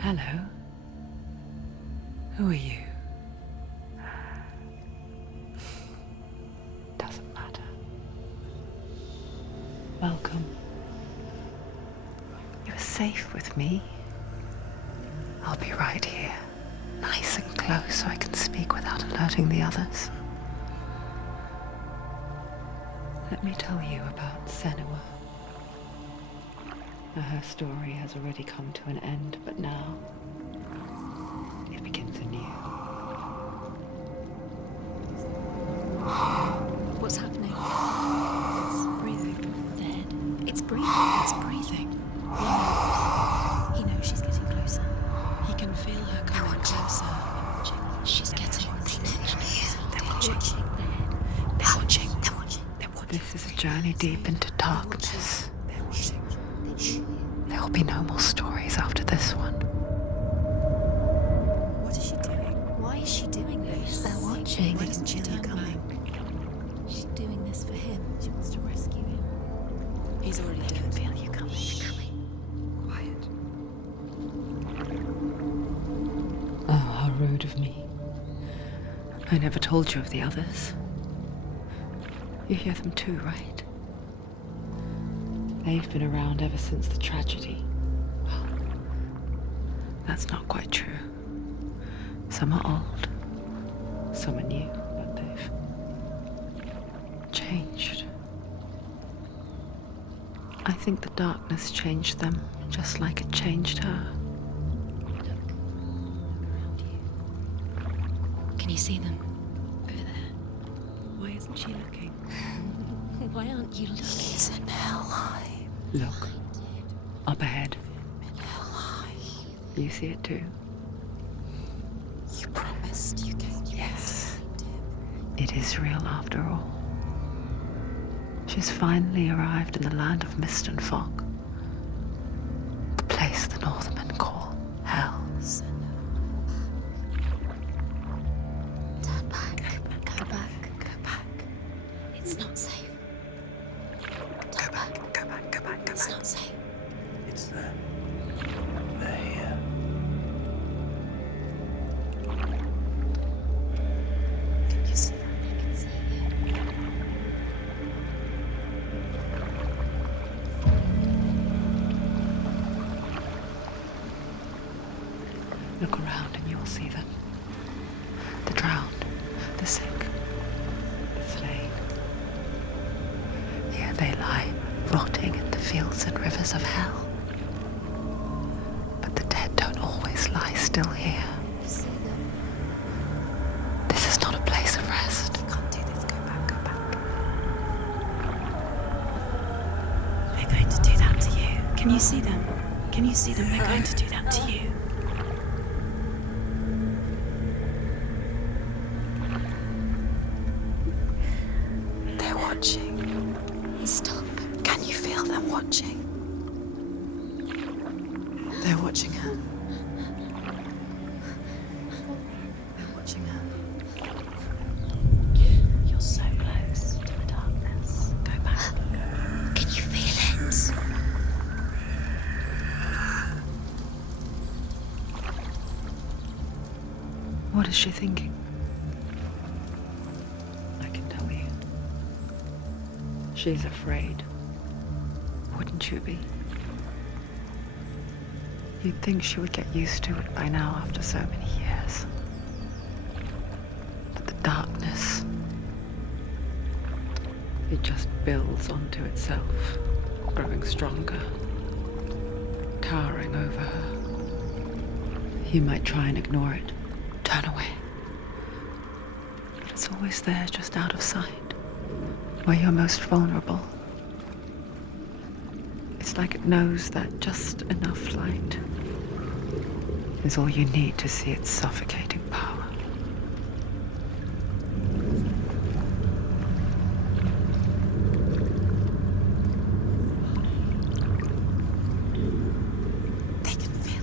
Hello. Who are you? Doesn't matter. Welcome. You're safe with me. I'll be right here, nice and close so I can speak without alerting the others. Let me tell you about Senua. Her story has already come to an end, but now it begins anew. What's happening? It's breathing. Dead. It's breathing. It's breathing. He knows she's getting closer. He can feel her coming closer. She's getting closer. They're watching. They're watching. They're watching. They're watching. This is a journey deep into darkness. They're watching. There will be no more stories after this one. What is she doing? Why is she doing this? They're watching. Why doesn't she turn coming? She's doing this for him. She wants to rescue him. He's already dead. I can feel you coming. Quiet. Oh, how rude of me. I never told you of the others. You hear them too, right? They've been around ever since the tragedy. Well, that's not quite true. Some are old, some are new, but they've changed. I think the darkness changed them, just like it changed her. Look around you. Can you see them? Over there. Why isn't she looking? Why aren't you looking? He's in Hellblade. Look, up ahead. In Hellblade. You see it too? You promised you came. Yes. It is real after all. She's finally arrived in the land of mist and fog. The place the Northmen call Hell. Turn back. Go back. Go back. It's not safe. Turn back. Go back, go back, go It's back. not safe. It's there. They're here. Can you see them? I can see you. Look around and you'll see them. The drowned, the sick, the slain. Here they lie, rotting in the fields and rivers of hell. But the dead don't always lie still here. You see them? This is not a place of rest. You can't do this. Go back. Go back. They're going to do that to you. Can you see them? Can you see them? They're going to do that to you. They're watching. Stop. Can you feel them watching? They're watching her. They're watching her. You're so close to the darkness. Go back. Can you feel it? What is she thinking? I can tell you. She's afraid. Wouldn't you be? You'd think she would get used to it by now after so many years. But the darkness, it just builds onto itself, growing stronger, towering over her. You might try and ignore it, turn away. But it's always there, just out of sight, where you're most vulnerable. It's like it knows that just enough light is all you need to see its suffocating power. They can feel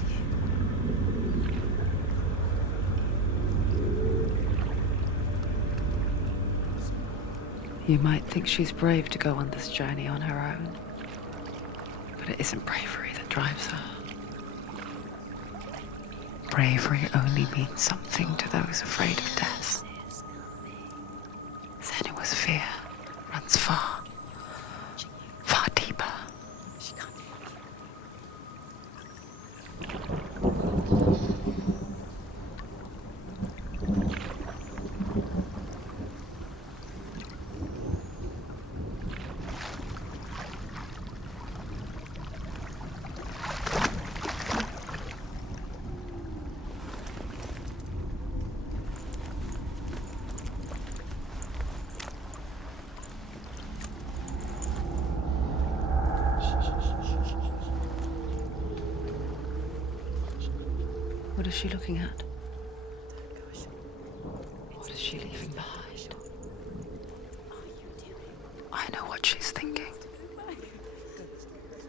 you. You might think she's brave to go on this journey on her own, but it isn't bravery that drives her. bravery only means something to those afraid of death. Senua's fear runs far, far deeper. What is she looking at? What is she leaving behind? I know what she's thinking.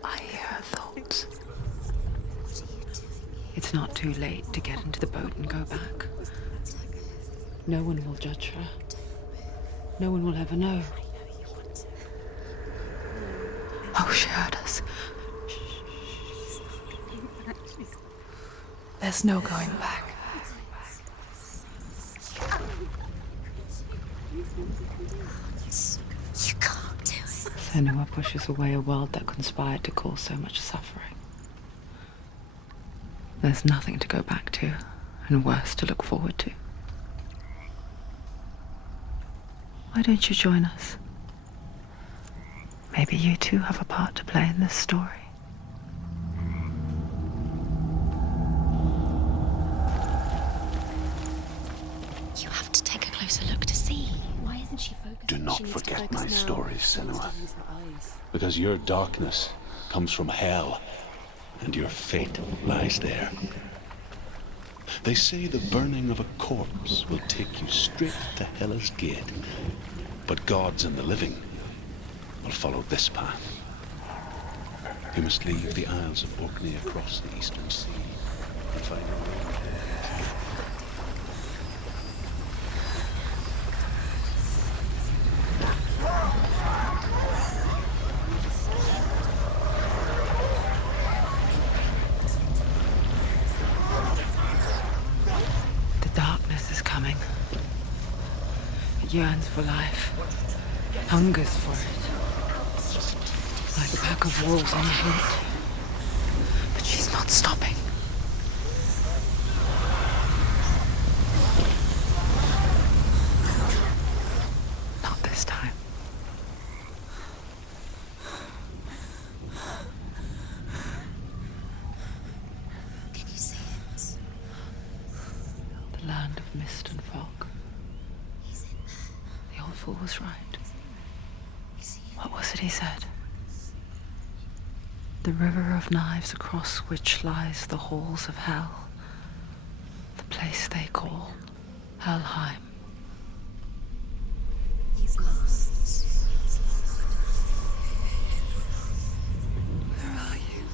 I hear her thoughts. It's not too late to get into the boat and go back. No one will judge her. No one will ever know. Oh, she heard us. There's no going back. You can't do it. Senua pushes away a world that conspired to cause so much suffering. There's nothing to go back to, and worse to look forward to. Why don't you join us? Maybe you too have a part to play in this story. You have to take a closer look to see. Why isn't she focused? Do not forget my stories, Senua. Because your darkness comes from hell, and your fate lies there. They say the burning of a corpse will take you straight to Hela's gate, but gods and the living will follow this path. You must leave the Isles of Orkney across the eastern sea and find a way. It yearns for life, hungers for it, like a pack of wolves on hunt. But she's not stopping. Not this time. Can you see it? The land of mist and fog. The old fool was right. What was it he said? The river of knives across which lies the halls of hell. The place they call Helheim. He's lost. Where are you?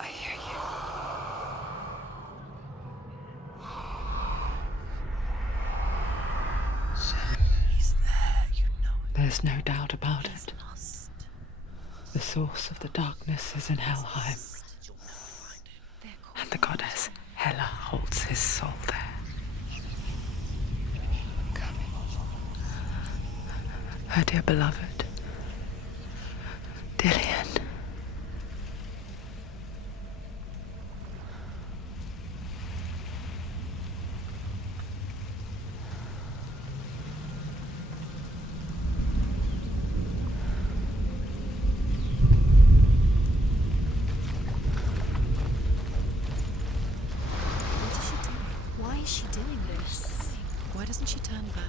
I hear you. He's there, you know it. There's no doubt about He's it. lost. The source of the darkness is in Helheim, and the goddess Hela holds his soul there. Her dear beloved, Dillian. What is she doing? Why is she doing this? Why doesn't she turn back?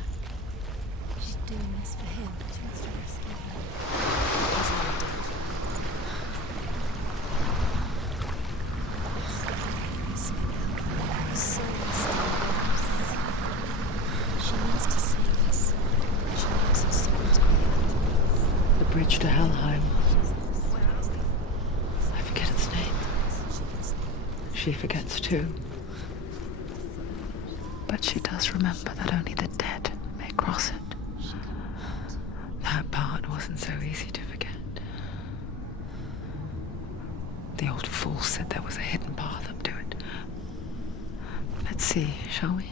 She's doing this for him. She wants to rescue him. He's already dead. Her soul still lives. She needs to save his soul. She wants his soul to be held. The bridge to Helheim. I forget its name. She forgets too. But she does remember that only the dead may cross it. That part wasn't so easy to forget. The old fool said there was a hidden path up to it. Let's see, shall we?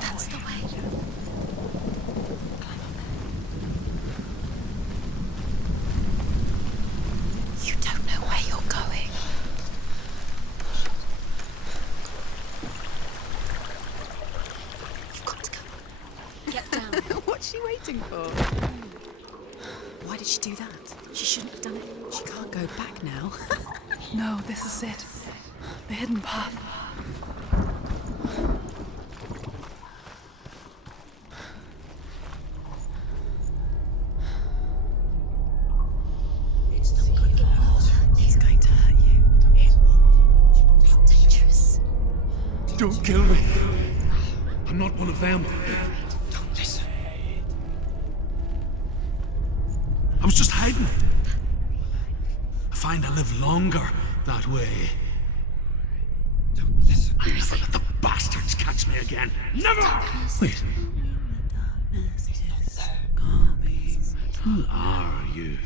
That's the way. You don't know where you're going. You've got to go. Get down. What's she waiting for? Why did she do that? She shouldn't have done it. She can't go back now. No, this is it. The hidden path. He's going to hurt you. It's dangerous. Don't kill me. I'm not one of them. Don't listen. I was just hiding. I find I live longer that way. Don't listen. I'll never let the bastards catch me again. Never! Wait. Who are you?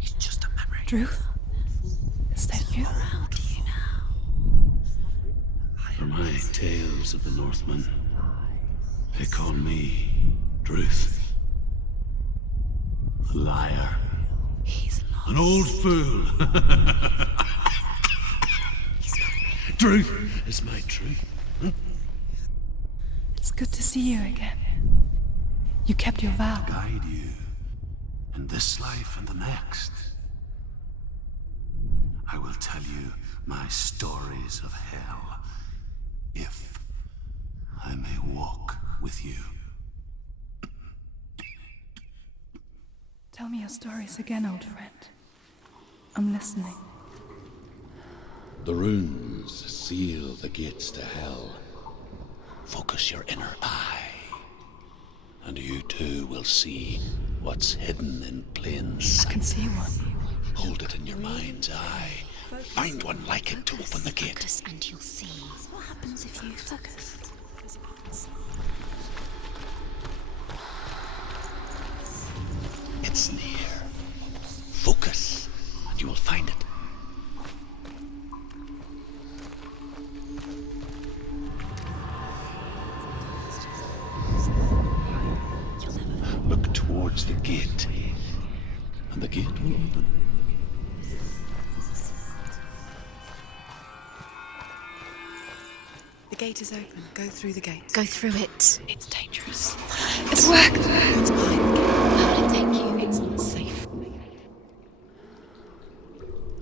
It's just a memory. Druth? Is that you? Around you now. For my tales of the Northmen, they call me Druth. A liar. He's lost. An old fool. Truth is my truth. Huh? It's good to see you again. You kept your vow. Guide you in this life and the next. I will tell you my stories of hell, if I may walk with you. Tell me your stories again, old friend. I'm listening. The runes seal the gates to hell. Focus your inner eye, and you too will see what's hidden in plain I sight. can see one. Hold it in your mind's eye. Find one like it to open the gate. Focus and you'll see. What happens if you focus? It's near. Focus, and you will find it. Look towards the gate, and the gate will open. The gate is open. Go through the gate. Go through it. It's dangerous. It's worked! It's behind the gate. How did it take you? It's not safe.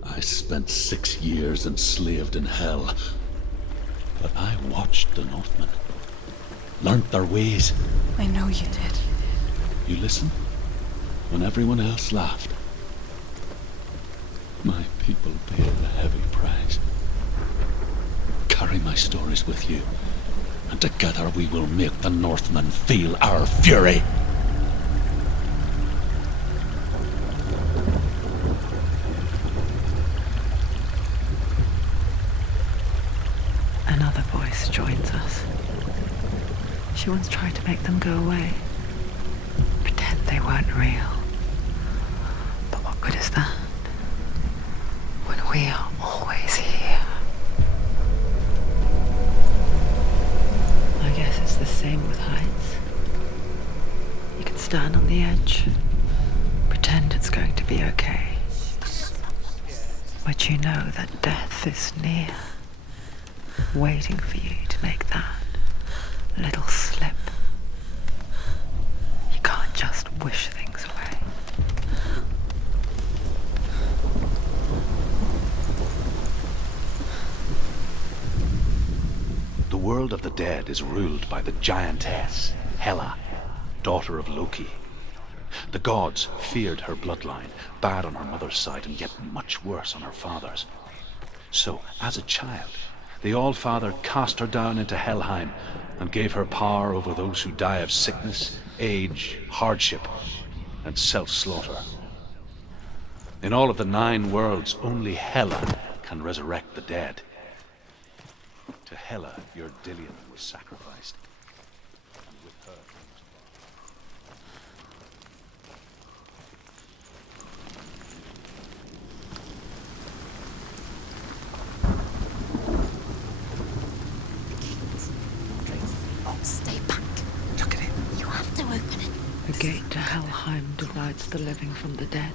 I spent 6 years enslaved in hell, but I watched the Northmen, learnt their ways. I know you did. You listened when everyone else laughed. My people paid a heavy price. Carry my stories with you, and together we will make the Northmen feel our fury. Another voice joins us. She once tried to make them go away. Pretend they weren't real. But what good is that? When we are always here. stand on the edge, pretend it's going to be okay. But you know that death is near, waiting for you to make that little slip. You can't just wish things away. The world of the dead is ruled by the giantess, Hela, daughter of Loki. The gods feared her bloodline, bad on her mother's side and yet much worse on her father's. So, as a child, the All-Father cast her down into Helheim and gave her power over those who die of sickness, age, hardship, and self-slaughter. In all of the 9 worlds, only Hela can resurrect the dead. To Hela, your Dillion was sacrificed. And with her Oh, stay back. Look at it. You have to open it. The gate to Helheim divides the living from the dead.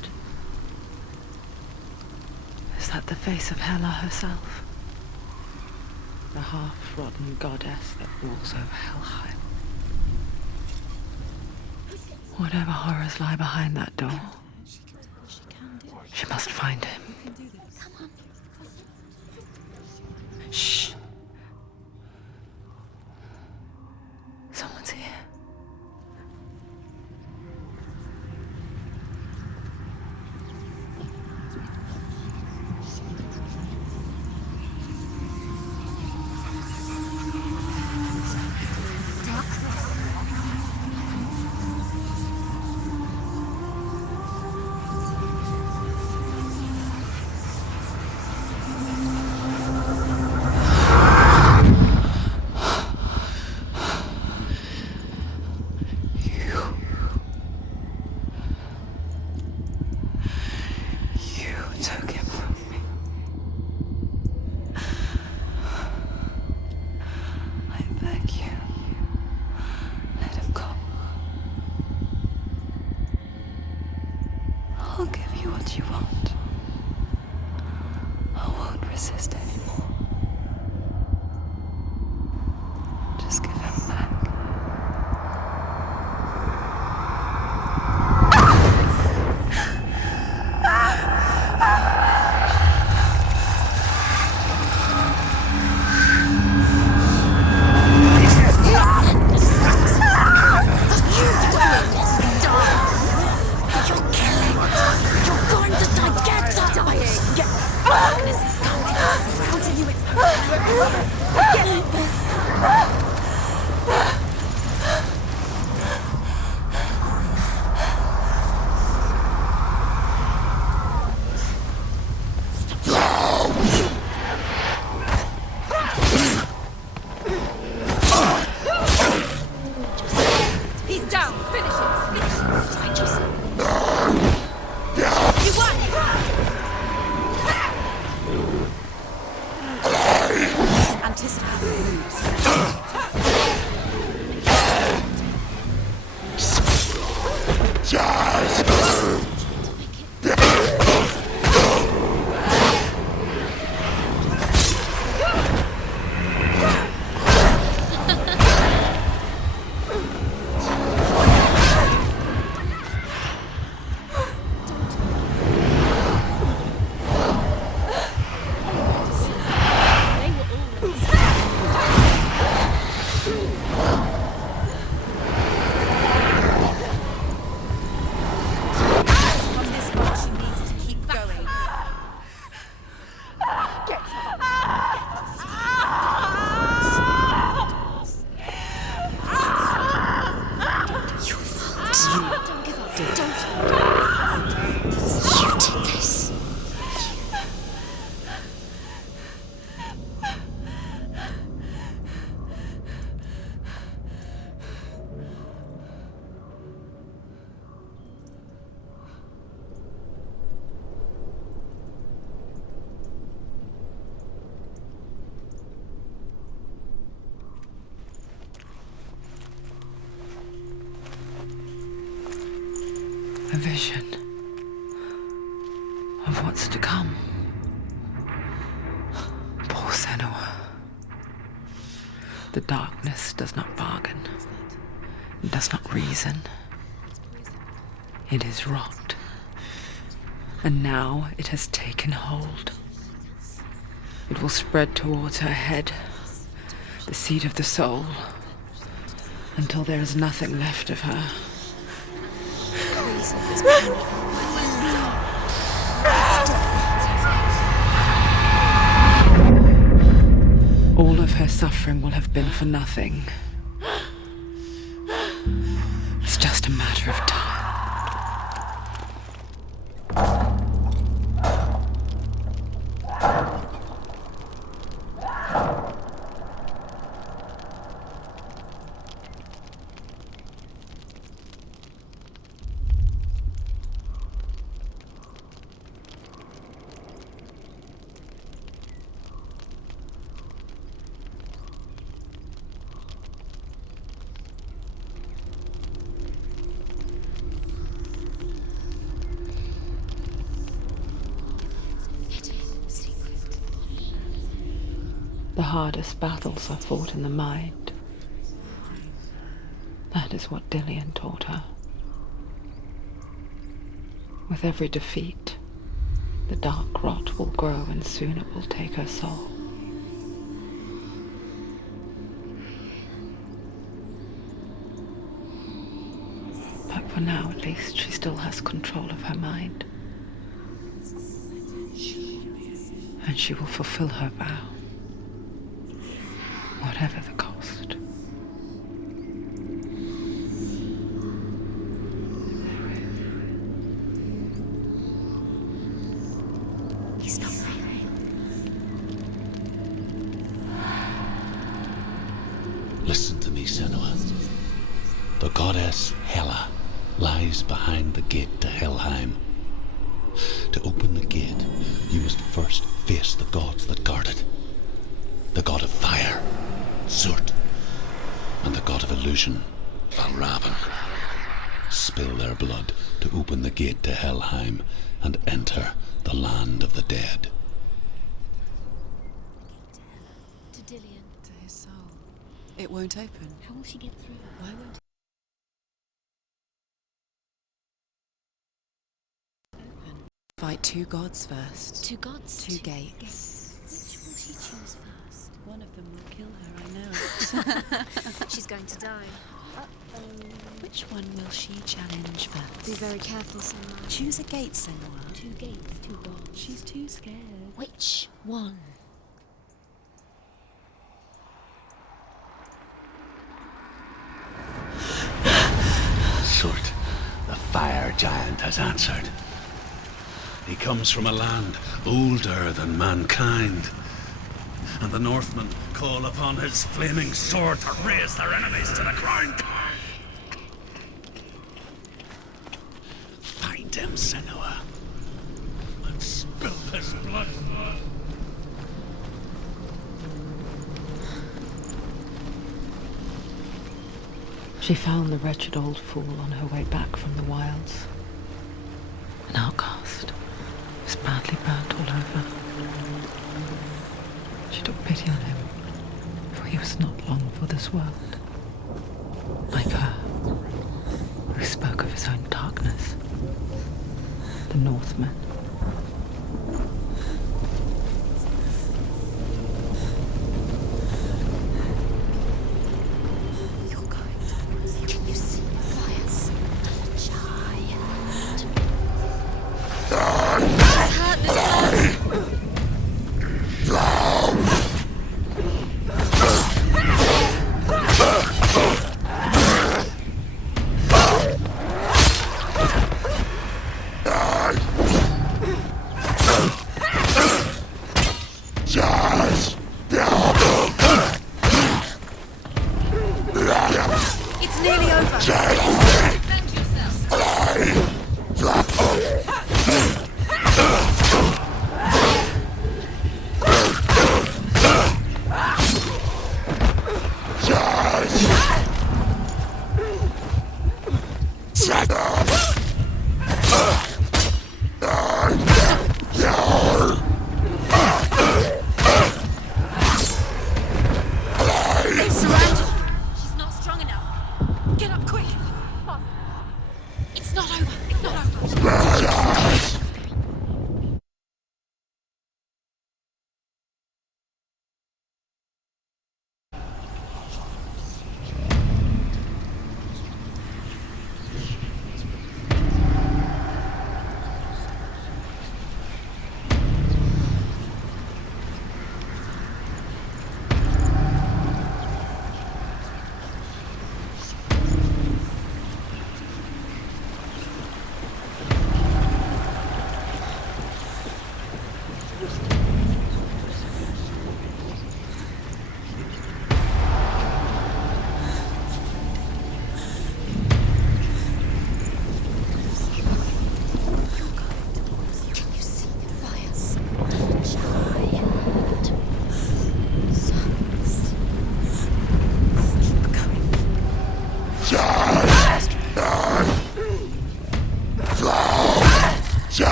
Is that the face of Hela herself? The half-rotten goddess that rules over Helheim. Whatever horrors lie behind that door, she must find him. Shh. Someone's here. I'll give you what you want. I won't resist anymore. Just give him back. vision of what's to come. Poor Senua. The darkness does not bargain. It does not reason. It is rot. And now it has taken hold. It will spread towards her head, the seat of the soul, until there is nothing left of her. All of her suffering will have been for nothing. It's just a matter of time. The hardest battles are fought in the mind. That is what Dillian taught her. With every defeat, the dark rot will grow and soon it will take her soul. But for now, at least, she still has control of her mind. And she will fulfill her vow. Whatever the cost. He's not there. Listen to me, Senua. The goddess Hela lies behind the gate to Helheim. To open the gate, you must first face the gods that guard it. The god of fire, Surt, and the god of illusion, Valravan. Spill their blood to open the gate to Helheim and enter the land of the dead. To Dillian. To his soul. It won't open. How will she get through? Why won't it open? Fight two gods first. Two gods. Two gates. Which will she choose first? One of them will kill her, I know. She's going to die. Which one will she challenge first? Be very careful, Senua. Choose a gate, Senua. Two gates, two gods. She's too scared. Which one? Surt, the fire giant, has answered. He comes from a land older than mankind. And the Northmen call upon his flaming sword to raise their enemies to the ground. Find him, Senua, and spill his blood. She found the wretched old fool on her way back from the wilds. An outcast. He was badly burnt all over. She took pity on him, for he was not long for this world. Like her, who spoke of his own darkness. The Northmen.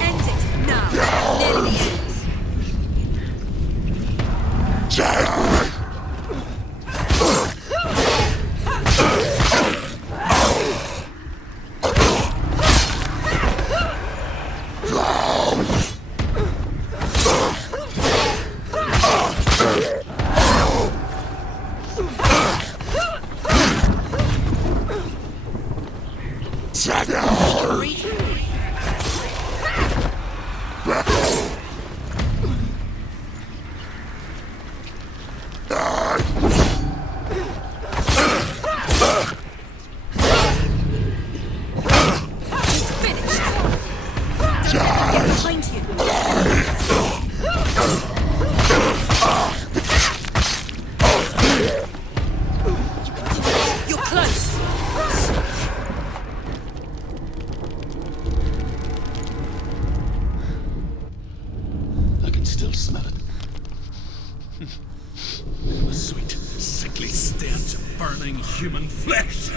End it now. Nearly the end. I can still smell it. A sweet, sickly stench of burning human flesh.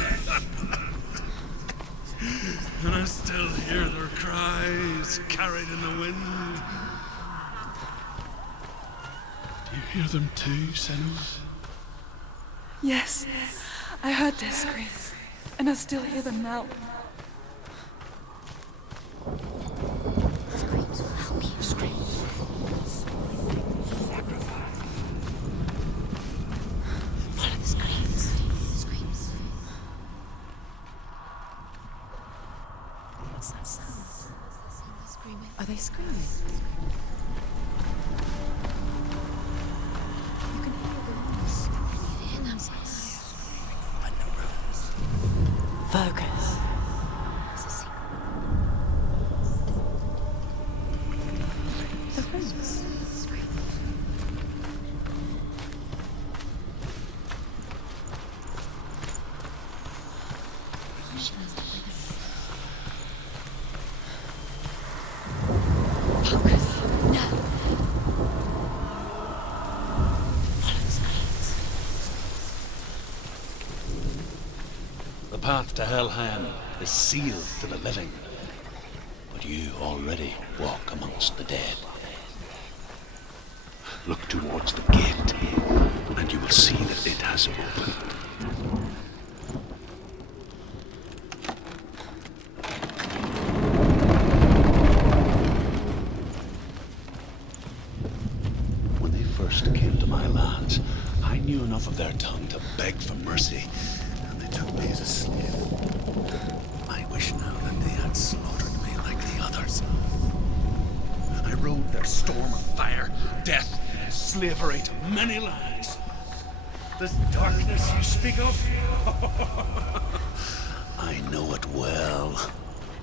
And I still hear their cries carried in the wind. Do you hear them too, Senua? Yes, I heard their screams, and I still hear them now. Screams will help you. Screams. Sacrifice. Follow the screams. Screams. What's that sound? They're screaming. Are they screaming? You can hear the noise. You hear them? Focus. There's a secret. The rings. Scream. Focus. No. Follow the screams. The path to Helheim is sealed to the living, but you already walk amongst the dead. Look towards the gate, and you will see that it has opened. When they first came to my lands, I knew enough of their tongue to beg for mercy, and they took me as a slave. I wish now that they had slaughtered me like the others. I rode their storm of fire, death, slavery to many lands. This darkness you speak of, I know it well.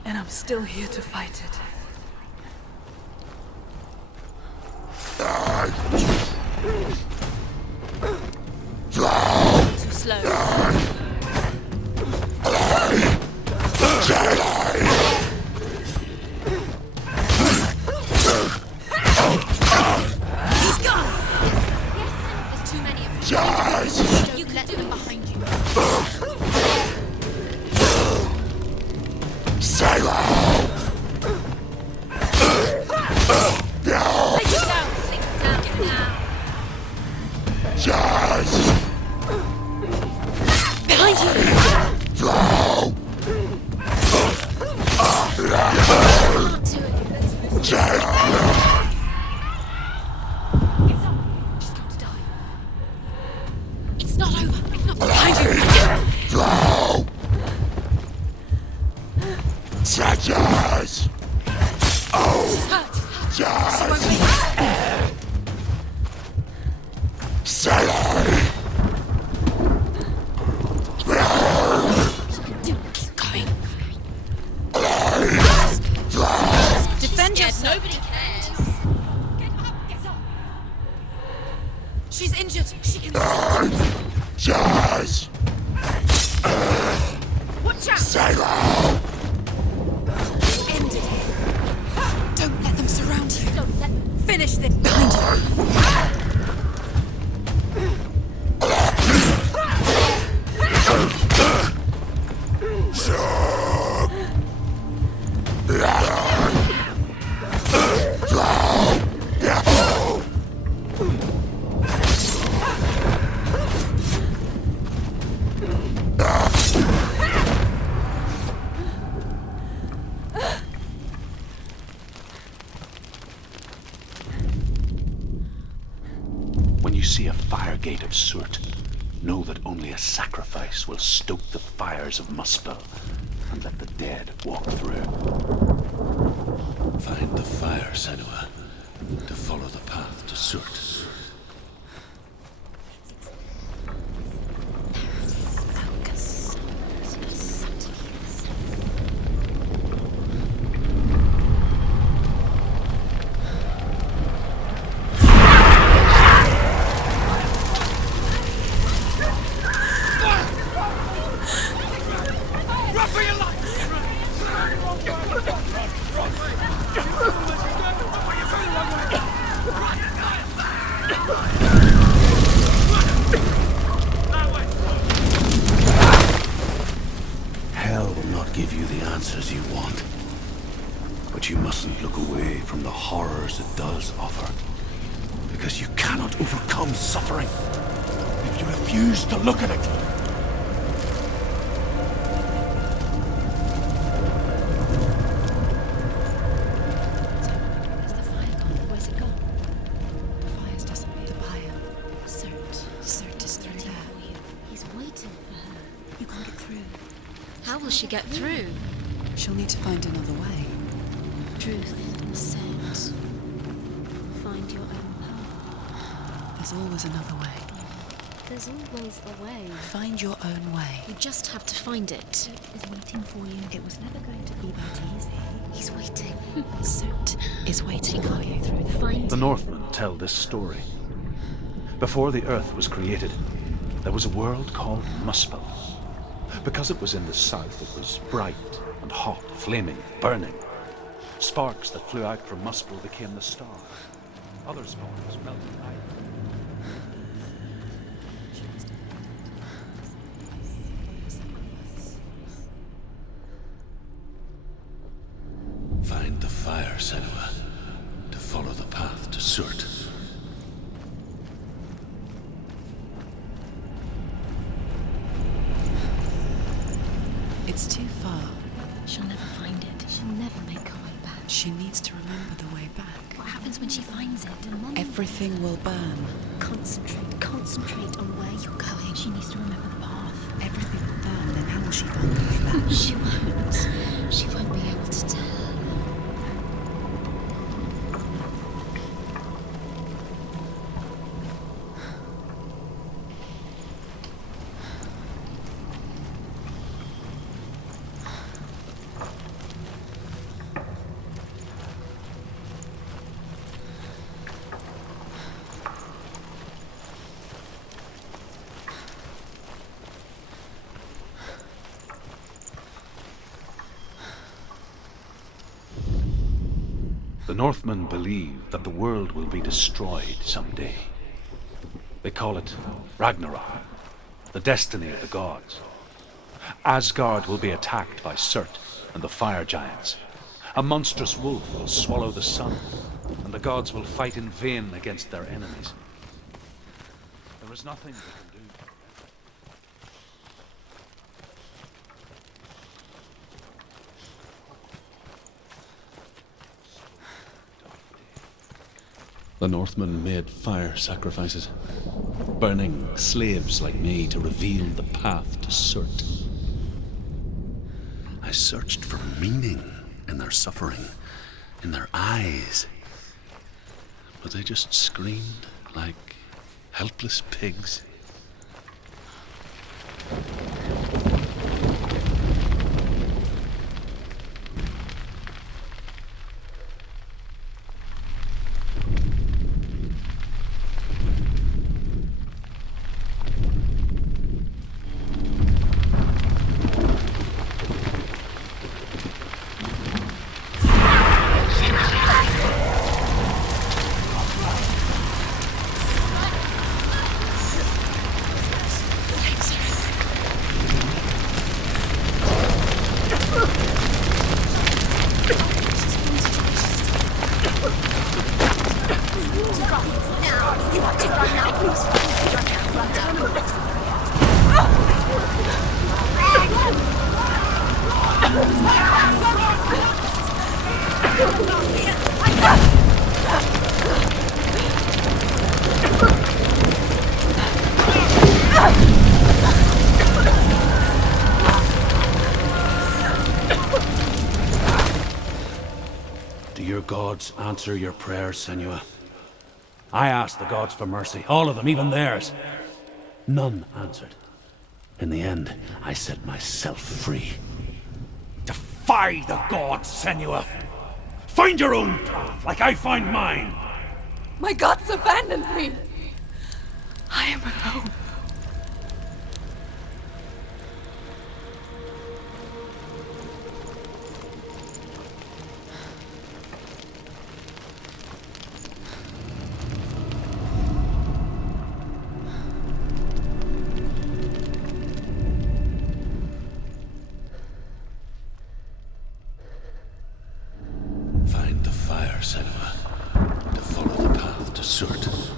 And I'm still here to fight it. Too slow. He's gone! There's too many of them. You let them behind you. Take it down! Take it down now! Behind you! Can't do it. She's going to die. It's not over. It's not behind you. She's hurt. She won't wake up. Keep going. Defend yourself. Nobody cares. Get up. Get up. She's injured. She can Watch out. End it. Don't let them surround you. Don't let them finish this. Behind you. see a fire gate of Surt, know that only a sacrifice will stoke the fires of Muspel and let the dead walk through. Find the fire, Senua, to follow the path to Surt. Hell will not give you the answers you want. But you mustn't look away from the horrors it does offer. Because you cannot overcome suffering if you refuse to look at it. Where's the fire gone? Where's it gone? The fire's disappeared. The pyre. Surt is through there. He's waiting for her. You can't get through. How will she get through? She'll need to find another way. Truth said, find your own path. There's always another way. There's always a way. Find your own way. You just have to find it. Is waiting for you. It was never going to be that easy. He's waiting. Surt is waiting for you. Through the Find The Northmen tell this story. Before the Earth was created, there was a world called Muspel. Because it was in the south, it was bright and hot, flaming, burning. Sparks that flew out from Muspel became the stars. Other sparks melted out. Find the fire, Senua, to follow the path to Surt. It's too far. She'll never find it. She'll never make her way back. She needs to remember the way back. What happens when she finds it? Remember. Everything will burn. Concentrate on where you're going. She needs to remember the path. Everything will burn, then how will she find the way back? She won't. She won't be able to tell. The Northmen believe that the world will be destroyed someday. They call it Ragnarok, the destiny of the gods. Asgard will be attacked by Surt and the fire giants. A monstrous wolf will swallow the sun, and the gods will fight in vain against their enemies. There is nothing they can do. The Northmen made fire sacrifices, burning slaves like me to reveal the path to Surt. I searched for meaning in their suffering, in their eyes, but they just screamed like helpless pigs. gods answer your prayers, Senua. I asked the gods for mercy, all of them, even theirs. None answered. In the end, I set myself free. Defy the gods, Senua! Find your own path, like I find mine! My gods abandoned me! I am alone. Find the fire, Senua, to follow the path to Surt.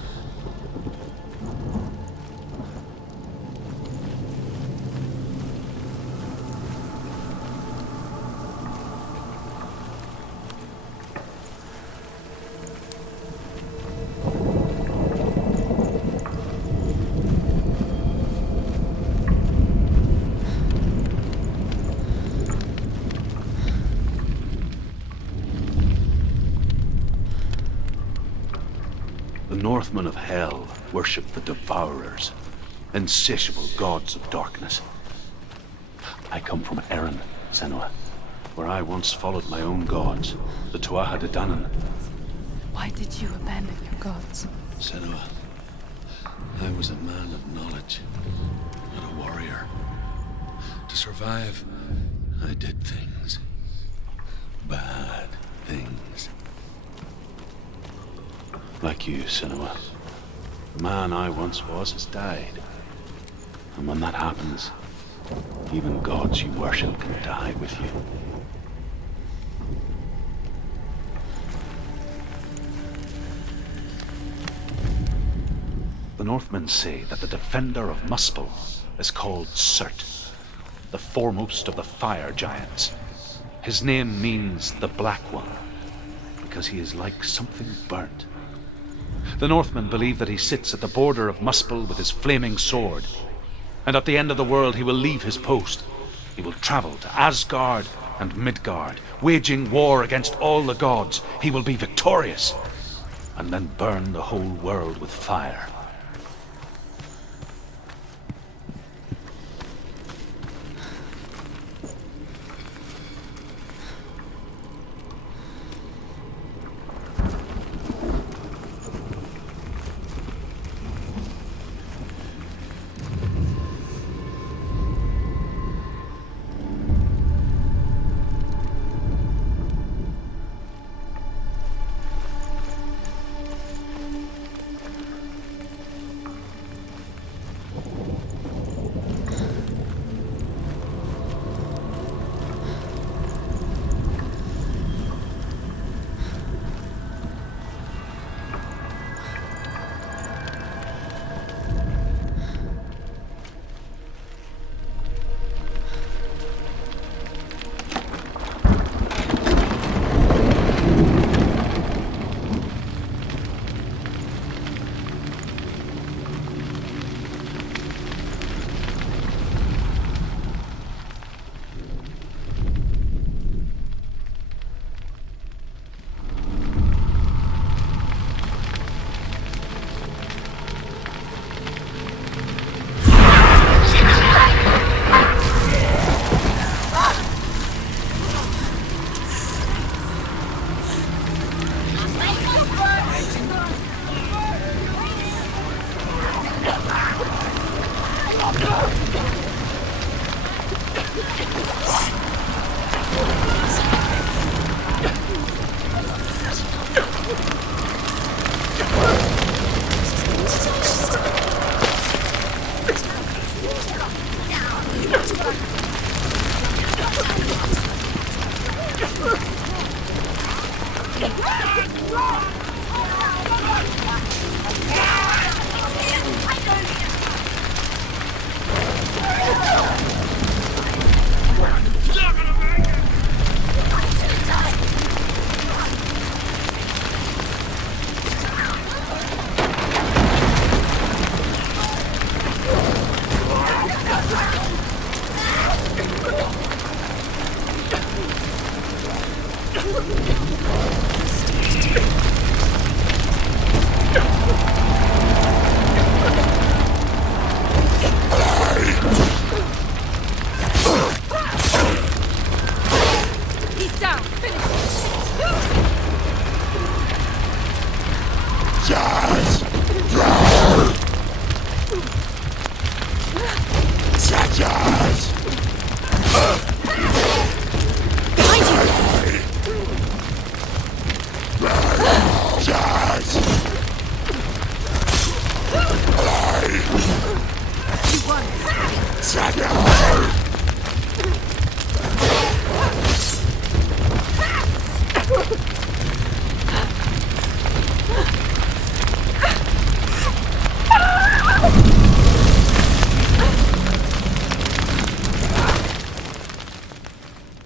The Northmen of Hell worship the Devourers, insatiable gods of darkness. I come from Erin, Senua, where I once followed my own gods, the Tuatha De Danann. Why did you abandon your gods? Senua, I was a man of knowledge, not a warrior. To survive, I did things. Bad things. Like you, Senua. The man I once was has died. And when that happens, even gods you worship can die with you. The Northmen say that the defender of Muspel is called Surt, the foremost of the fire giants. His name means the Black One, because he is like something burnt. The Northmen believe that he sits at the border of Muspel with his flaming sword, and at the end of the world he will leave his post. He will travel to Asgard and Midgard, waging war against all the gods. He will be victorious, and then burn the whole world with fire.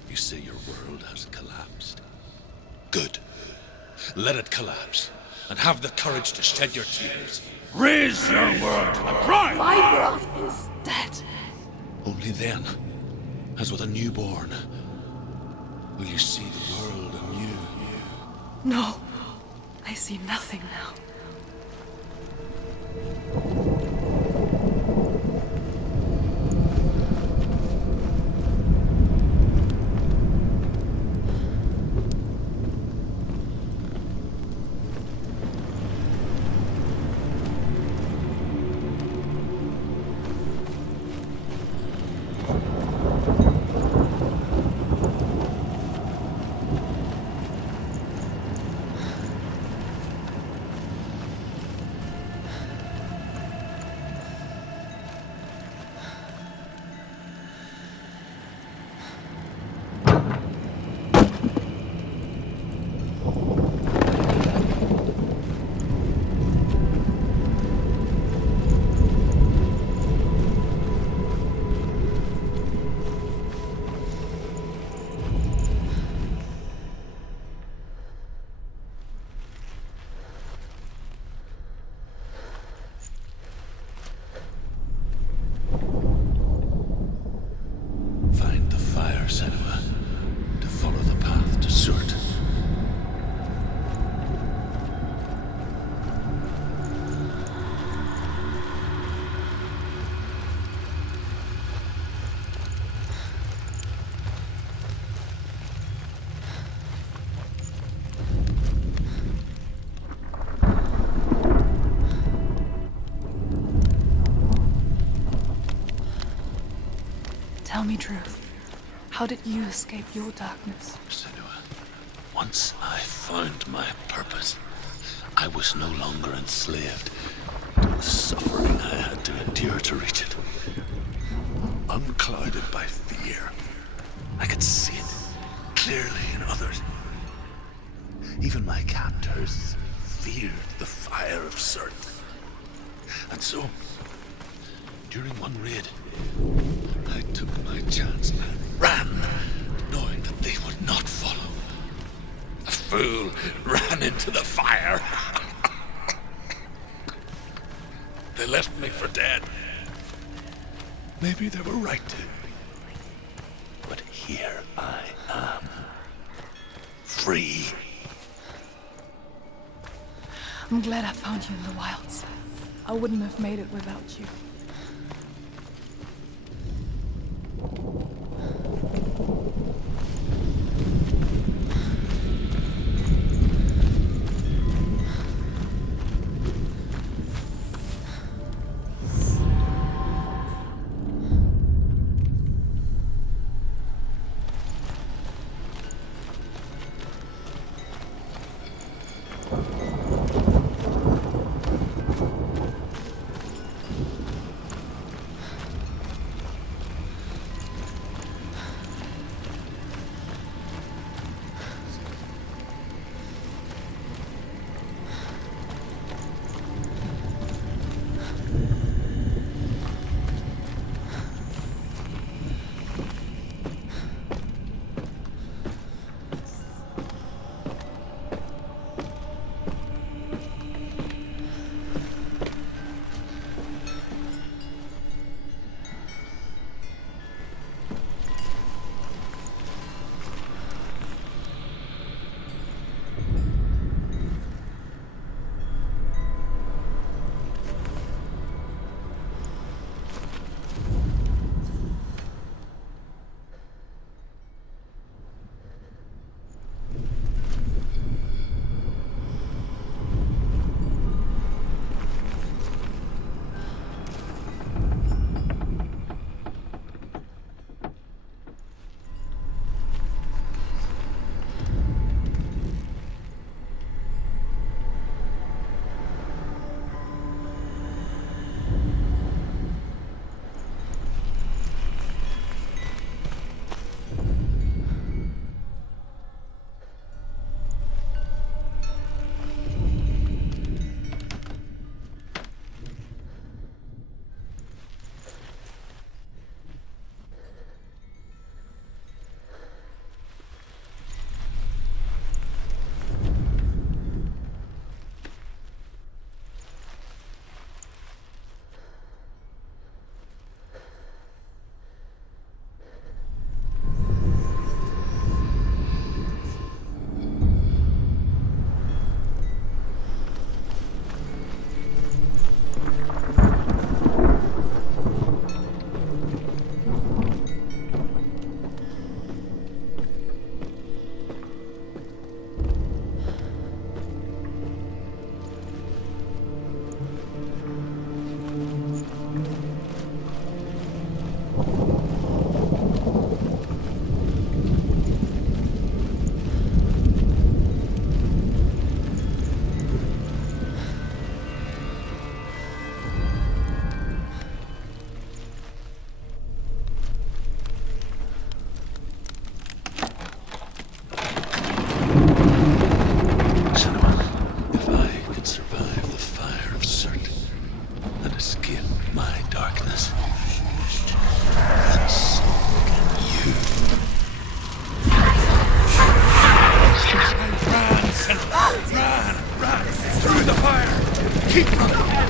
You say your world has collapsed. Good. Let it collapse, and have the courage to shed your tears. Raise your world to the prime! My world is dead. Only then, as with a newborn, will you see the world anew. No, I see nothing now. Find the fire, Senua, to follow the path to Surt. Tell me truth. How did you escape your darkness? Senua, once I found my purpose, I was no longer enslaved to the suffering I had to endure to reach it. Unclouded by fear, I could see it clearly in others. Even my captors feared the fire of Surt. And so, during one raid, I took my chance and ran, knowing that they would not follow. A fool ran into the fire. They left me for dead. Maybe they were right to. But here I am. Free. I'm glad I found you in the wilds. I wouldn't have made it without you.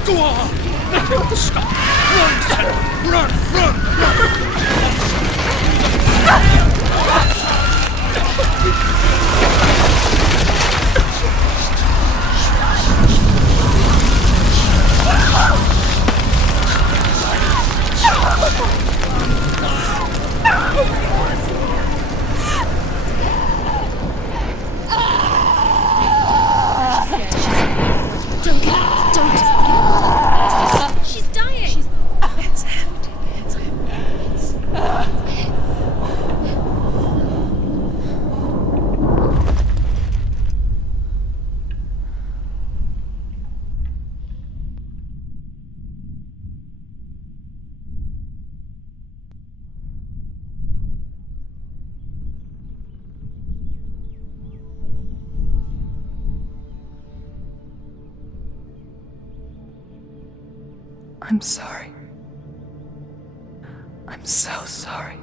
Go on! Stop! Run, Senua! Run, run, run! Don't get out. Don't. She's dying. It's empty. It's empty. I'm sorry. I'm so sorry.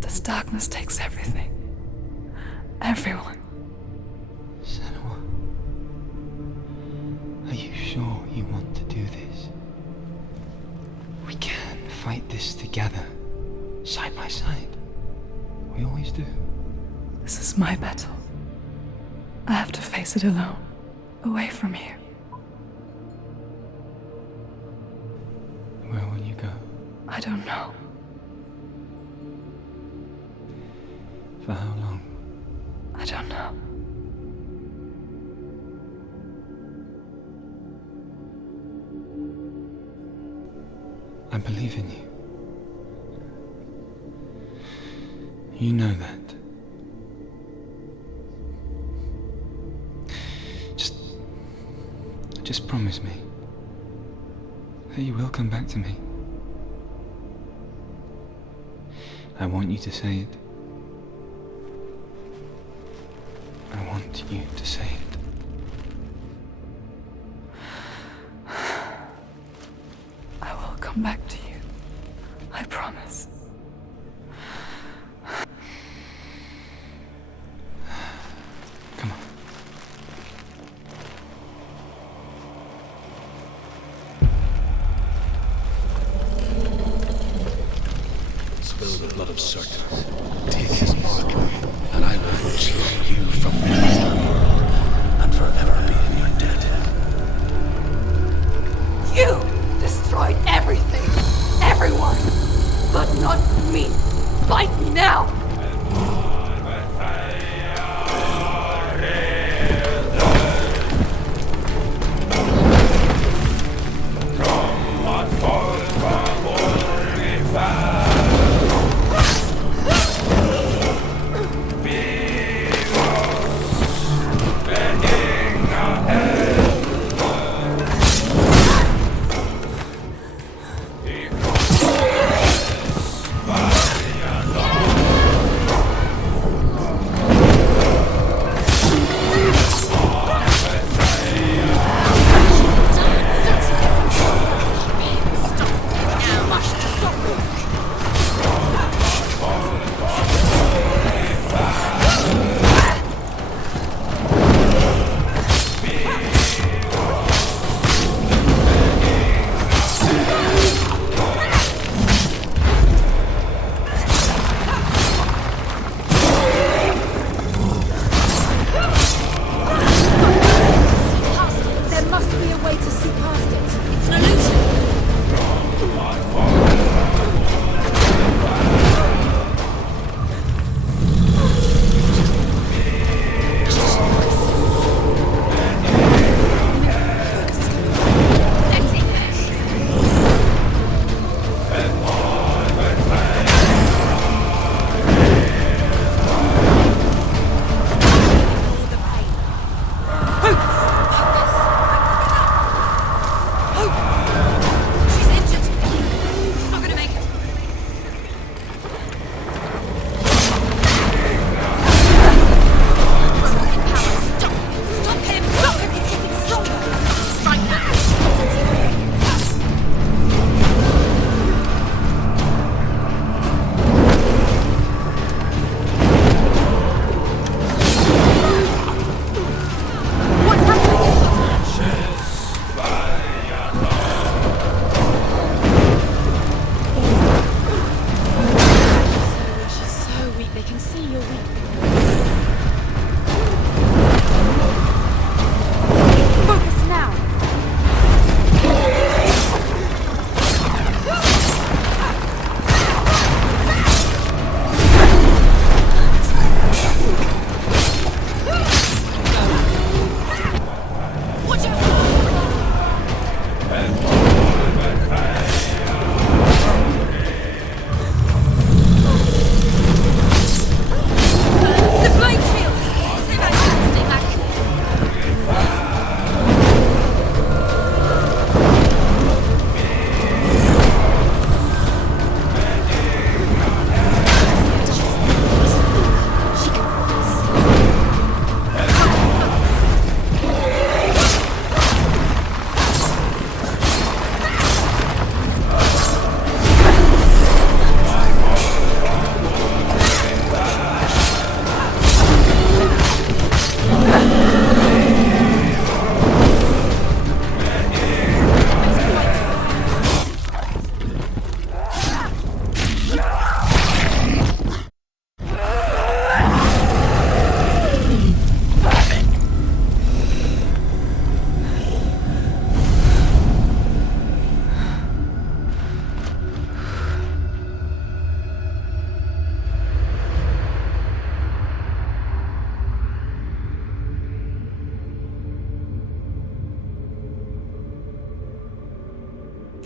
This darkness takes everything. Everyone. Senua, are you sure you want to do this? We can fight this together, side by side. We always do. This is my battle. I have to face it alone, away from here. Where will you go? I don't know. For how long? I don't know. I believe in you. You know that. Just promise me that you will come back to me. I want you to say it. I want you to say it. I will come back to you. I promise. Come on. Spill the blood of Certus. Take his mark, and I will choose you from the underworld and forever be in your debt. You destroyed everything, everyone, but not me. Fight me now.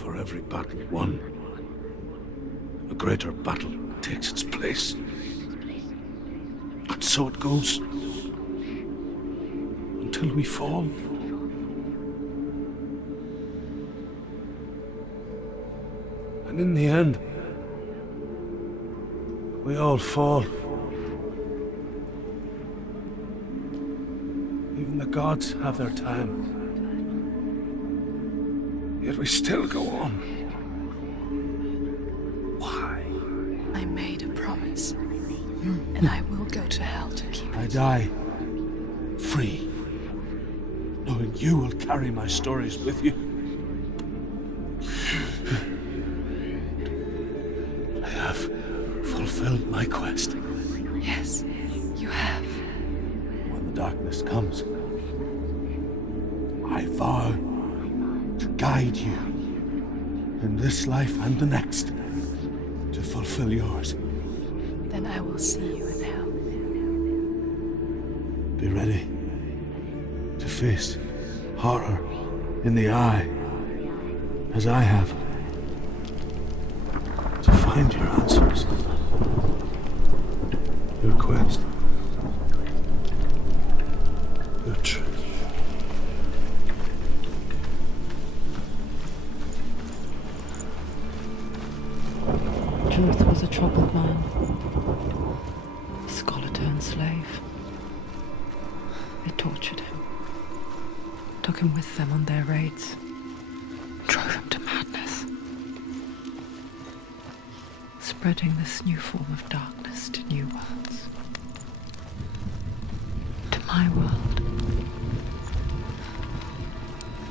For every battle won, a greater battle takes its place. And so it goes. Until we fall. And in the end, we all fall. Even the gods have their time. Yet we still go on. Why? I made a promise, and I will go to hell to keep I it. die free, knowing you will carry my stories with you. I have fulfilled my quest. Yes, you have. When the darkness comes, I vow to guide you in this life and the next to fulfill yours. Then I will see you in hell. Be ready to face horror in the eye, as I have, to find your answers, your quest, your truth. Truth was a troubled man, a scholar turned slave. They tortured him, took him with them on their raids, drove him to madness, spreading this new form of darkness to new worlds. To my world.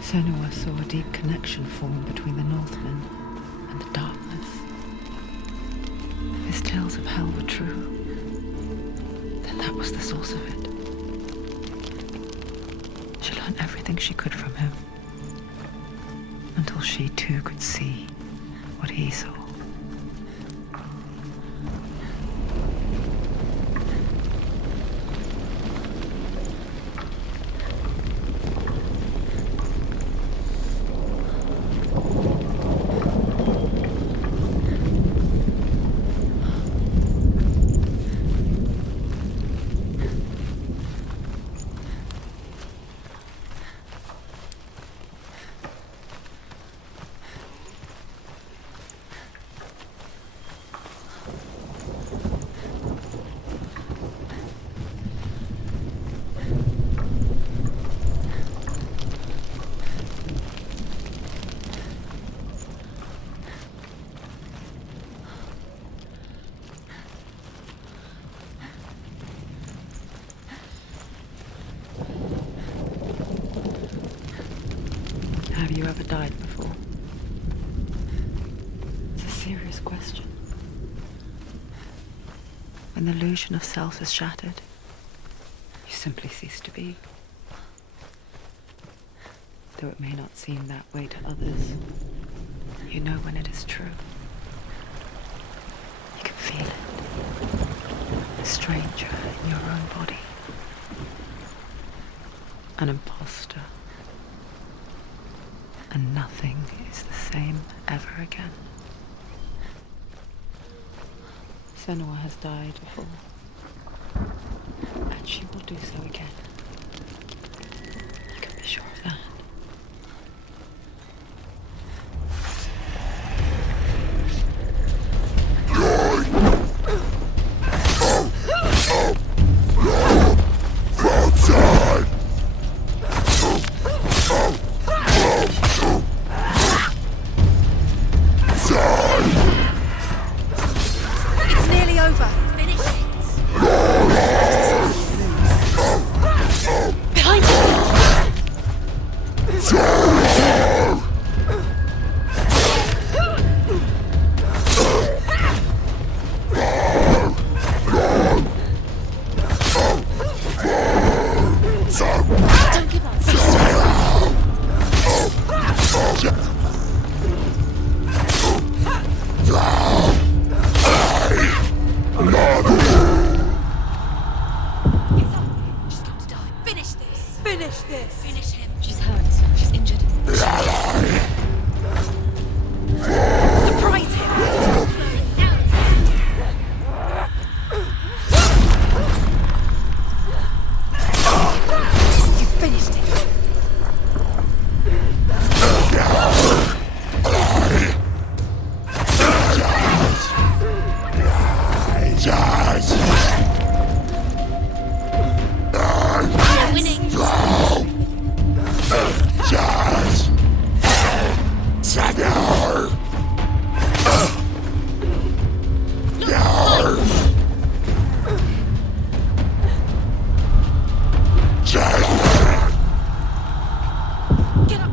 Senua saw a deep connection form between the Northmen and the darkness. His tales of hell were true. Then that was the source of it. She learned everything she could from him, until she too could see what he saw. Have you ever died before? It's a serious question. When the illusion of self is shattered, you simply cease to be. Though it may not seem that way to others, you know when it is true. You can feel it. A stranger in your own body. An imposter. And nothing is the same ever again. Senua has died before, and she will do so again. You can be sure of that. It's nearly over. Finish it.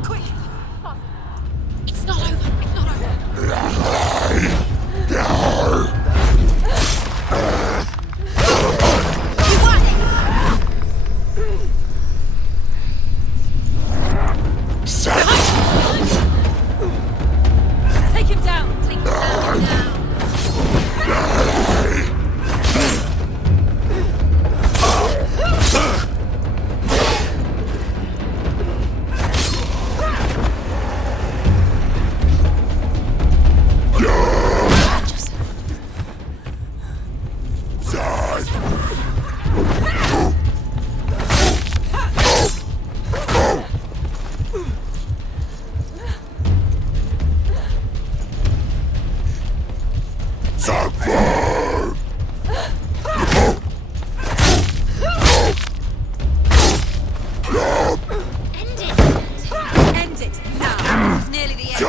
Quick! It's not over. It's not over. You won! Take him down. Take him down now. End it now. This is nearly the end.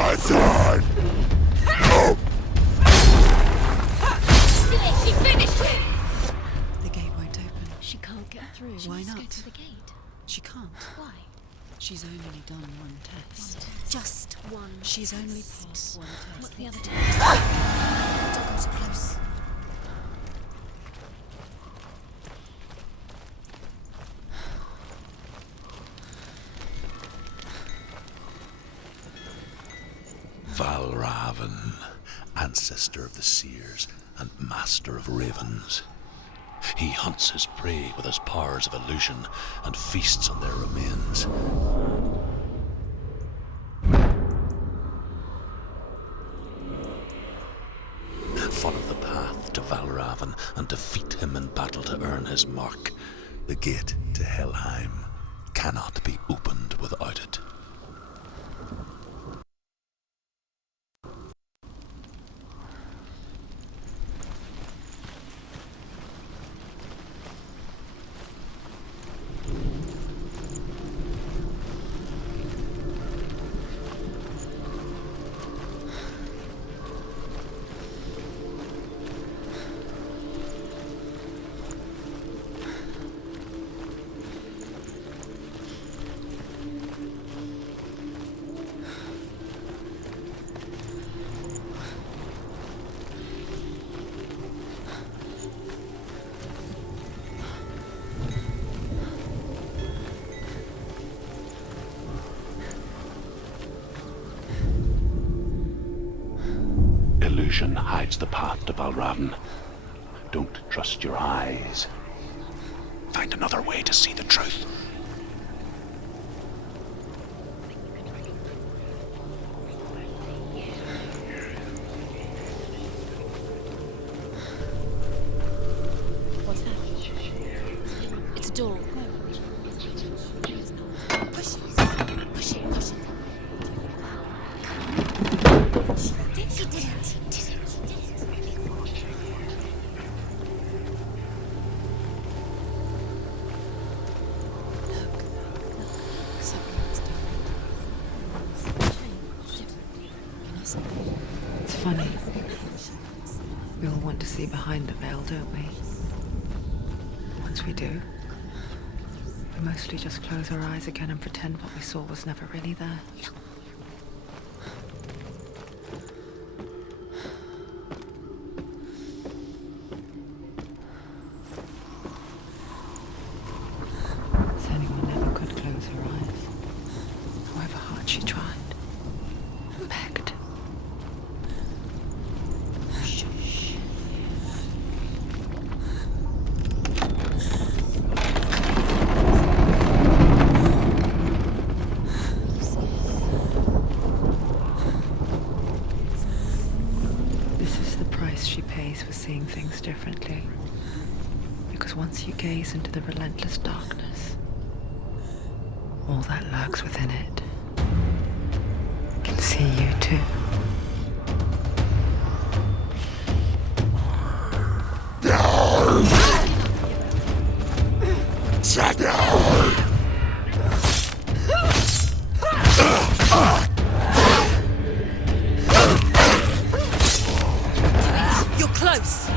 She finished it. The gate won't open. She can't get through. Why Let's not? go to the gate. She can't. Why? She's only done one test. Just one. She's only test. passed one test. What's the other test? Don't go too close. Valravan, ancestor of the seers and master of ravens. He hunts his prey with his powers of illusion and feasts on their remains. Follow the path to Valravan and defeat him in battle to earn his mark. The gate to Helheim cannot be opened without it. Illusion hides the path to Valravan. Don't trust your eyes. Find another way to see the truth. What's that? It's a door. Push it. Push it. Push it. She did it. It's funny. We all want to see behind the veil, don't we? Once we do, we mostly just close our eyes again and pretend what we saw was never really there. Senua never could close her eyes, however hard she tried. Begged. This is the price she pays for seeing things differently. Because once you gaze into the relentless darkness, all that lurks within it can see you too. You're close.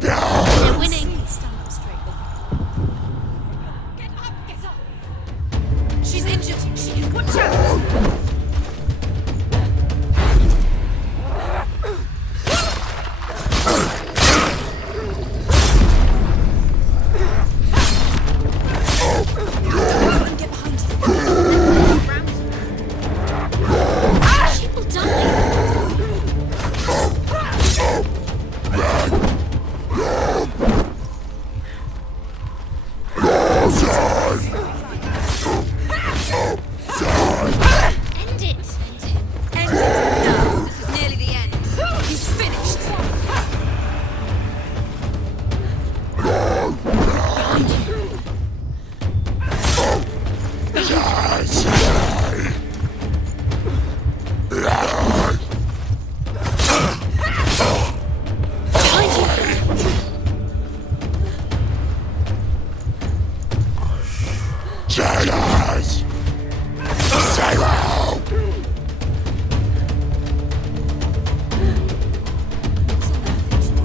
They're winning. Stand up straight. Get up, get up. She's injured. Watch out. Get behind you. She will die. End it. End it. No, this is nearly the end. He's finished.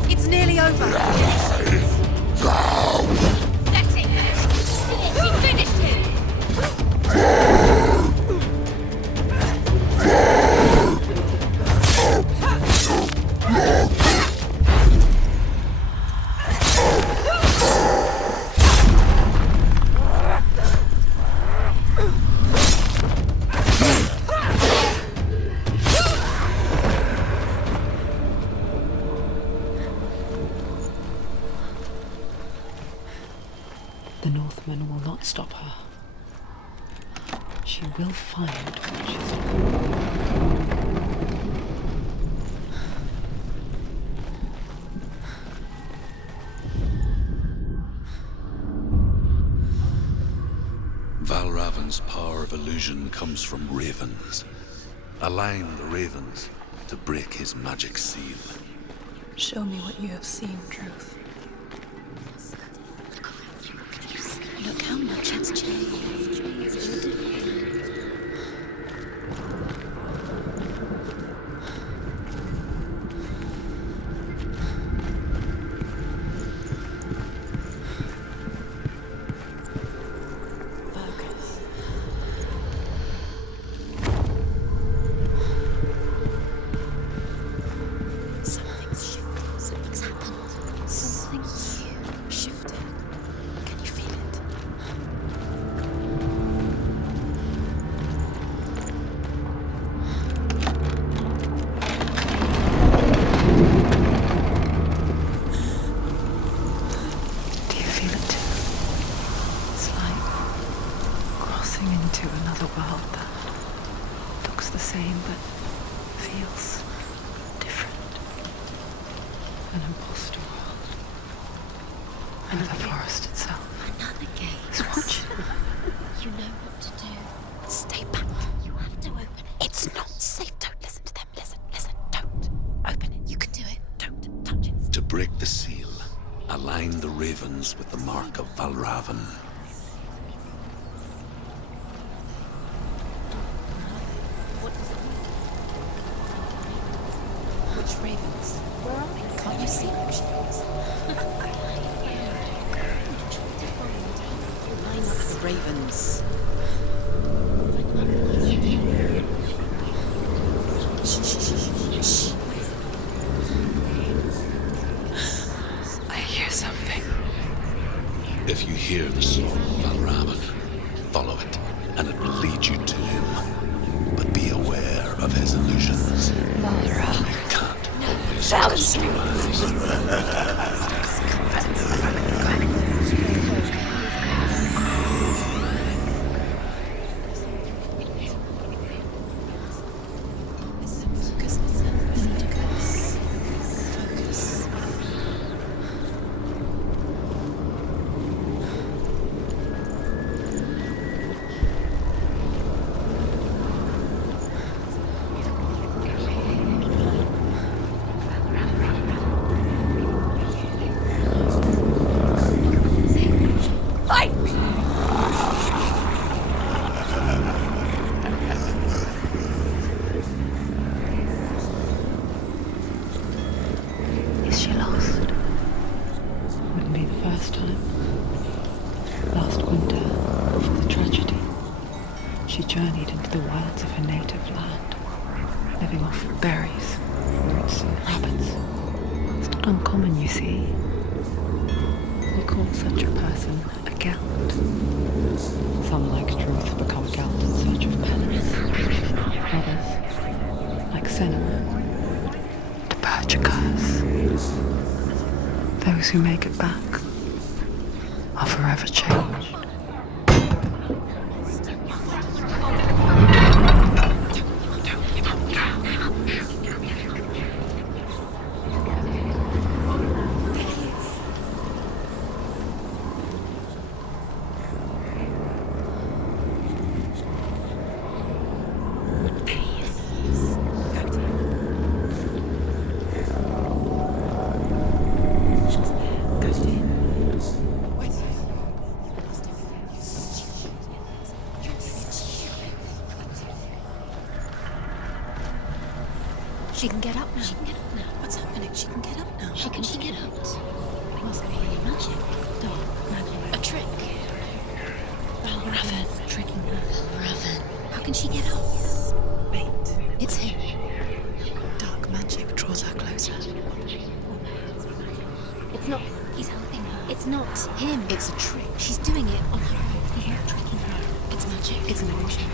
It's nearly over. Let him. We finished him. The Northmen will not stop her. She will find what she's looking Valravan's power of illusion comes from ravens. Align the ravens to break his magic seal. Show me what you have seen, Truth. Look how much it's changed. Focus. Something's shifted. Something's happened. Something huge shifted. Can you feel it? Do you feel it too? It's like crossing into another world that looks the same but feels different. An imposter world. And the forest itself Another gate. is watching. You know what to do. Stay back. You have to open it. It's not safe. Don't listen to them. Listen. Don't. Open it. You can do it. Don't touch it. To break the seal, align the ravens with the mark of Valravan. What does it mean? Which ravens? Where are they? Can't you see them? She goes. Line up the ravens. Shh. I hear something. If you hear the song of Valravan, follow it, and it will lead you to him. But be aware of his illusions. Valravan. You can't always trust your eyes. she journeyed into the wilds of her native land, living off berries, roots, and rabbits. It's not uncommon, you see. We call such a person a Gelt. Some, like Truth, become Gelt in search of penance. Others, like Senua, to purge a curse. Those who make it back are forever changed. She can get up now. She can get up now. What's happening? She can get up now. She can get up. It must be magic. Dark magic. A trick. Raven. Tricking her. Raven. How can she get up? Bait. It's him. Dark magic draws her closer. It's not. He's helping her. It's not him. It's a trick. She's doing it on her own. He's not tricking her. It's magic. It's an illusion.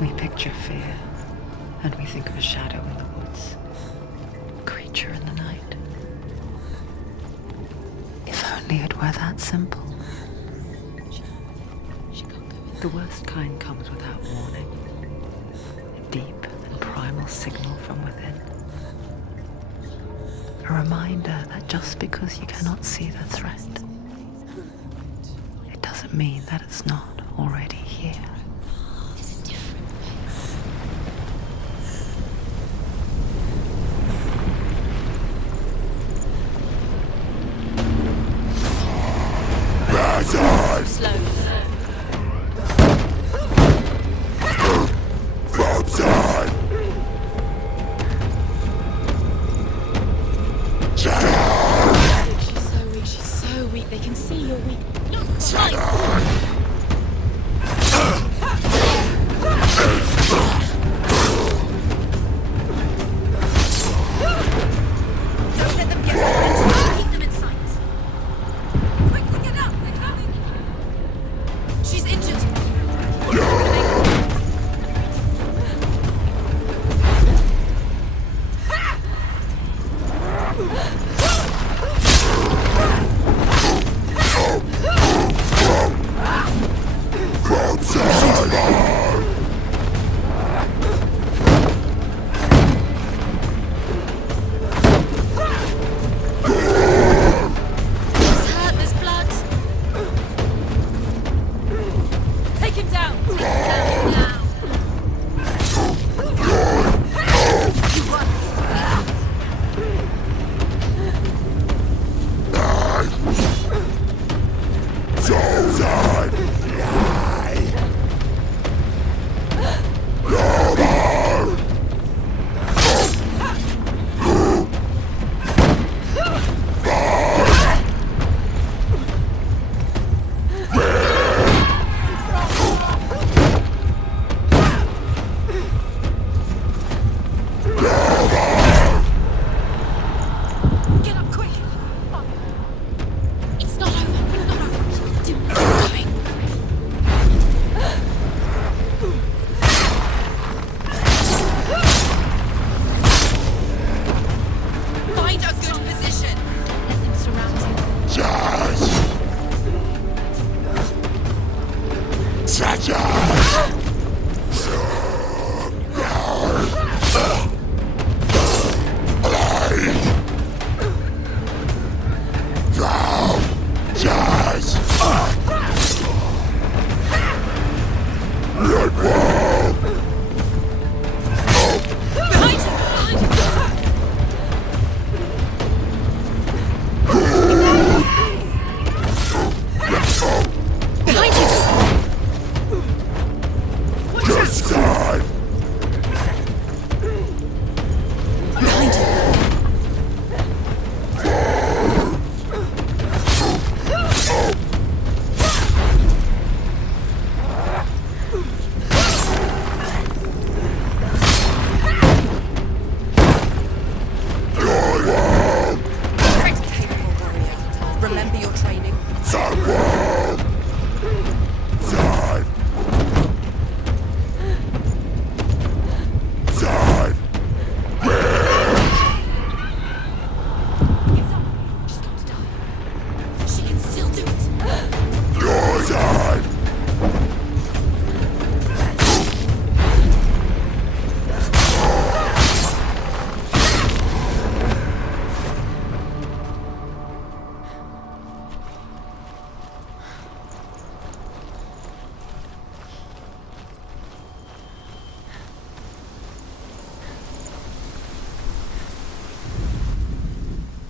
We picture fear, and we think of a shadow in the woods, a creature in the night. If only it were that simple. The worst kind comes without warning, a deep and primal signal from within. A reminder that just because you cannot see the threat, it doesn't mean that it's not already here. She's so weak. They can see you're weak. Don't let them get her. Keep them in sight. Quickly get up. They're coming. She's injured.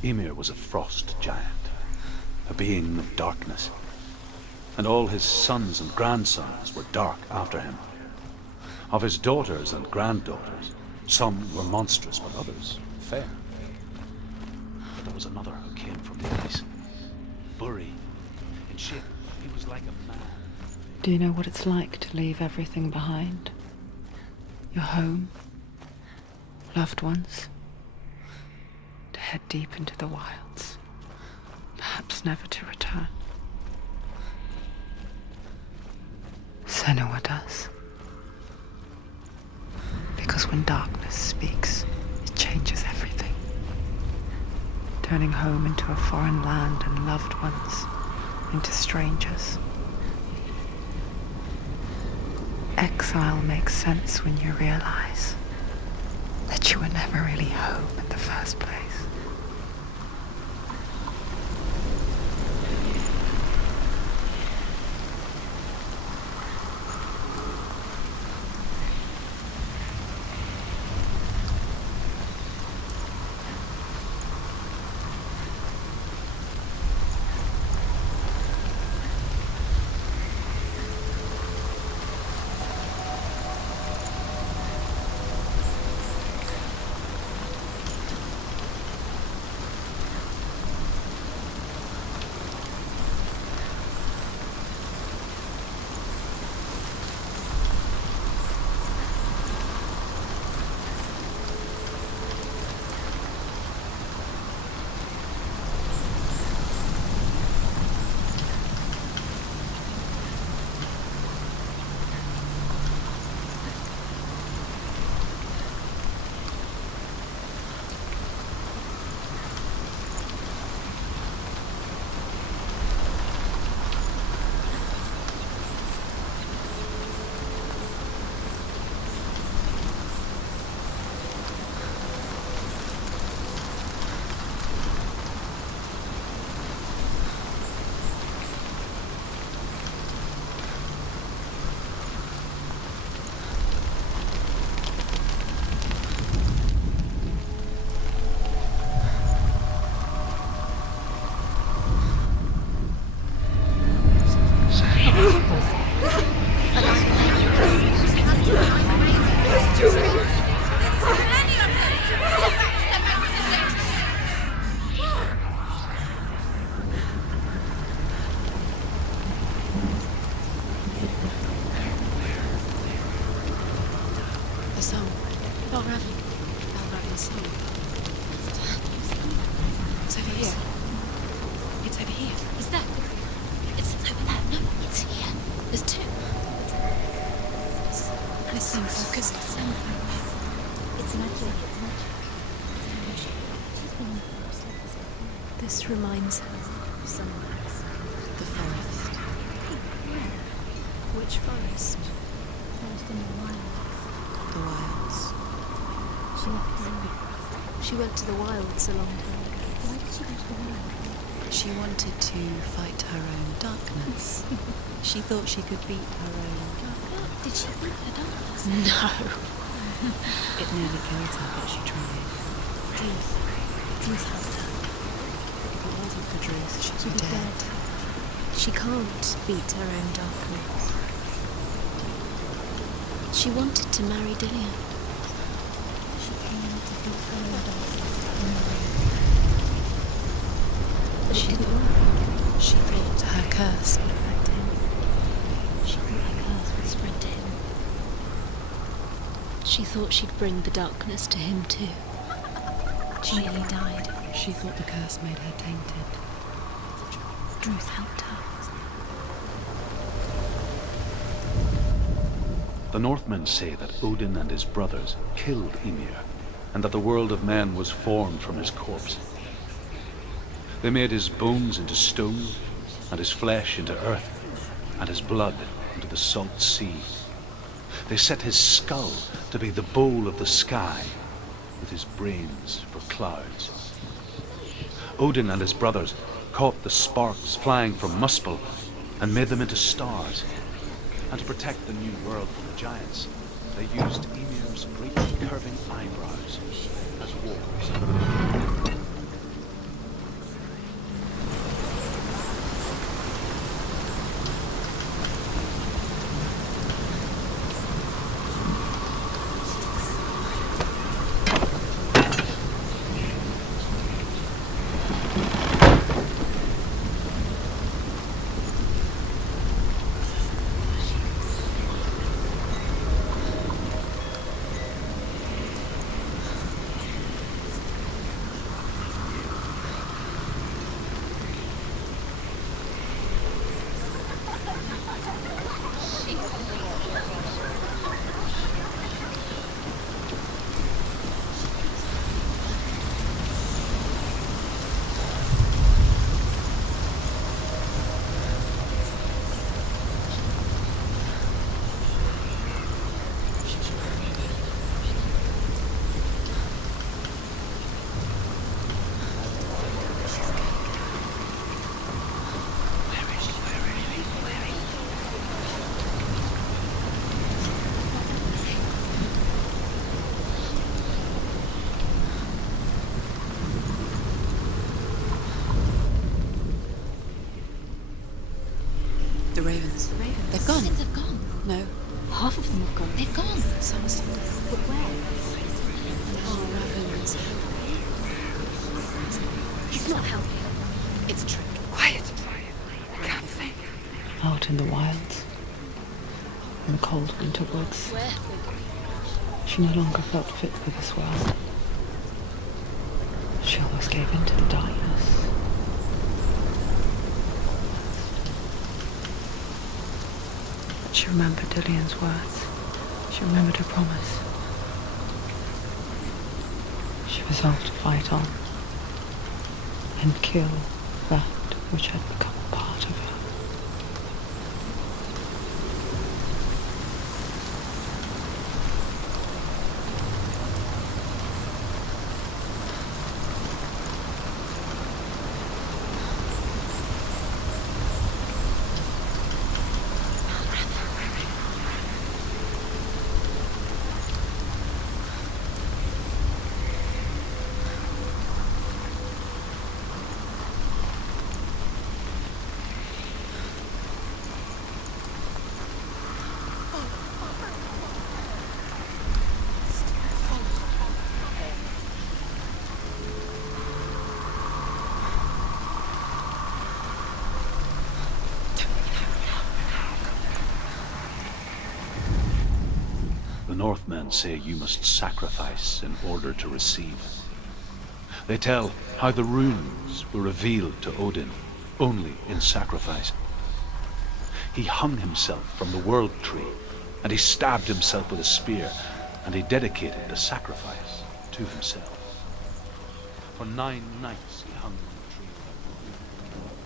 Ymir was a frost giant, a being of darkness, and all his sons and grandsons were dark after him. Of his daughters and granddaughters, some were monstrous, but others fair. But there was another who came from the ice. Buri. In shape, he was like a man. Do you know what it's like to leave everything behind? Your home, loved ones, to head deep into the wilds, perhaps never to return. Senua does. Because when darkness speaks, it changes everything, turning home into a foreign land and loved ones into strangers. Exile makes sense when you realize that you were never really home in the first place. The soul. Balravi's soul. It's over here. It's over here. Is that? It's over there. No, it's here. There's two. Listen, focus. It's magic. This reminds her of sunrise. The forest. Which forest? Forest in the wilds. The wilds. She left home. She went to the wilds a long time ago. Why did she go to the wilds? She wanted to fight her own darkness. She thought she could beat her own darkness. Did she beat her darkness? No. It nearly killed her, but she tried. Druth helped her. If it wasn't for Druth, she'd She'd be be dead. dead. She can't beat her own darkness. She wanted to marry Dillian. She came to beat her own darkness. But it didn't work. She thought her curse would affect him. She thought her curse would spread to him. She thought she'd bring the darkness to him too. She nearly died. She thought the curse made her tainted. Druth helped her. The Northmen say that Odin and his brothers killed Ymir, and that the world of men was formed from his corpse. They made his bones into stone, and his flesh into earth, and his blood into the salt sea. They set his skull to be the bowl of the sky, with his brains for clouds. Odin and his brothers caught the sparks flying from Muspel and made them into stars. And to protect the new world from the giants, they used Ymir's great curving eyebrows as walls. The ravens. They've gone. Since they've gone. No. Half of them have gone. They've gone. Some are still there. But where? Oh, ravens. He's not helping. It's a trick. Quiet. I can't think. Out in the wilds, in the cold winter woods, Where? she no longer felt fit for this world. She almost gave in to the darkness. But she remembered Dillian's words. She remembered her promise. She resolved to fight on and kill that which had become a part of her. The Northmen say you must sacrifice in order to receive. They tell how the runes were revealed to Odin only in sacrifice. He hung himself from the world tree, and he stabbed himself with a spear, and he dedicated the sacrifice to himself. For 9 nights he hung from the tree without moving.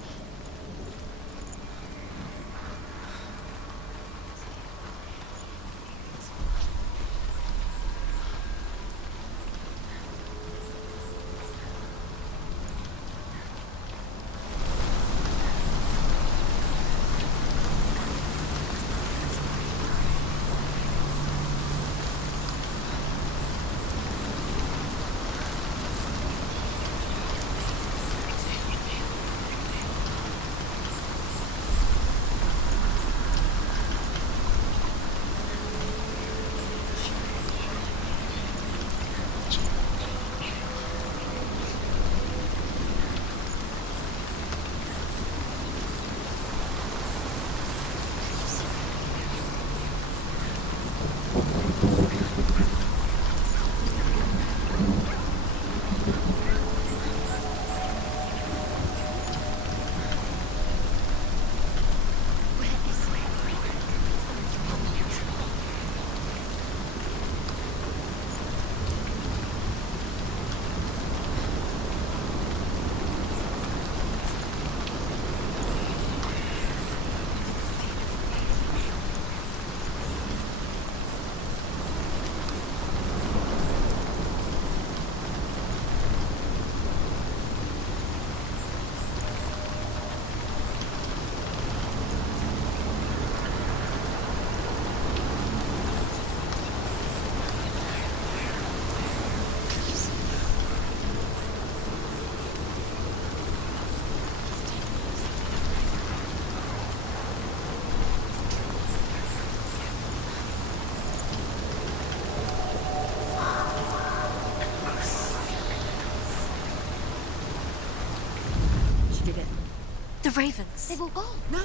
ravens. They've all gone. No.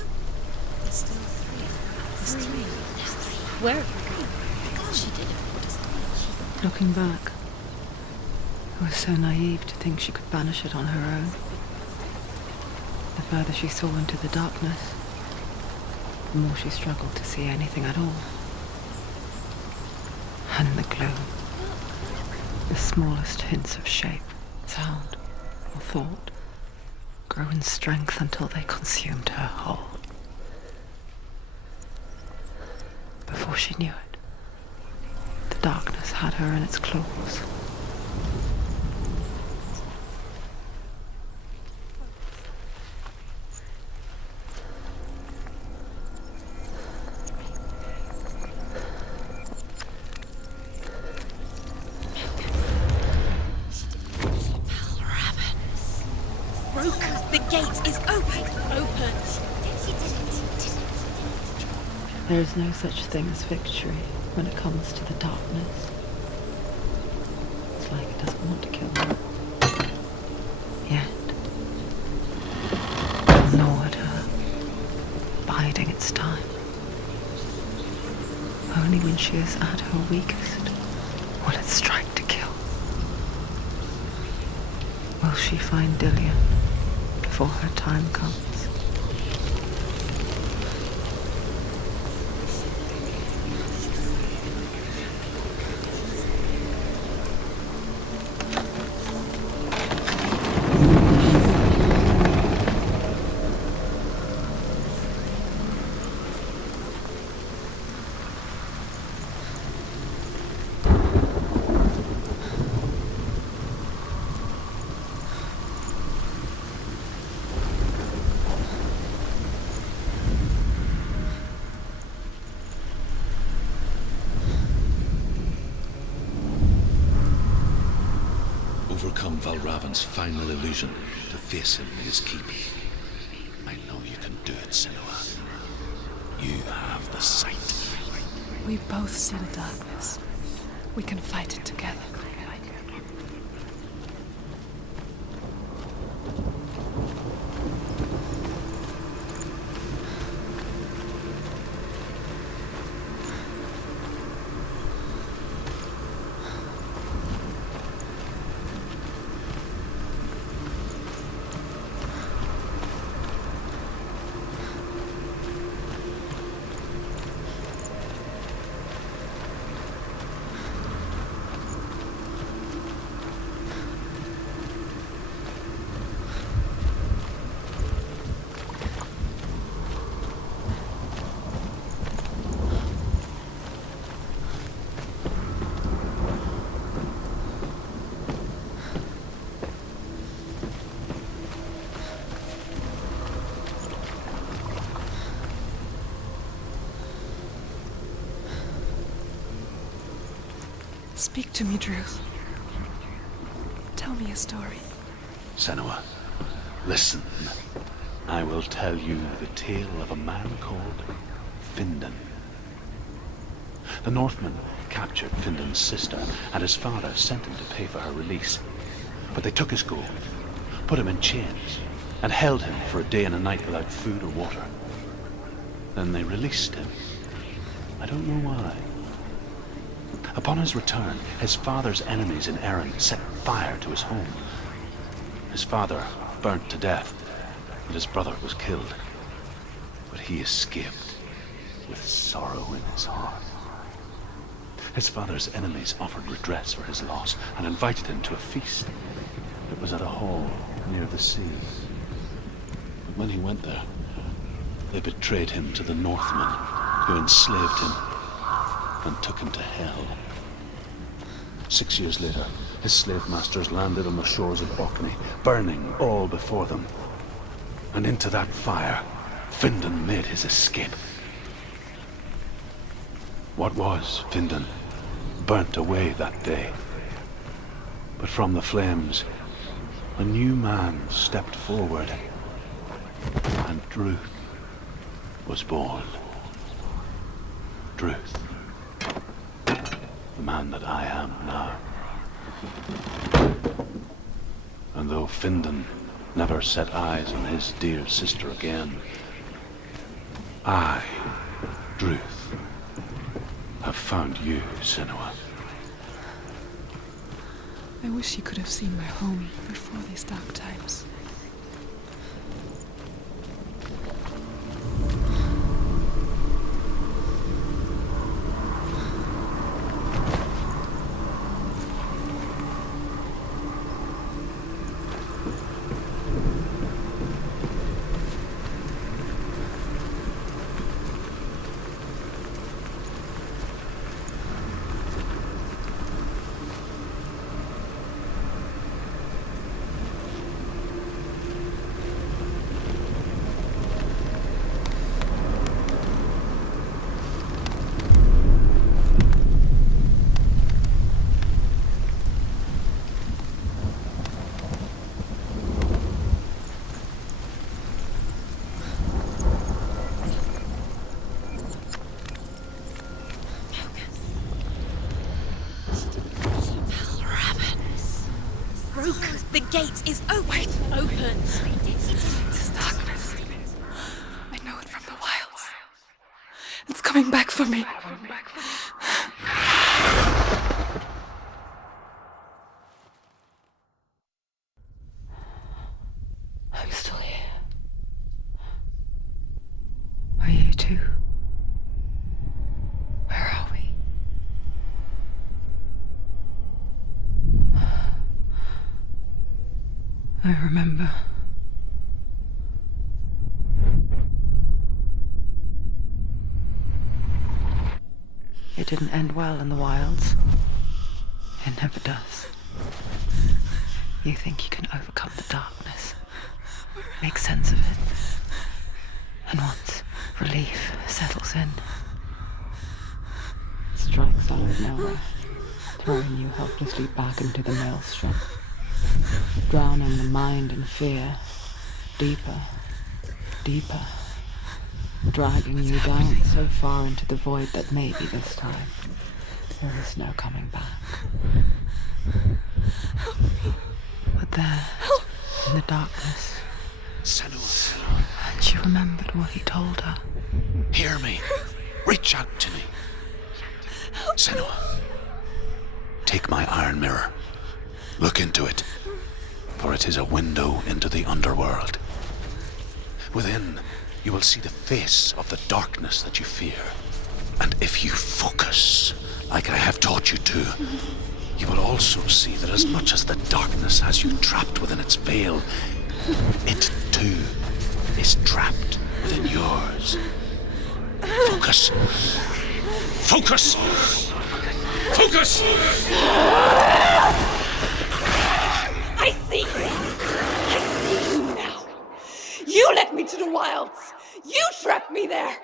There's still three. There's three. There's three. Where have they gone? She did it. What does that mean? Looking back, I was so naive to think she could banish it on her own. The further she saw into the darkness, the more she struggled to see anything at all. And in the gloom, the smallest hints of shape, sound, or thought grow in strength until they consumed her whole. Before she knew it, the darkness had her in its claws. The gate is open! Open! There is no such thing as victory when it comes to the darkness. It's like it doesn't want to kill her. Yet, it gnawed her, biding its time. Only when she is at her weakest will it strike to kill. Will she find Dillian before her time comes? Overcome Valravan's final illusion to face him in his keep. I know you can do it, Senua. You have the sight. We both see the darkness. We can fight it together. Speak to me, Druth. Tell me a story. Senua, listen. I will tell you the tale of a man called Findan. The Northmen captured Findan's sister, and his father sent him to pay for her release. But they took his gold, put him in chains, and held him for a day and a night without food or water. Then they released him. I don't know why. Upon his return, his father's enemies in Erin set fire to his home. His father burnt to death, and his brother was killed. But he escaped with sorrow in his heart. His father's enemies offered redress for his loss and invited him to a feast. It was at a hall near the sea. But when he went there, they betrayed him to the Northmen, who enslaved him and took him to hell. 6 years later, his slave masters landed on the shores of Orkney, burning all before them. And into that fire, Findan made his escape. What was Findan burnt away that day. But from the flames, a new man stepped forward, and Druth was born. Druth. The man that I am now. And though Findan never set eyes on his dear sister again. I, Druth, have found you, Senua. I wish you could have seen my home before these dark times. The gate is open. Open. This darkness. I know it from the wilds. It's coming back for me. I'm still here. Are you too? Where are we? I remember. It didn't end well in the wilds. It never does. You think you can overcome the darkness, make sense of it, and once relief settles in, it strikes out of nowhere, throwing you helplessly back into the maelstrom, drowning the mind in fear, deeper, deeper, dragging you down so far into the void that maybe this time there is no coming back. But there, in the darkness, Senua, she remembered what he told her. hear me. Reach out to me. Senua, take my iron mirror. Look into it, for it is a window into the underworld. Within, you will see the face of the darkness that you fear. And if you focus, like I have taught you to, you will also see that as much as the darkness has you trapped within its veil, it too is trapped within yours. Focus. Focus! Focus! I see you! I see you now! You led me to the wilds! You trapped me there!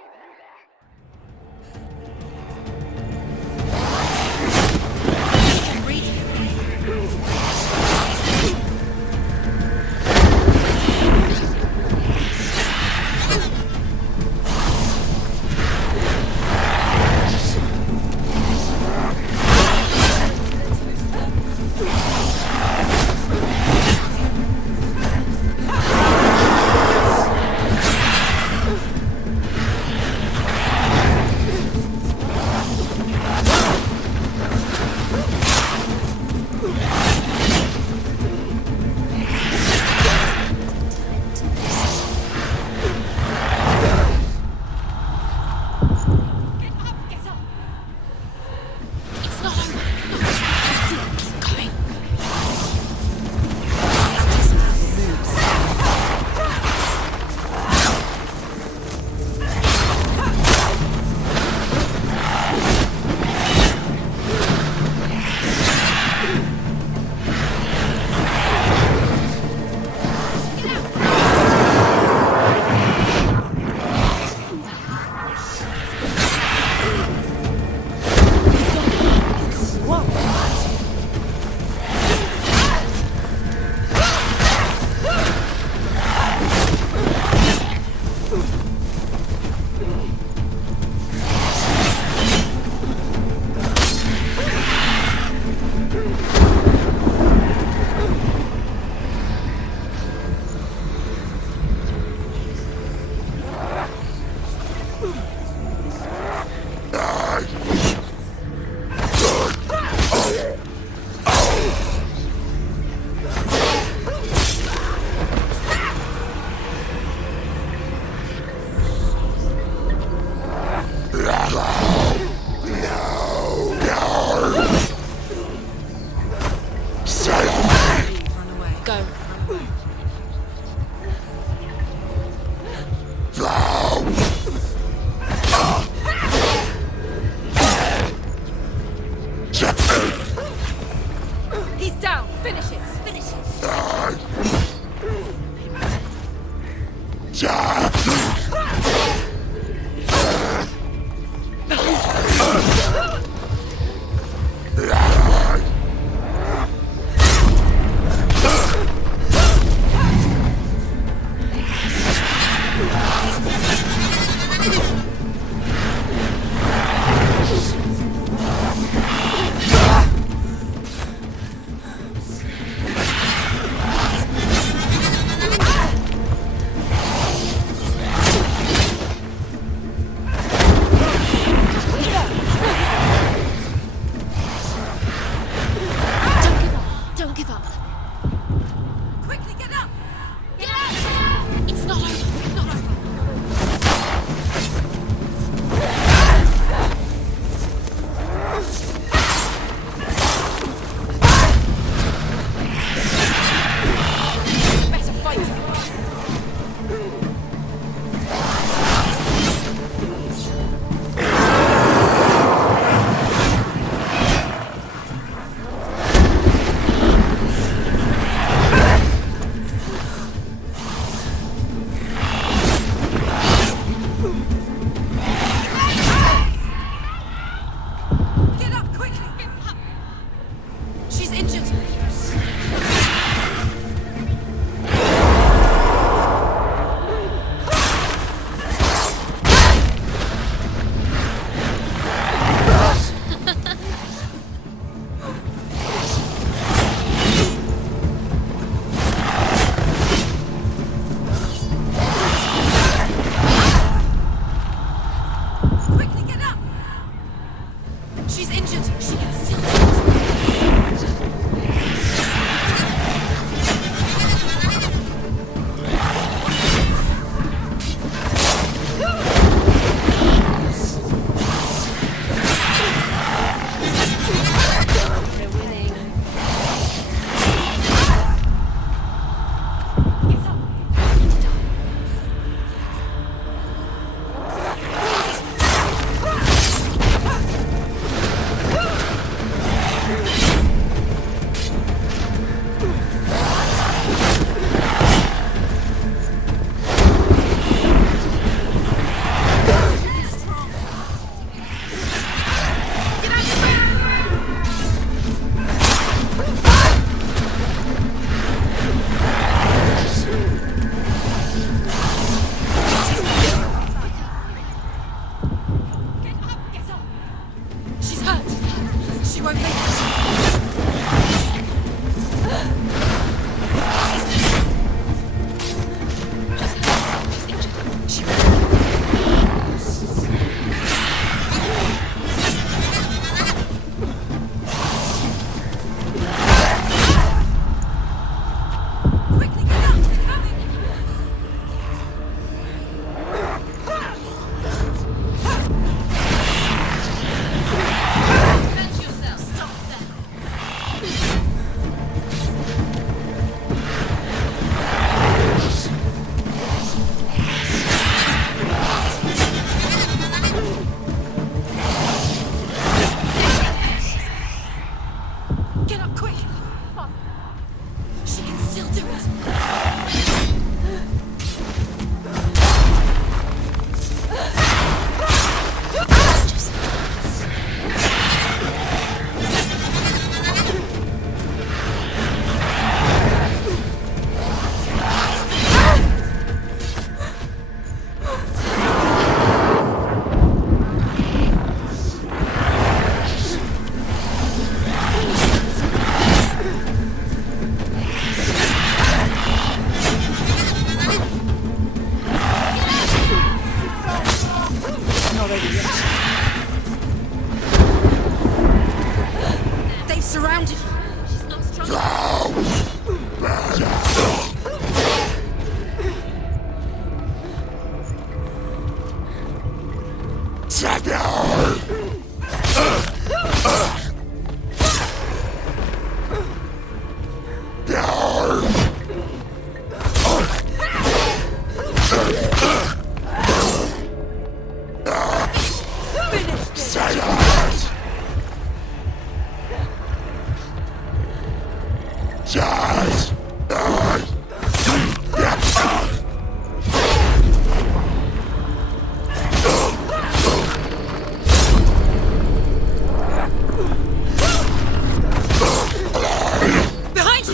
Behind you!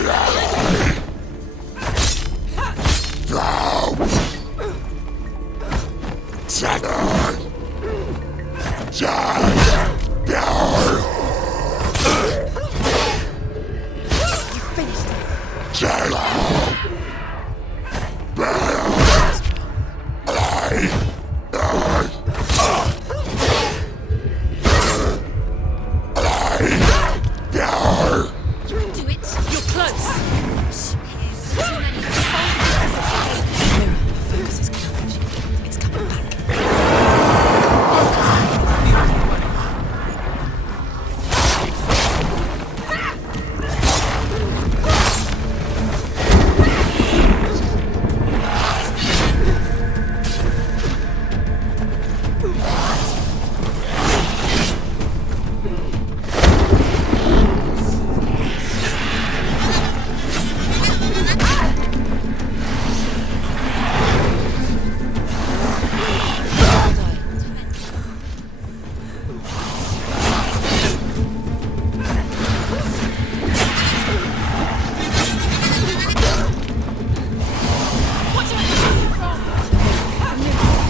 You can do it. You're close! Too many. Mira, focus is close. It's coming back.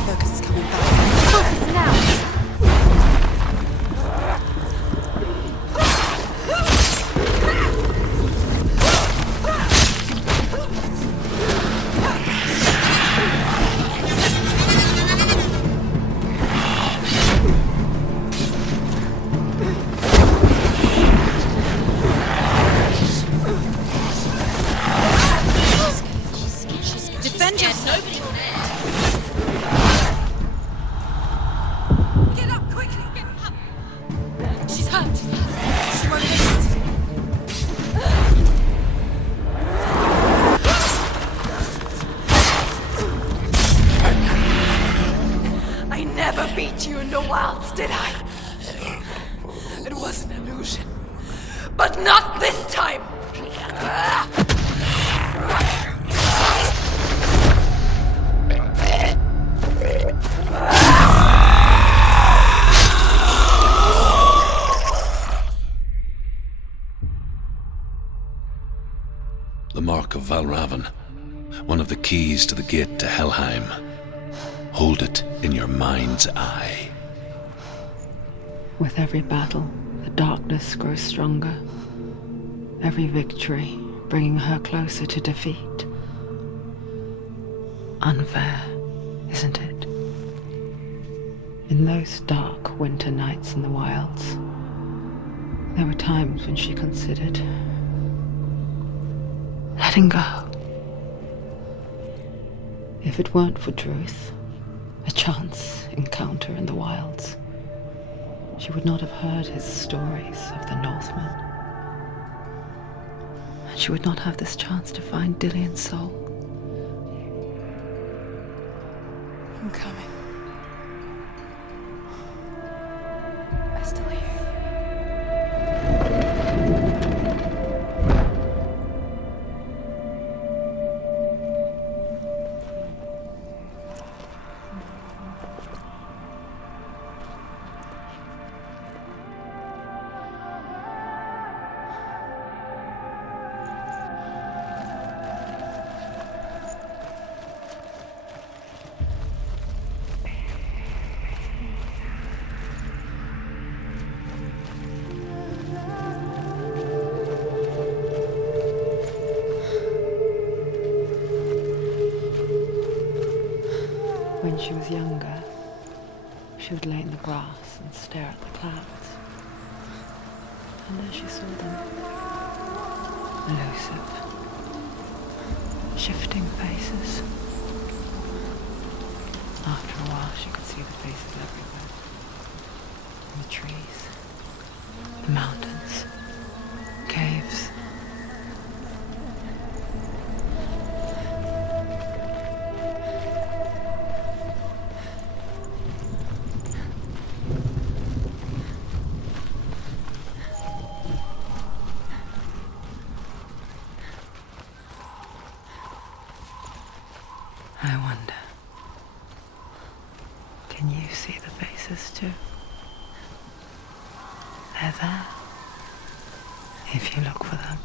Focus is coming back. Defend yourself! Nobody will end. Get up, quickly! Get up! She's hurt! She won't make it! I never beat you in the wilds, did I? It was an illusion. But not this time! The Mark of Valravan. One of the keys to the gate to Helheim. Hold it in your mind's eye. With every battle, the darkness grows stronger. Every victory bringing her closer to defeat. Unfair, isn't it? In those dark winter nights in the wilds, there were times when she considered letting go. If it weren't for Druth, a chance encounter in the wilds, she would not have heard his stories of the Northmen. And she would not have this chance to find Dillion's soul. I'm coming. I still hear you. When she was younger, she would lay in the grass and stare at the clouds. And as she saw them, elusive, shifting faces. After a while, she could see the faces everywhere. In the trees, the mountains, caves. They're there, if you look for them.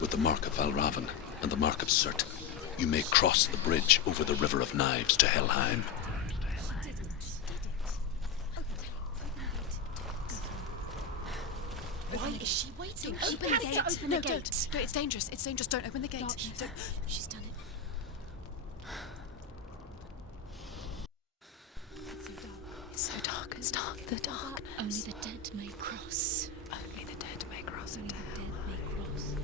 With the Mark of Valravan and the Mark of Surt, you may cross the bridge over the River of Knives to Helheim. Why is she waiting? She Open the has gate. to open No, the don't. gate. No, it's dangerous. It's dangerous. Don't open the gate. Don't. She's done it. It's so dark. It's dark. The dark. Only the dead may cross. Only the dead may cross Only into the hell. dead may cross.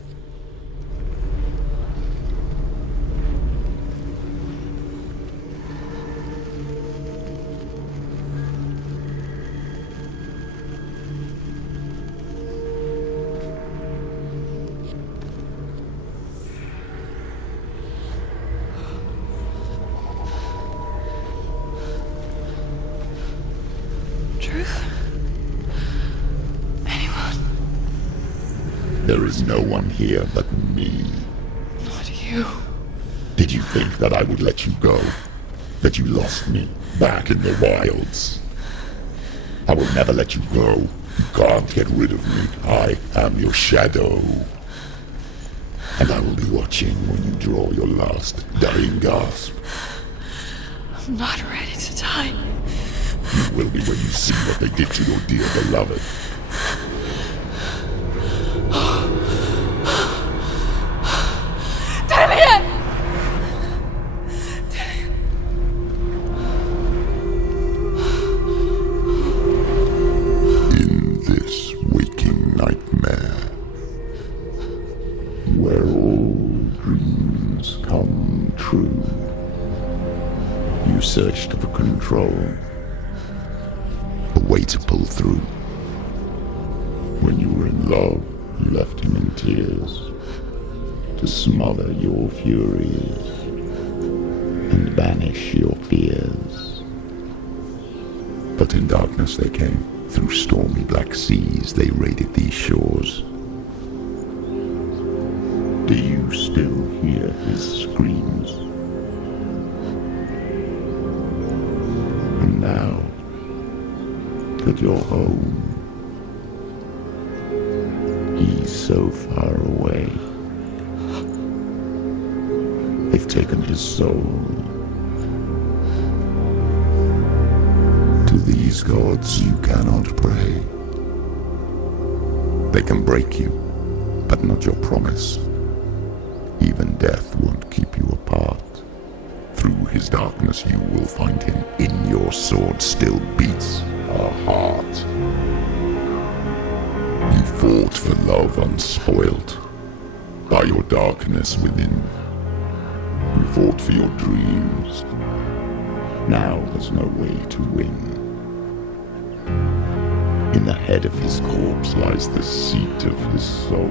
Truth? Anyone? There is no one here but me. Not you. Did you think that I would let you go? That you lost me back in the wilds? I will never let you go. You can't get rid of me. I am your shadow. And I will be watching when you draw your last dying gasp. I'm not ready to die. You will be when you see what they did to your dear beloved. In this waking nightmare, where all dreams come true, you searched for control, a way to pull through. When you were in love, you left him in tears to smother your furies and banish your fears. But in darkness they came, through stormy black seas they raided these shores. Do you still hear his screams? And now that you're home, he's so far away. They've taken his soul. To these gods you cannot pray. They can break you, but not your promise. Even death won't keep you apart. Through his darkness you will find him. In your sword still beats a heart. You fought for love unspoilt by your darkness within. You fought for your dreams. Now there's no way to win. In the head of his corpse lies the seat of his soul.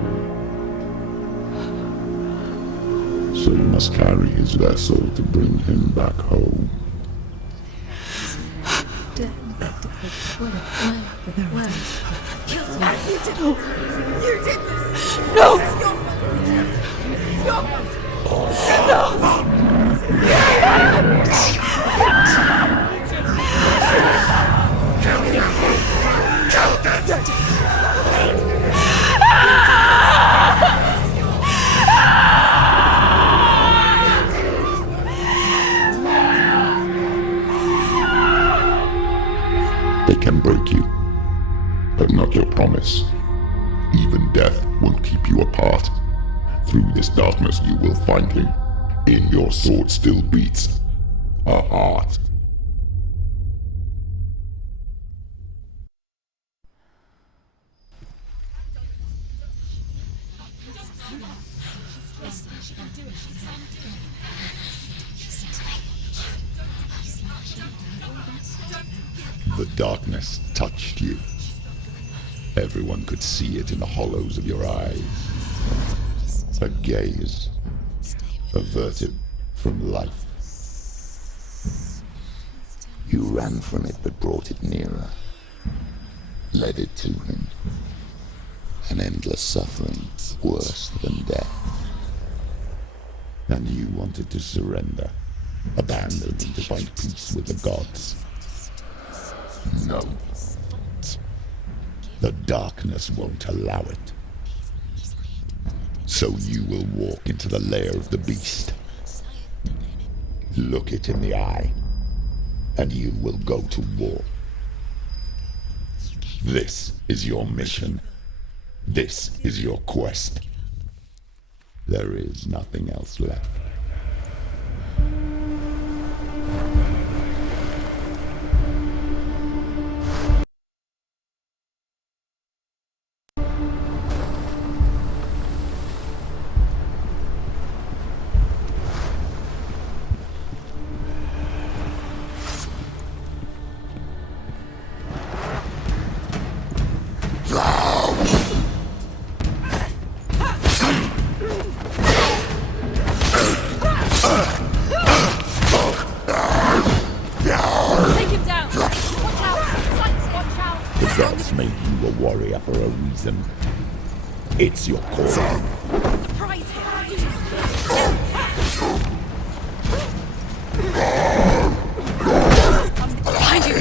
So you must carry his vessel to bring him back home. You did this! No! This is your fault! Your fault! No! than death will keep you apart. Through this darkness you will find him. In your sword still beats a heart. The darkness touched you. Everyone could see it in the hollows of your eyes. A gaze averted from life. You ran from it but brought it nearer. Led it to him. An endless suffering worse than death. And you wanted to surrender. Abandon and to find peace with the gods. No. The darkness won't allow it. So you will walk into the lair of the beast. Look it in the eye, and you will go to war. This is your mission. This is your quest. There is nothing else left. It's your call. Surprise him! I'm behind you!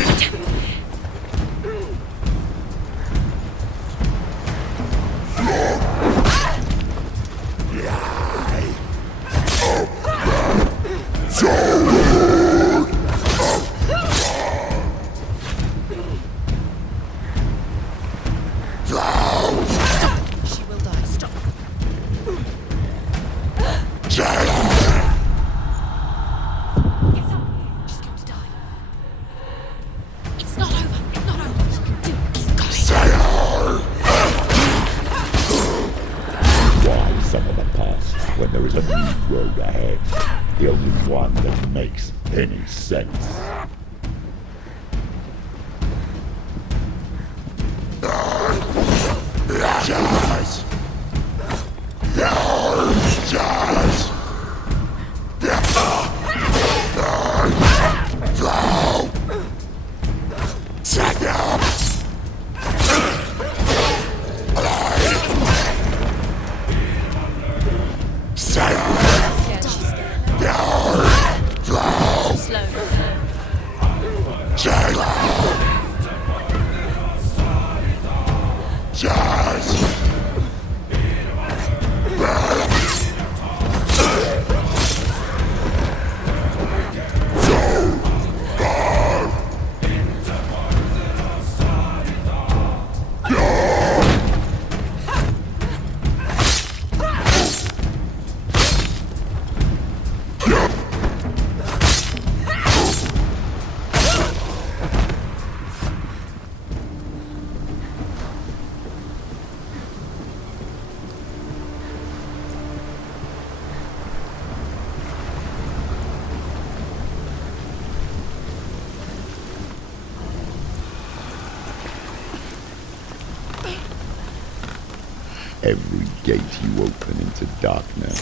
Every gate you open into darkness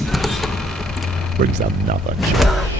brings another challenge.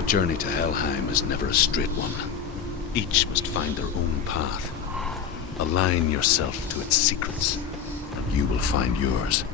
The journey to Helheim is never a straight one. Each must find their own path. Align yourself to its secrets, and you will find yours.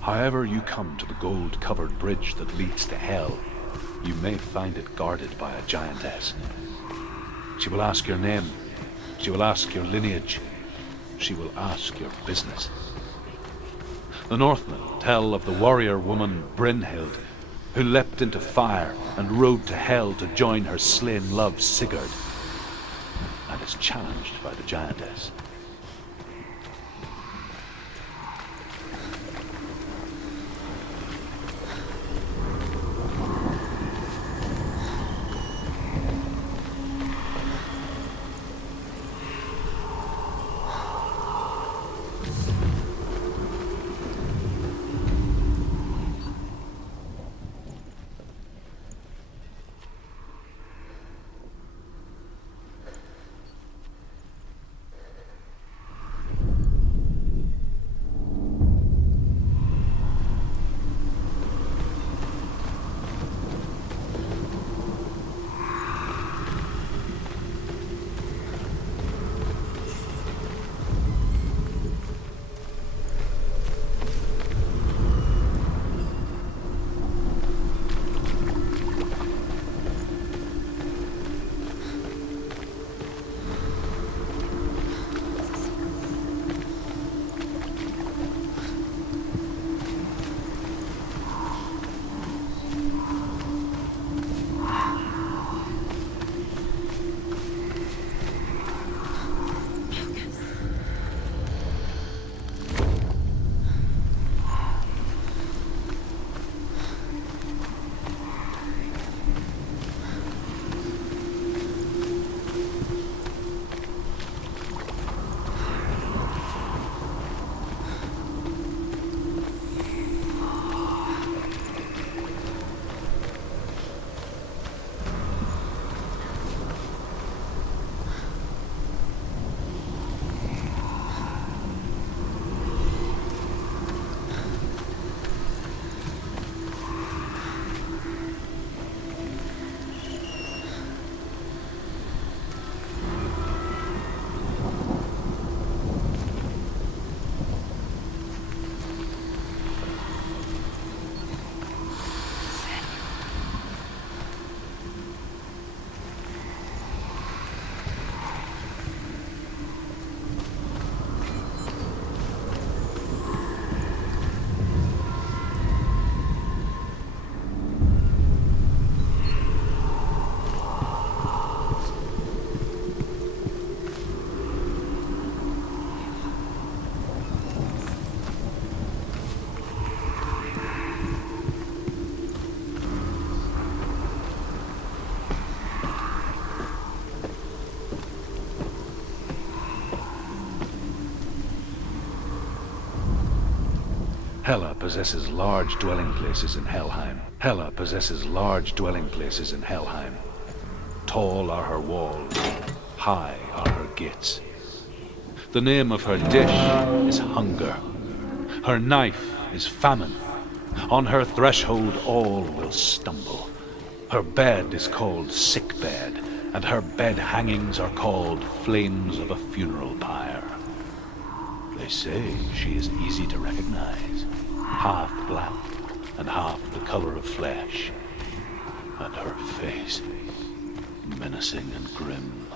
However you come to the gold-covered bridge that leads to Hell, you may find it guarded by a giantess. She will ask your name. She will ask your lineage. She will ask your business. The Northmen tell of the warrior woman Brynhild, who leapt into fire and rode to Hell to join her slain love Sigurd, and is challenged by the giantess. Hela possesses large dwelling places in Helheim. Hela possesses large dwelling places in Helheim. Tall are her walls, high are her gates. The name of her dish is hunger. Her knife is famine. On her threshold all will stumble. Her bed is called sick bed, and her bed hangings are called flames of a funeral pyre. They say she is easy to recognize, half black and half the color of flesh, and her face menacing and grim.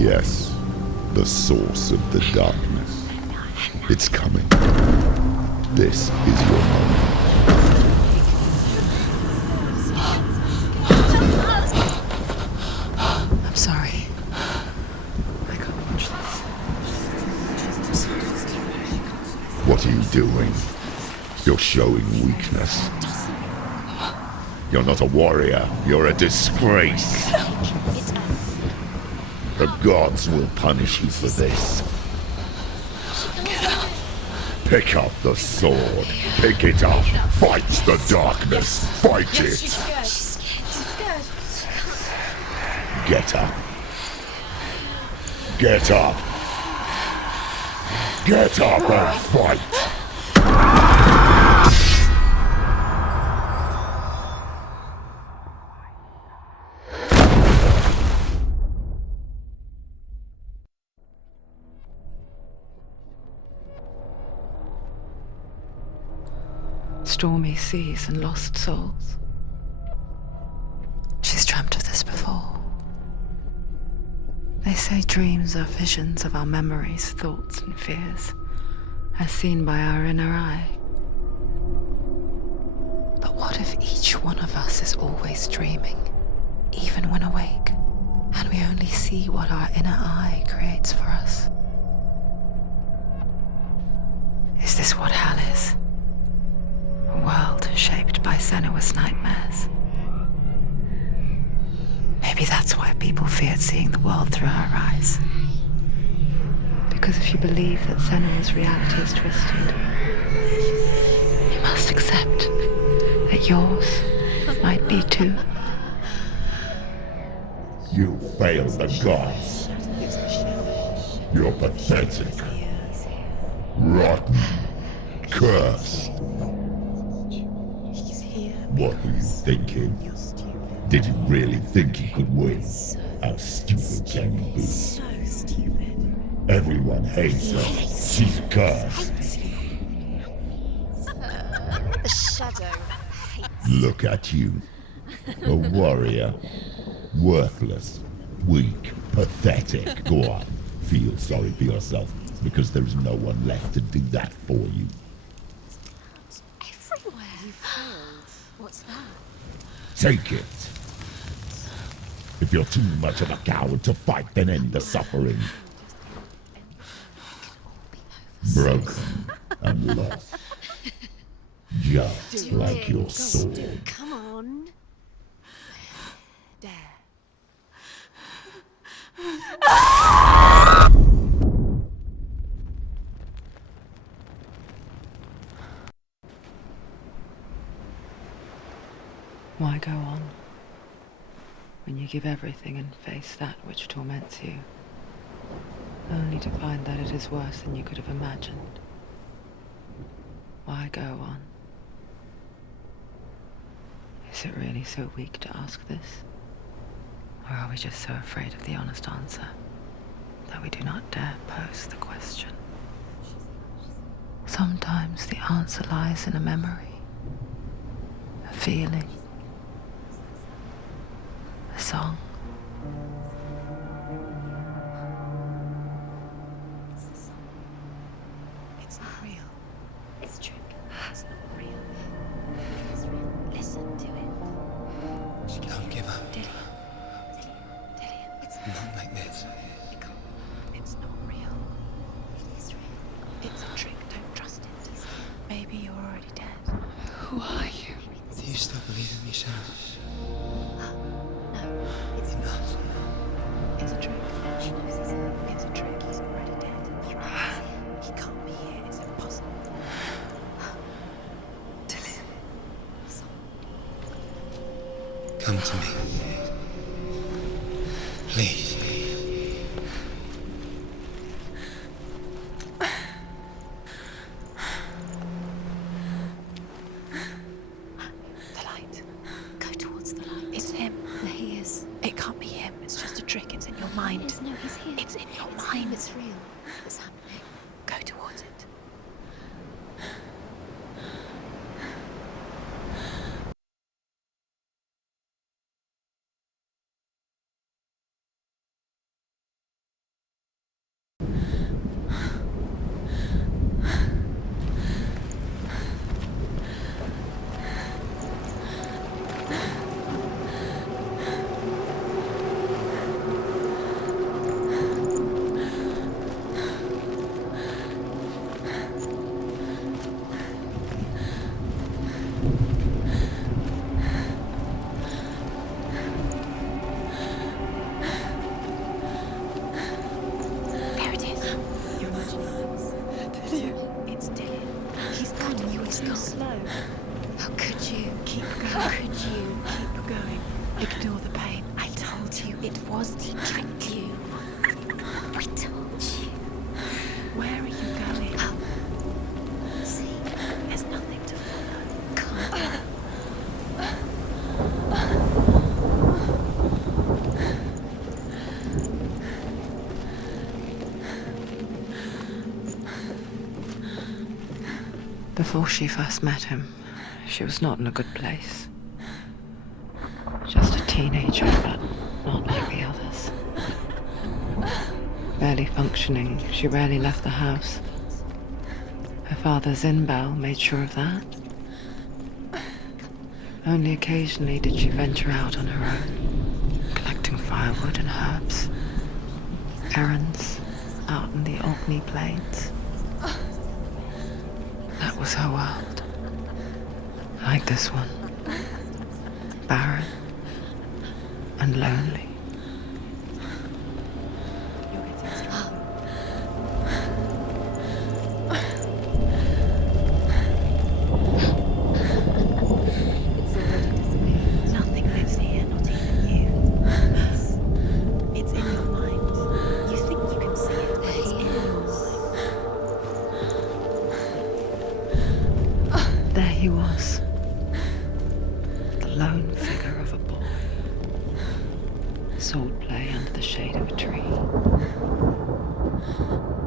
Yes, the source of the darkness. It's coming. This is your moment. I'm sorry. I can't watch this. What are you doing? You're showing weakness. You're not a warrior. You're a disgrace. The gods will punish you for this. Pick up the sword. Pick it up. Fight the darkness. Fight it. She's scared. Get up. Get up. Get up and fight. Stormy seas and lost souls. She's dreamt of this before. They say dreams are visions of our memories, thoughts, and fears, as seen by our inner eye. But what if each one of us is always dreaming, even when awake, and we only see what our inner eye creates for us? Is this what hell is? A world shaped by Senua's nightmares. Maybe that's why people feared seeing the world through her eyes. Because if you believe that Senua's reality is twisted, you must accept that yours might be too. You failed the gods. You're pathetic. Rotten. Cursed. What were you thinking? Did you really think you could win? How stupid can you be? So stupid. Everyone hates her. She's cursed. The shadow hates. Look at you. A warrior. Worthless. Weak. Pathetic. Go on. Feel sorry for yourself, because there is no one left to do that for you. Everywhere. You failed. What's that? Take it. If you're too much of a coward to fight, then end the suffering. Broken and lost. Just like your sword. Come on. Dare. Why go on when you give everything and face that which torments you, only to find that it is worse than you could have imagined? Why go on? Is it really so weak to ask this? Or are we just so afraid of the honest answer that we do not dare pose the question? Sometimes the answer lies in a memory, a feeling, a song. It's not real. It's a trick. It's not real. It's real. Listen to it. Don't give up. Dillian. It's Not like this. It can't. It's not real. It is real. It's a trick. Don't trust it. Maybe you're already dead. Who are you? Do you still believe in me, Senua? No, it's Enough. It's a trick. She knows he's here. It's a trick. He's already dead. He can't be here. It's impossible. Dillian. Come to me. Please. The light. Go towards the light. It's him. There he is. It can't be him. It's just a trick. It's in your mind. No, he's here. It's in your mind. It's real. It's happening. Go towards it. was to trick you. I told you. Where are you going? See, There's nothing to follow. come on. Before she first met him, she was not in a good place. Just a teenager, but not like the others. Barely functioning, she rarely left the house. Her father's in-bell made sure of that. Only occasionally did she venture out on her own, collecting firewood and herbs. Errands out in the Orkney Plains. That was her world. Like this one. Barren and lonely. Nothing lives here, not even you. It's in your mind. You think you can see it, but it's in your mind. There he was. The lone figure of a boy. Swordplay under the shade of a tree.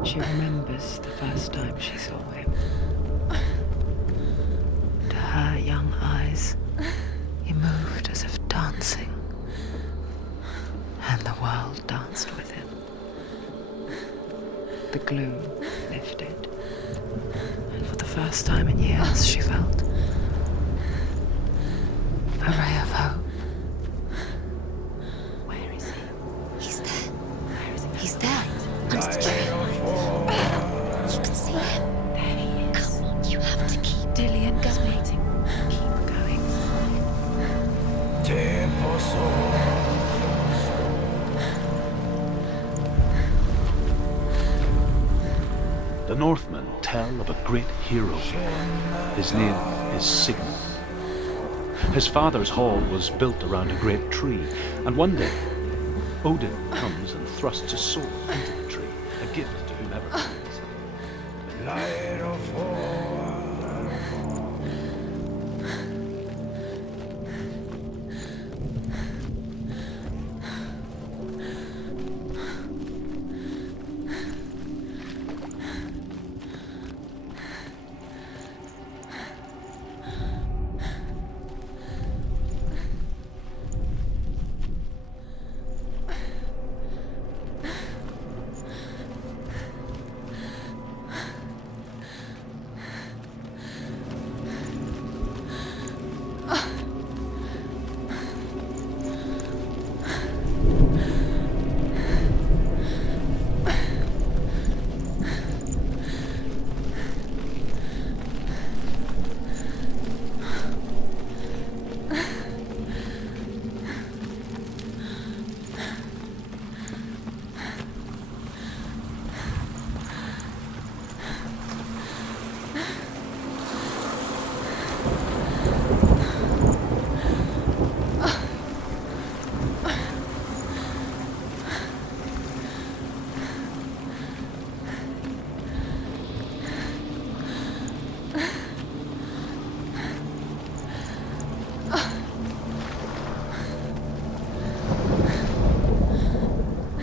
She remembers the first time she saw him. To her young eyes, he moved as if dancing, and the world danced with him. The gloom lifted, and for the first time in years she felt a ray of hope. Where is he? He's there. Where is he? He's there. Under the tree. You can see him. There he is. Come on, you have to keep Dillian is going. waiting. Keep going. The Northmen tell of a great hero. His name is Sigmund. His father's hall was built around a great tree, and one day, Odin comes and thrusts his sword into the tree, a gift to whomever finds it.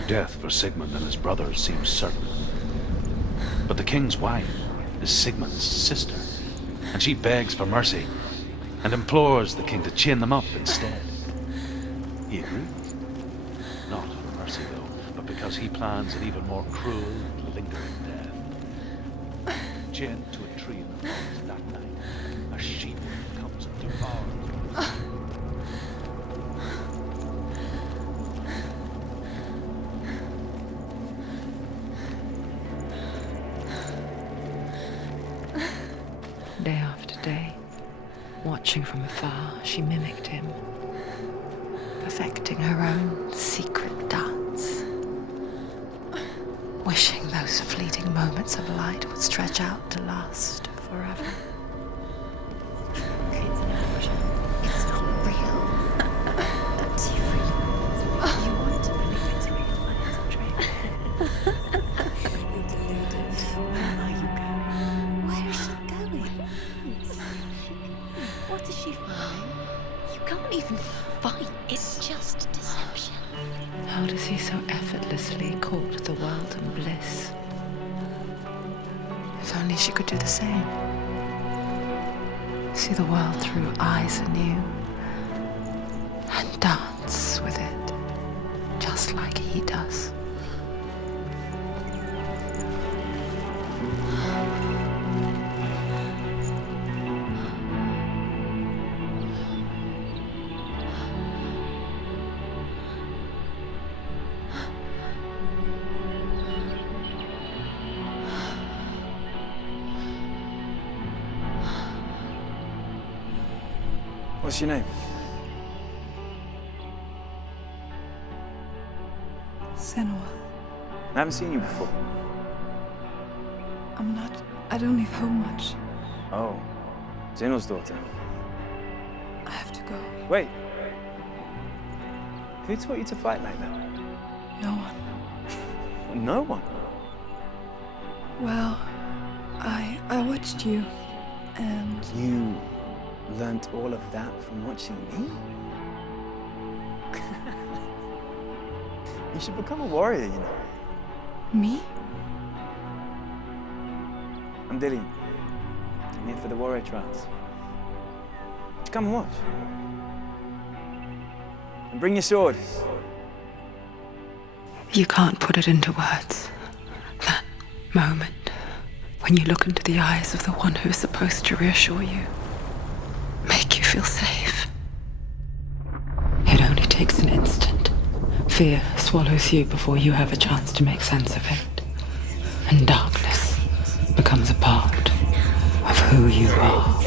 Death for Sigmund and his brothers seems certain. But the king's wife is Sigmund's sister, and she begs for mercy and implores the king to chain them up instead. He agrees. Not for mercy, though, but because he plans an even more cruel and lingering death. Chained to a tree in the forest that night, a she-wolf comes and devours them. Day after day, watching from afar, she mimicked him, perfecting her own secret dance, wishing those fleeting moments of light would stretch out to last forever. It's an illusion. It's not real. But you really You want to believe How does he so effortlessly court the world and bliss? If only she could do the same. See the world through eyes anew and dance with it, just like he does. What's your name? Senua. I haven't seen you before. I don't leave home much. Oh, Zenua's daughter. I have to go. Wait. Who taught you to fight like that? No one. No one? Well, I watched you, and You learnt all of that from watching me? You should become a warrior, you know. me? I'm Dillian. I'm here for the warrior trials. Come and watch. And bring your sword. You can't put it into words. That moment when you look into the eyes of the one who's supposed to reassure you, make you feel safe. It only takes an instant. Fear swallows you before you have a chance to make sense of it. And darkness becomes a part of who you are.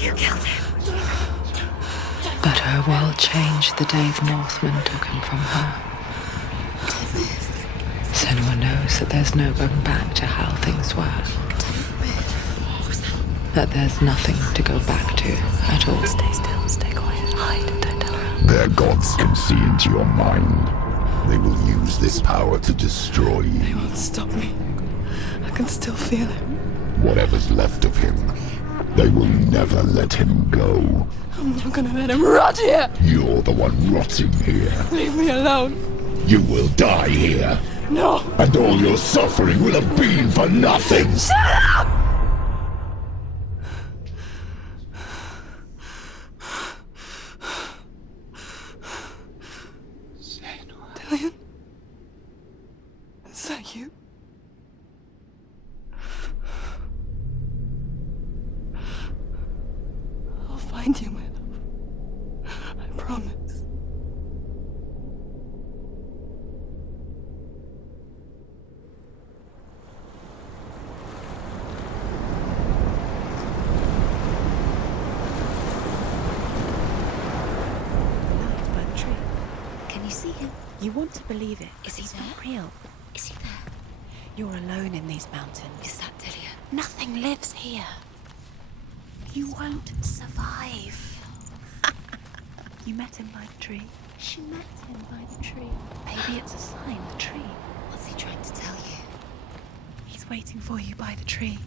You killed him. But her world changed the day the Northmen took him from her. Senua knows that there's no going back to how things were. That there's nothing to go back to at all. Stay still, stay quiet, hide, don't tell her. Their gods can see into your mind. They will use this power to destroy you. They won't stop me. I can still feel it. Whatever's left of him, they will never let him go. I'm not gonna let him rot here. You're the one rotting here. Leave me alone. You will die here. No. And all your suffering will have been for nothing. Shut up! Dillian? Is that you? I'll find you, my love. I promise. By the tree. Can you see him? You want to believe it. Is he It's there? not real. Is he there? You're alone in these mountains. Is that Dillian? Nothing lives here. You won't survive. You met him by the tree. She met him by the tree. Maybe it's a sign, the tree. What's he trying to tell you? He's waiting for you by the tree.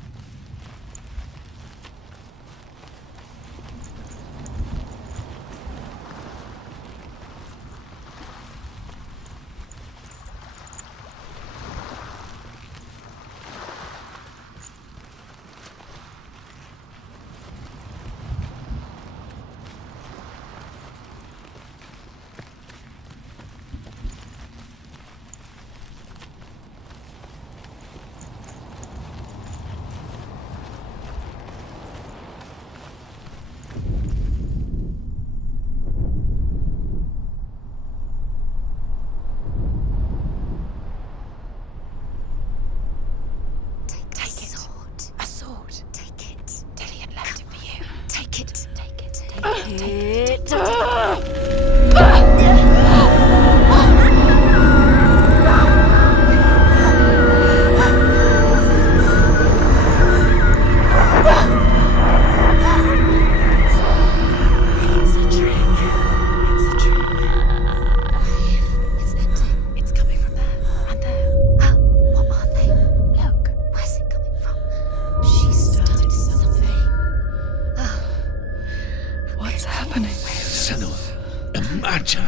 Imagine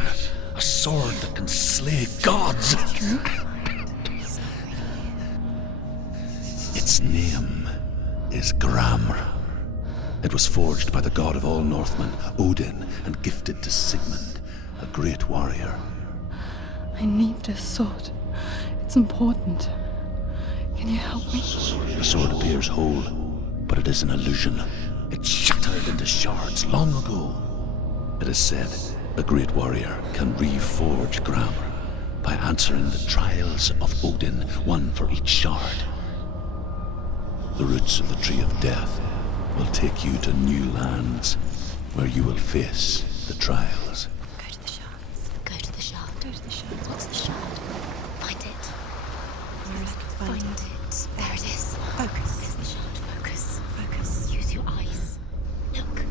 a sword that can slay gods. Its name is Gramr. It was forged by the god of all Northmen, Odin, and gifted to Sigmund, a great warrior. I need this sword. It's important. Can you help me? The sword appears whole, but it is an illusion. It shattered into shards long ago. It is said a great warrior can reforge Gramr by answering the trials of Odin, one for each shard. The roots of the Tree of Death will take you to new lands where you will face the trials. Go to the shard. Go to the shard. Go to the shard. What's the shard? Find it. Where is it? Find it. There it is. Focus. There's the shard. Focus. Focus. Use your eyes. Look.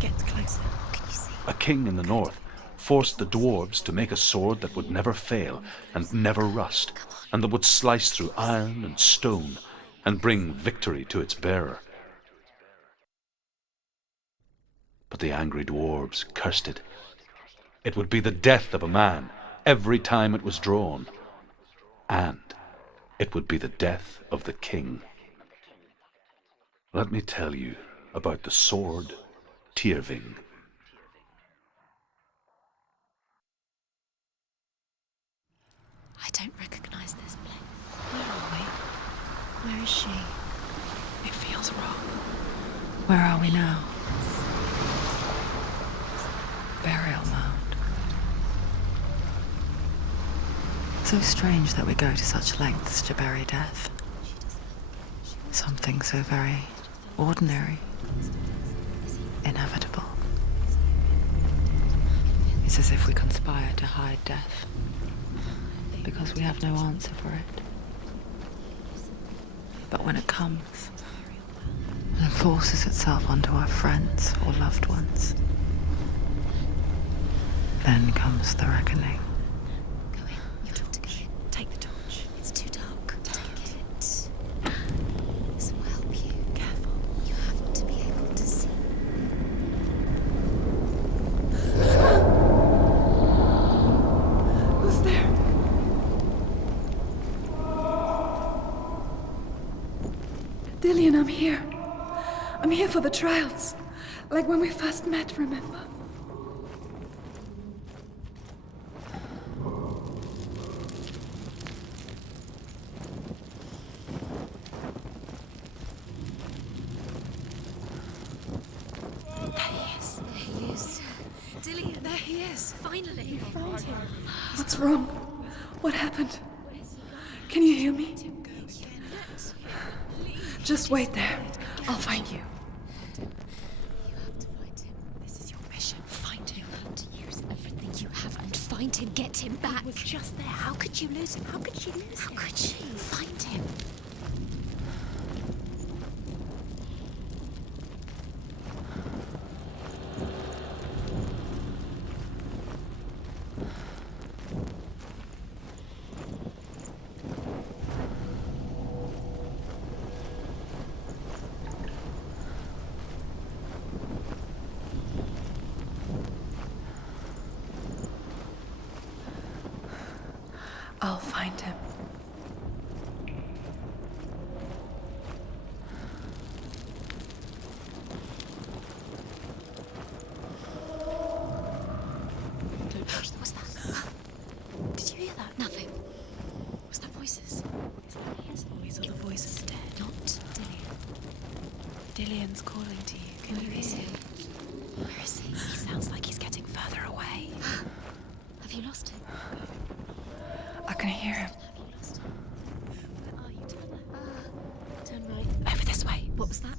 Get closer. Can you see? A king in the north forced the dwarves to make a sword that would never fail and never rust, and that would slice through iron and stone and bring victory to its bearer. But the angry dwarves cursed it. It would be the death of a man every time it was drawn, and it would be the death of the king. Let me tell you about the sword Tyrving. I don't recognize this place. Where are we? Where is she? It feels wrong. Where are we now? Burial mound. So strange that we go to such lengths to bury death. Something so very ordinary, inevitable. It's as if we conspire to hide death, because we have no answer for it. But when it comes and forces itself onto our friends or loved ones, then comes the reckoning. Go in. You have to go in. Take the torch. It's too dark. Take it. This will help you. Careful. You have to be able to see. Who's there? Dillian, I'm here. I'm here for the trials. Like when we first met, remember? There he is. Dillian, there he is. Finally. Found him. What's wrong? What happened? Can you hear me? Just wait there. I'll find you. You have to find him. This is your mission. Find him. You have to use everything you have and find him. Get him back. He was just there. How could you lose him? How could she lose How him? could she? Find him. I'll find him. Don't touch them. What's that? Did you hear that? Nothing. Was that voices? Is that his voice or the voice of the dead? Not Dillian. Dillian's calling to you. Can you Where is hear he? him? Where is he? He sounds like he's getting further away. Have you lost him? I can hear him. Have you lost him? Where are you? Turn left. Turn right. Over this way. What was that?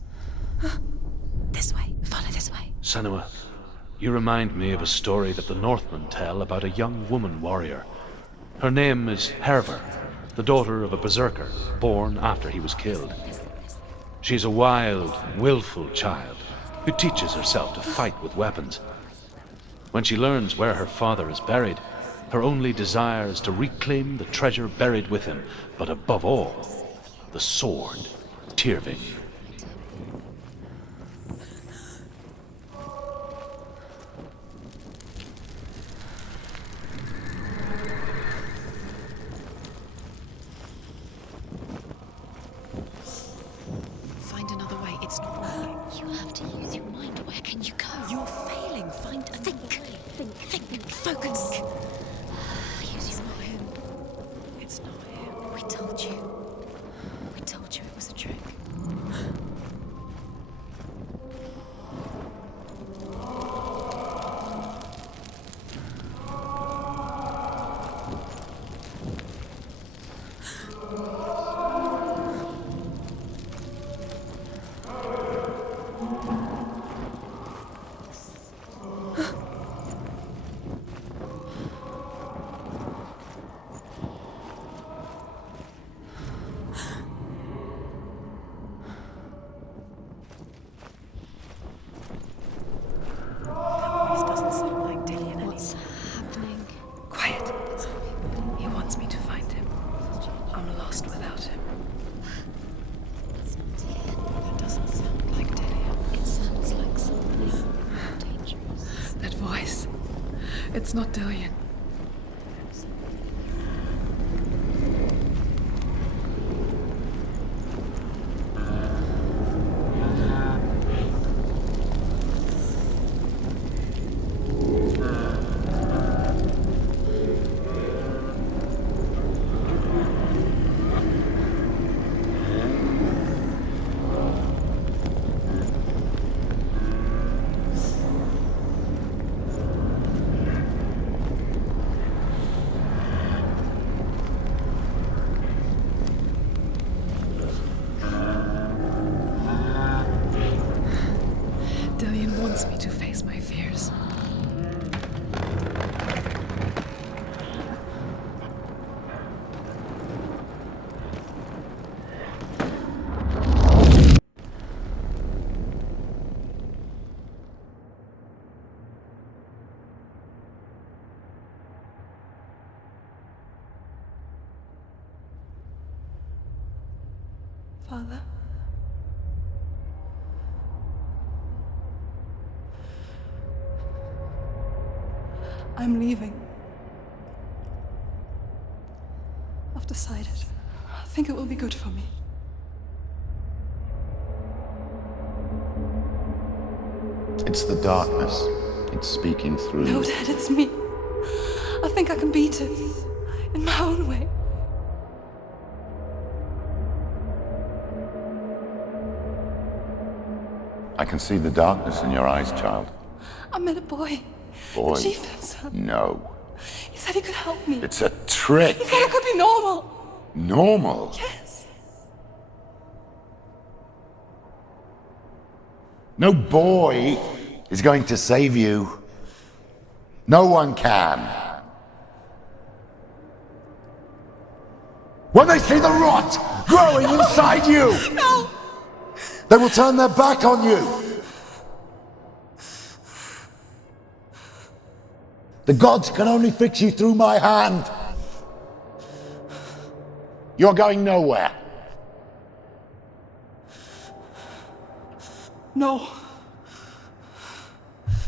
This way. Follow this way. Senua, you remind me of a story that the Northmen tell about a young woman warrior. Her name is Hervor, the daughter of a berserker, born after he was killed. She's a wild, willful child who teaches herself to fight with weapons. When she learns where her father is buried, her only desire is to reclaim the treasure buried with him, but above all, the sword, Tyrving. Focus. It's not him. It's not him. We told you. We told you it was a trick. It's not Dillian. Dillian wants me to face my fears. Father? I'm leaving. I've decided. I think it will be good for me. It's the darkness. It's speaking through No, you. Dad, it's me. I think I can beat it. In my own way. I can see the darkness in your eyes, child. I met a boy. Boy. The chieftain's son. No. He said he could help me. It's a trick. He said I could be normal. Normal? Yes. No boy is going to save you. No one can. When they see the rot growing inside you, No! they will turn their back on you. The gods can only fix you through my hand. You're going nowhere. No.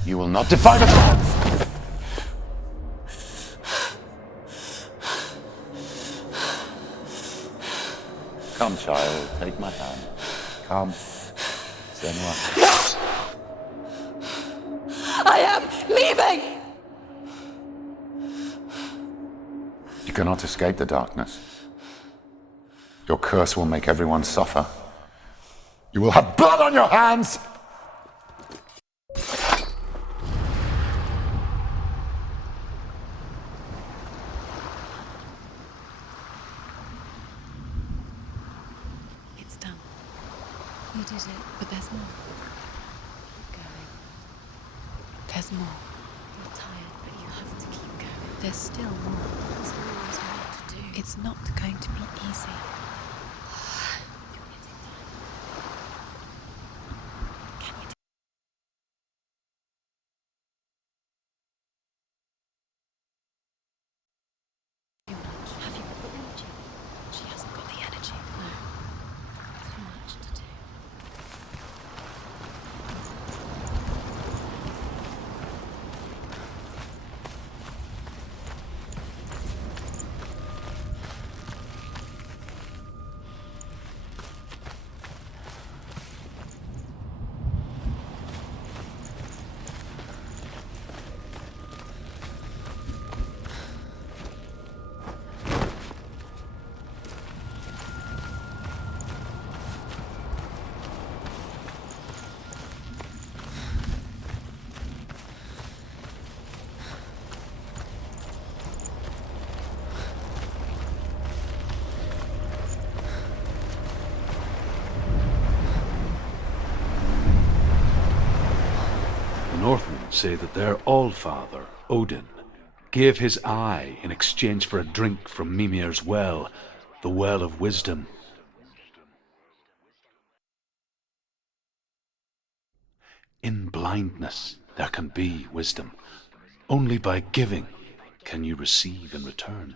You will not defy the gods. Come, child, take my hand. Come. Senua. No! I am leaving! You cannot escape the darkness. Your curse will make everyone suffer. You will have blood on your hands! It's done. You did it, but there's more. Keep going. There's more. You're tired, but you have to keep going. There's still more. There's always more to do. It's not going to be easy. You're getting tired. Can you do too much? Have you got the energy? She hasn't got the energy. No. Too much to do. say that their allfather, Odin, gave his eye in exchange for a drink from Mimir's well, the well of wisdom. In blindness there can be wisdom. Only by giving can you receive in return.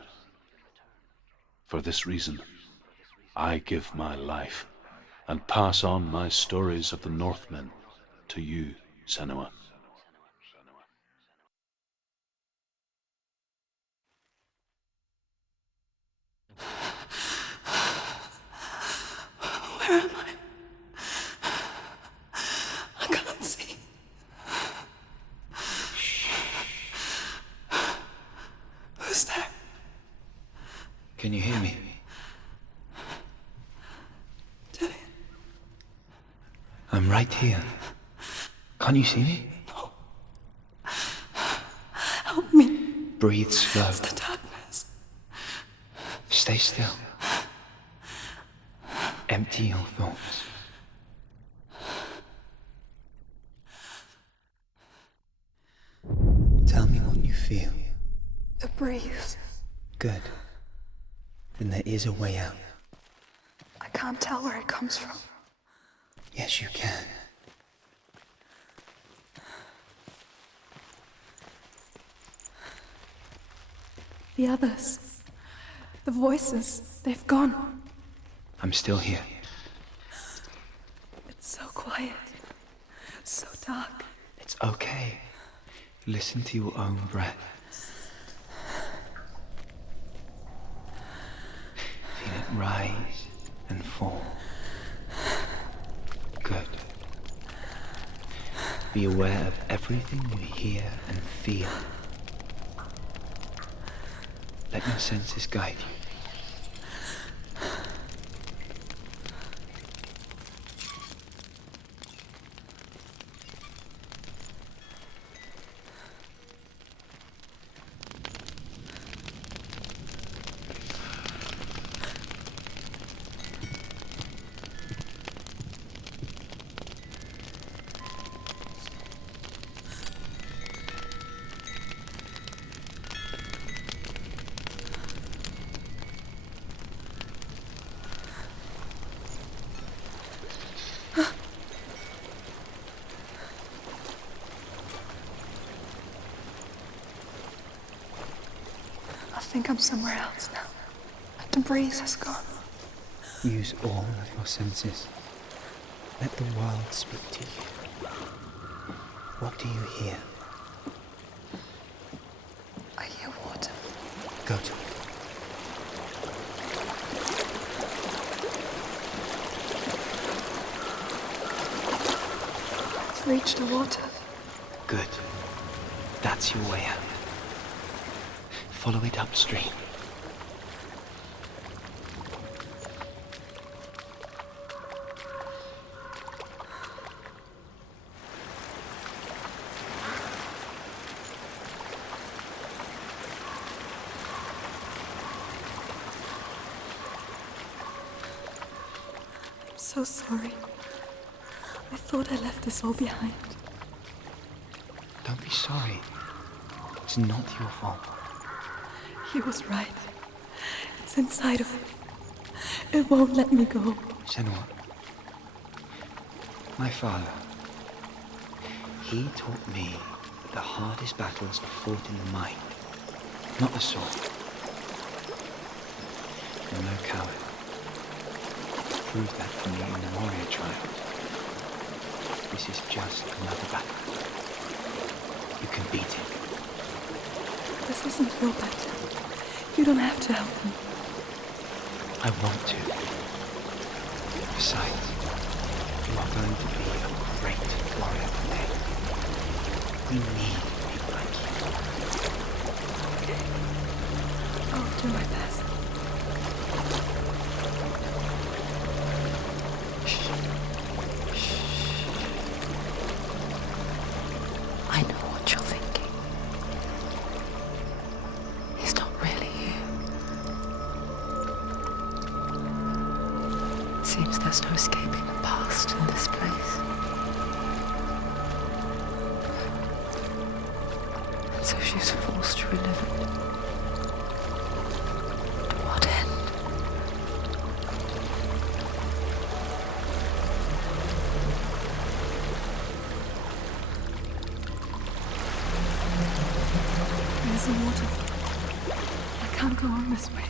For this reason, I give my life and pass on my stories of the Northmen to you, Senua. Where am I? I can't see. Who's there? Can you hear me? Dillian. I'm right here. Can't you see me? No. Help me. Breathe slow. It's the darkness. Stay still. Empty your thoughts. Tell me what you feel. A breeze. Good. Then there is a way out. I can't tell where it comes from. Yes, you can. The others. The voices. They've gone. I'm still here. It's so quiet. So dark. It's okay. Listen to your own breath. Feel it rise and fall. Good. Be aware of everything you hear and feel. Let your senses guide you. I think I'm somewhere else now. The breeze has gone. Use all of your senses. Let the world speak to you. What do you hear? I hear water. Go to it. I've reached the water. Good. That's your way out. Follow it upstream. I'm so sorry. I thought I left this all behind. Don't be sorry. It's not your fault. He was right. It's inside of me. It won't let me go. Senua. My father. He taught me that the hardest battles are fought in the mind, not the sword. You're no coward. Proved that for me in the warrior trials. This is just another battle. You can beat it. This isn't your battle. You don't have to help me. I want to. Besides, you are going to be a great warrior one day. We need people like you. I'll do my best. I know what you're thinking. He's not really here. Seems there's no escaping the past in this place. she's forced to relive it. To what end? There's a waterfall. I can't go on this way.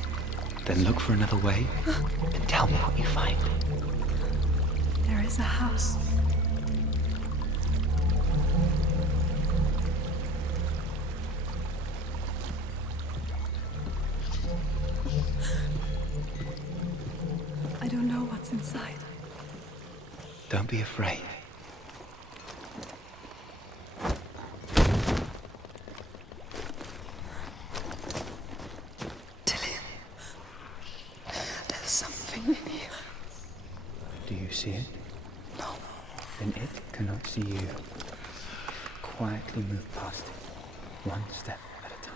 Then look for another way and tell me what you find. There is a house. I don't know what's inside. Don't be afraid. There's something in here. Do you see it? No. Then it cannot see you. Quietly move past it, one step at a time.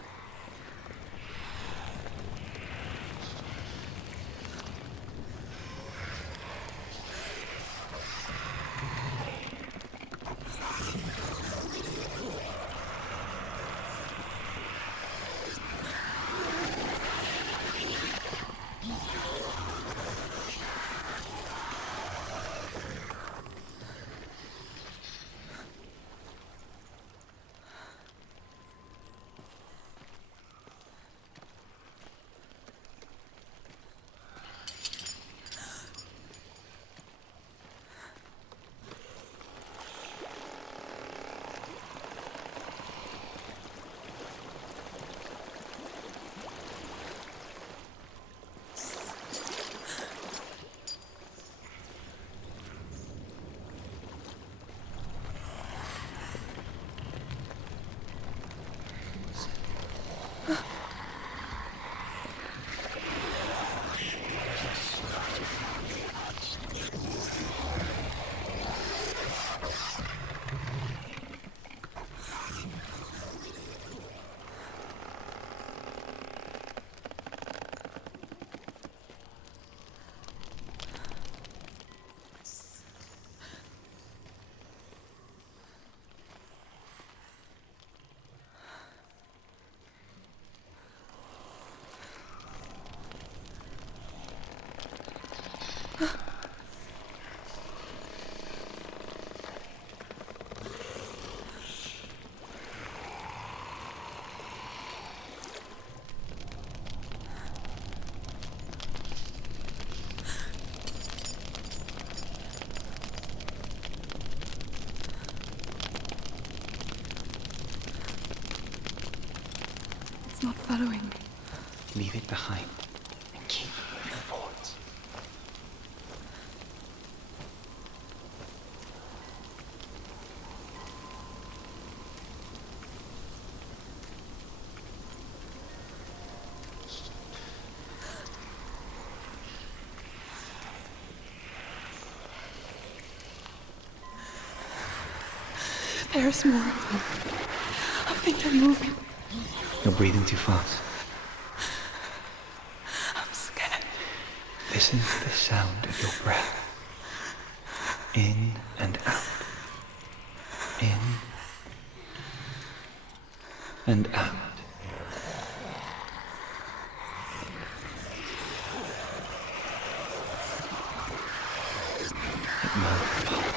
It's not following me. Leave it behind and keep moving forwards. There's more of them. I think they're moving. You're breathing too fast. I'm scared. Listen to the sound of your breath. In and out. In and out. It moves past.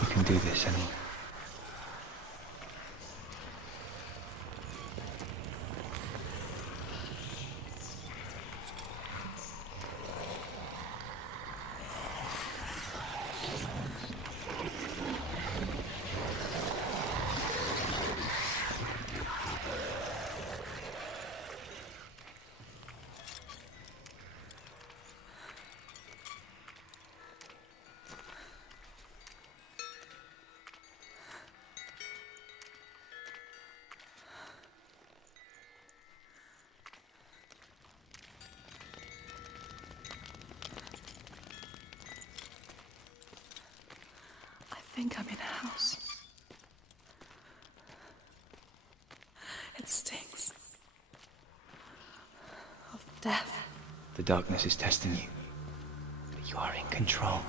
You can do this, Senua. I think I'm in a house. It stinks of death. The darkness is testing you, but you are in control.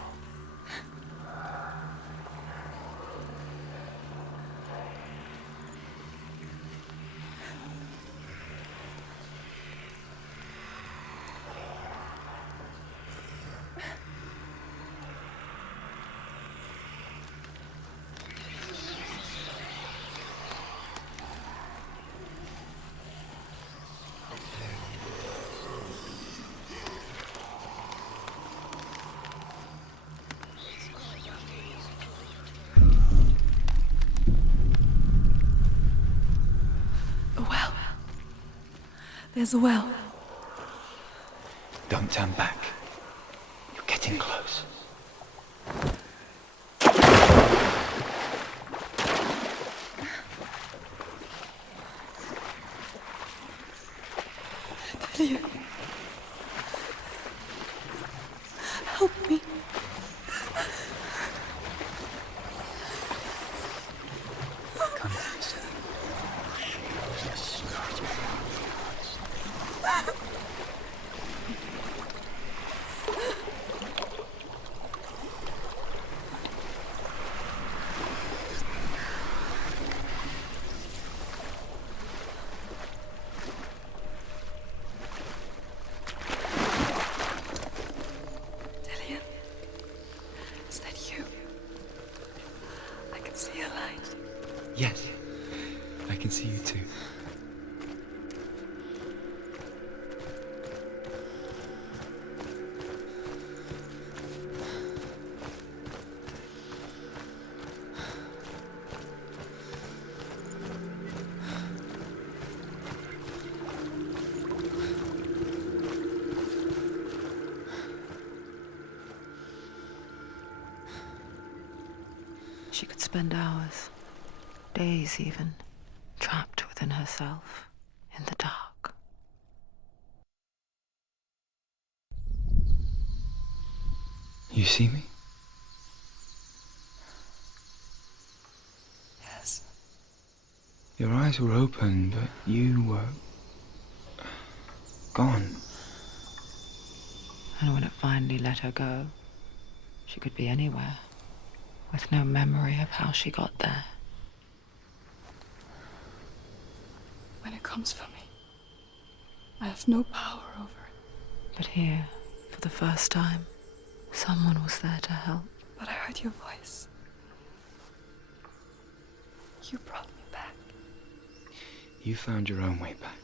There's a well. Don't turn back. You're getting close. Delia. Help me. Come closer. Delia. Is that you? I can see a light. Yes, I can see you too. She could spend hours, days even, trapped within herself, in the dark. You see me? Yes. Your eyes were open, but you were gone. And when it finally let her go, she could be anywhere, with no memory of how she got there. When it comes for me, I have no power over it. But here, for the first time, someone was there to help. But I heard your voice. You brought me back. You found your own way back.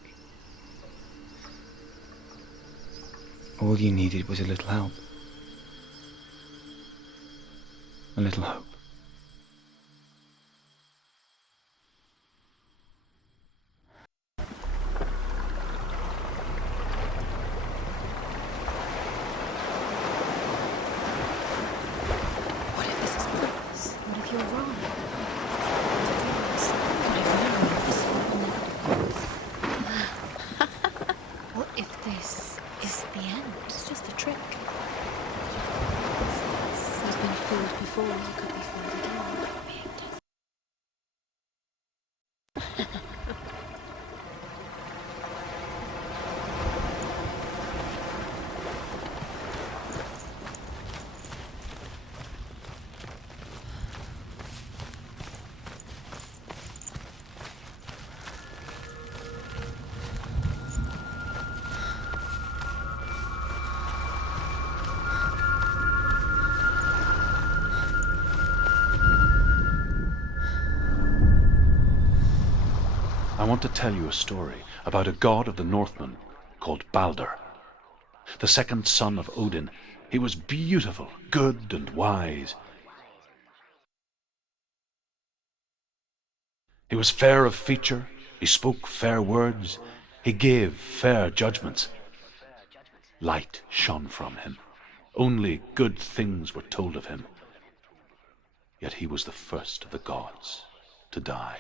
All you needed was a little help. A little hope. What if this is purpose? What if you're wrong? What if this is the end? It's just a trick. You've been fooled before, you could be fooled again. Being tested. I want to tell you a story about a god of the Northmen called Balder. The second son of Odin. He was beautiful, good, and wise. He was fair of feature, he spoke fair words, he gave fair judgments. Light shone from him. Only good things were told of him. Yet he was the first of the gods to die.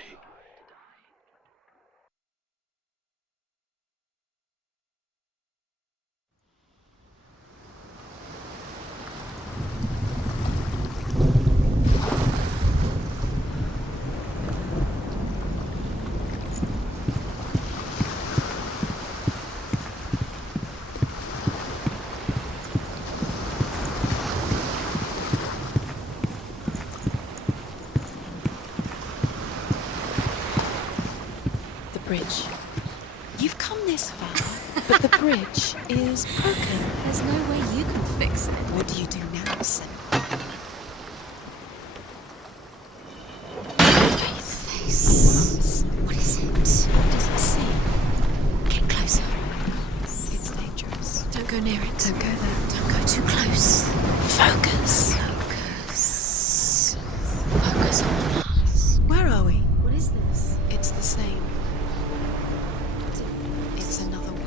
Bridge. You've come this far, but the bridge is broken. There's no way you can fix it. What do you do now, Senua? Face. What is it? What does it see? Get closer. It's dangerous. Don't go near it. Don't go there. Don't go too close. Focus. Focus. Focus on us. Where are we? What is this? It's the same. It's another world.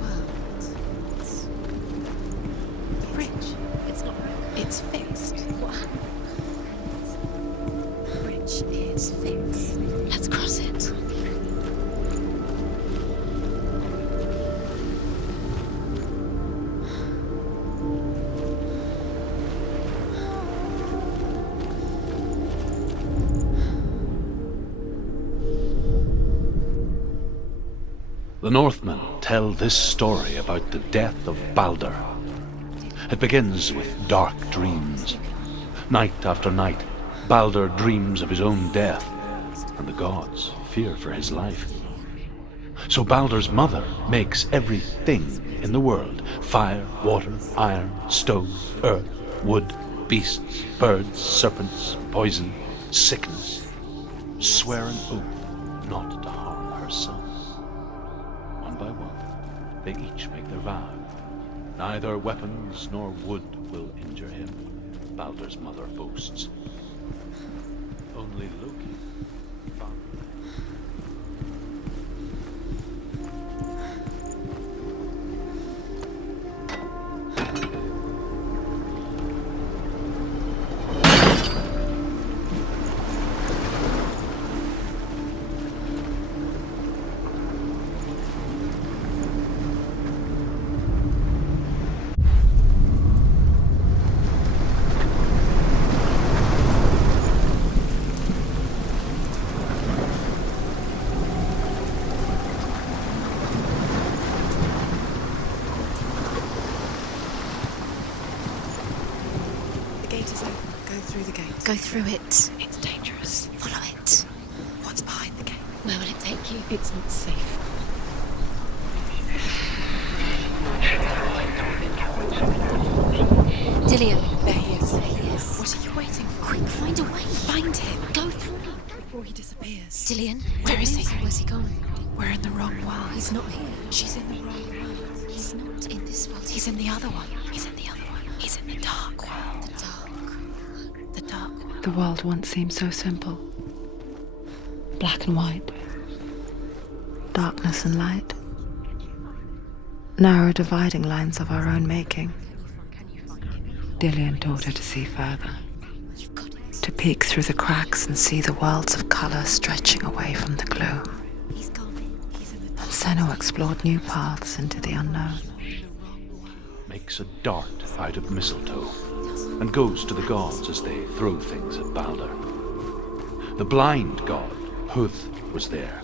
The Northmen tell this story about the death of Balder. It begins with dark dreams. Night after night, Balder dreams of his own death, and the gods fear for his life. So Balder's mother makes everything in the world, fire, water, iron, stone, earth, wood, beasts, birds, serpents, poison, sickness, swear an oath not to harm her son. One by one, they each make their vow. Neither weapons nor wood will injure him, Balder's mother boasts. Only Loki found. Go through it. It's dangerous. Follow it. What's behind the gate? Where will it take you? It's not safe. Dillion. There he is. There he is. What are you waiting for? Quick, find a way. Find him. Go through it. Before he disappears. Dillion. Where is he? Where's he gone? We're in the wrong world. He's not here. She's in the wrong world. He's not in this world. He's in the other one. He's in the other one. He's in the dark world. the dark. The dark world. The world once seemed so simple. Black and white. Darkness and light. Narrow dividing lines of our own making. Dillion taught her to see further. To peek through the cracks and see the worlds of colour stretching away from the gloom. He's gone. He's in the dark. Senua explored new paths into the unknown. Makes a dart out of mistletoe and goes to the gods as they throw things at Balder. The blind god, Huth, was there.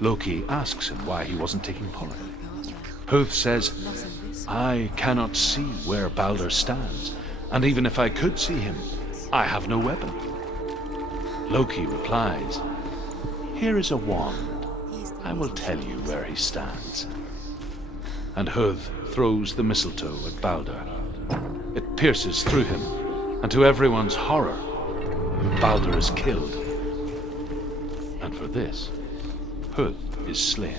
Loki asks him why he wasn't taking part. Huth says, I cannot see where Balder stands, and even if I could see him, I have no weapon. Loki replies, here is a wand. I will tell you where he stands. And Huth throws the mistletoe at Balder. It pierces through him, and to everyone's horror, Balder is killed. And for this, Huth is slain.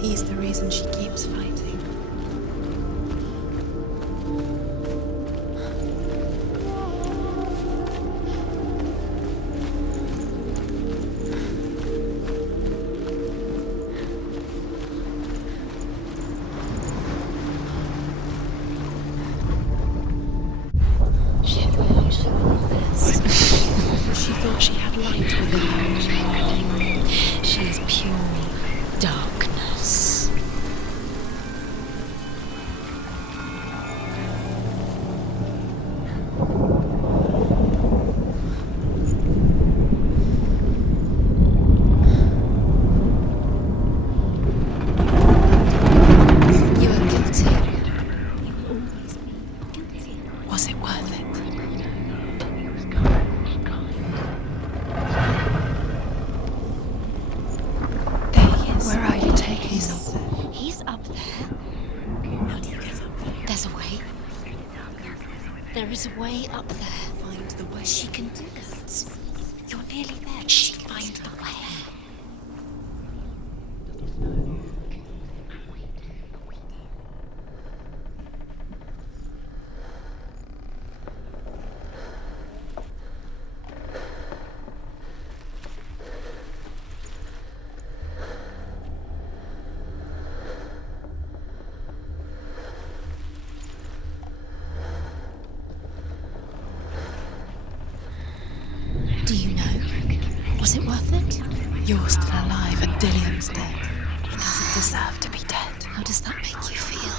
He's the reason she keeps fighting. She thought she had light within her. She is pure darkness. You are guilty. You've always been guilty. Was it worth it? There he is. Where are you taking him? He's up there. How do you get up there? There's a way. There is a way up there. Find the way. She can do that. You're nearly there. She can find the way. You're still alive and Dillian's dead. He doesn't deserve to be dead. How does that make you feel?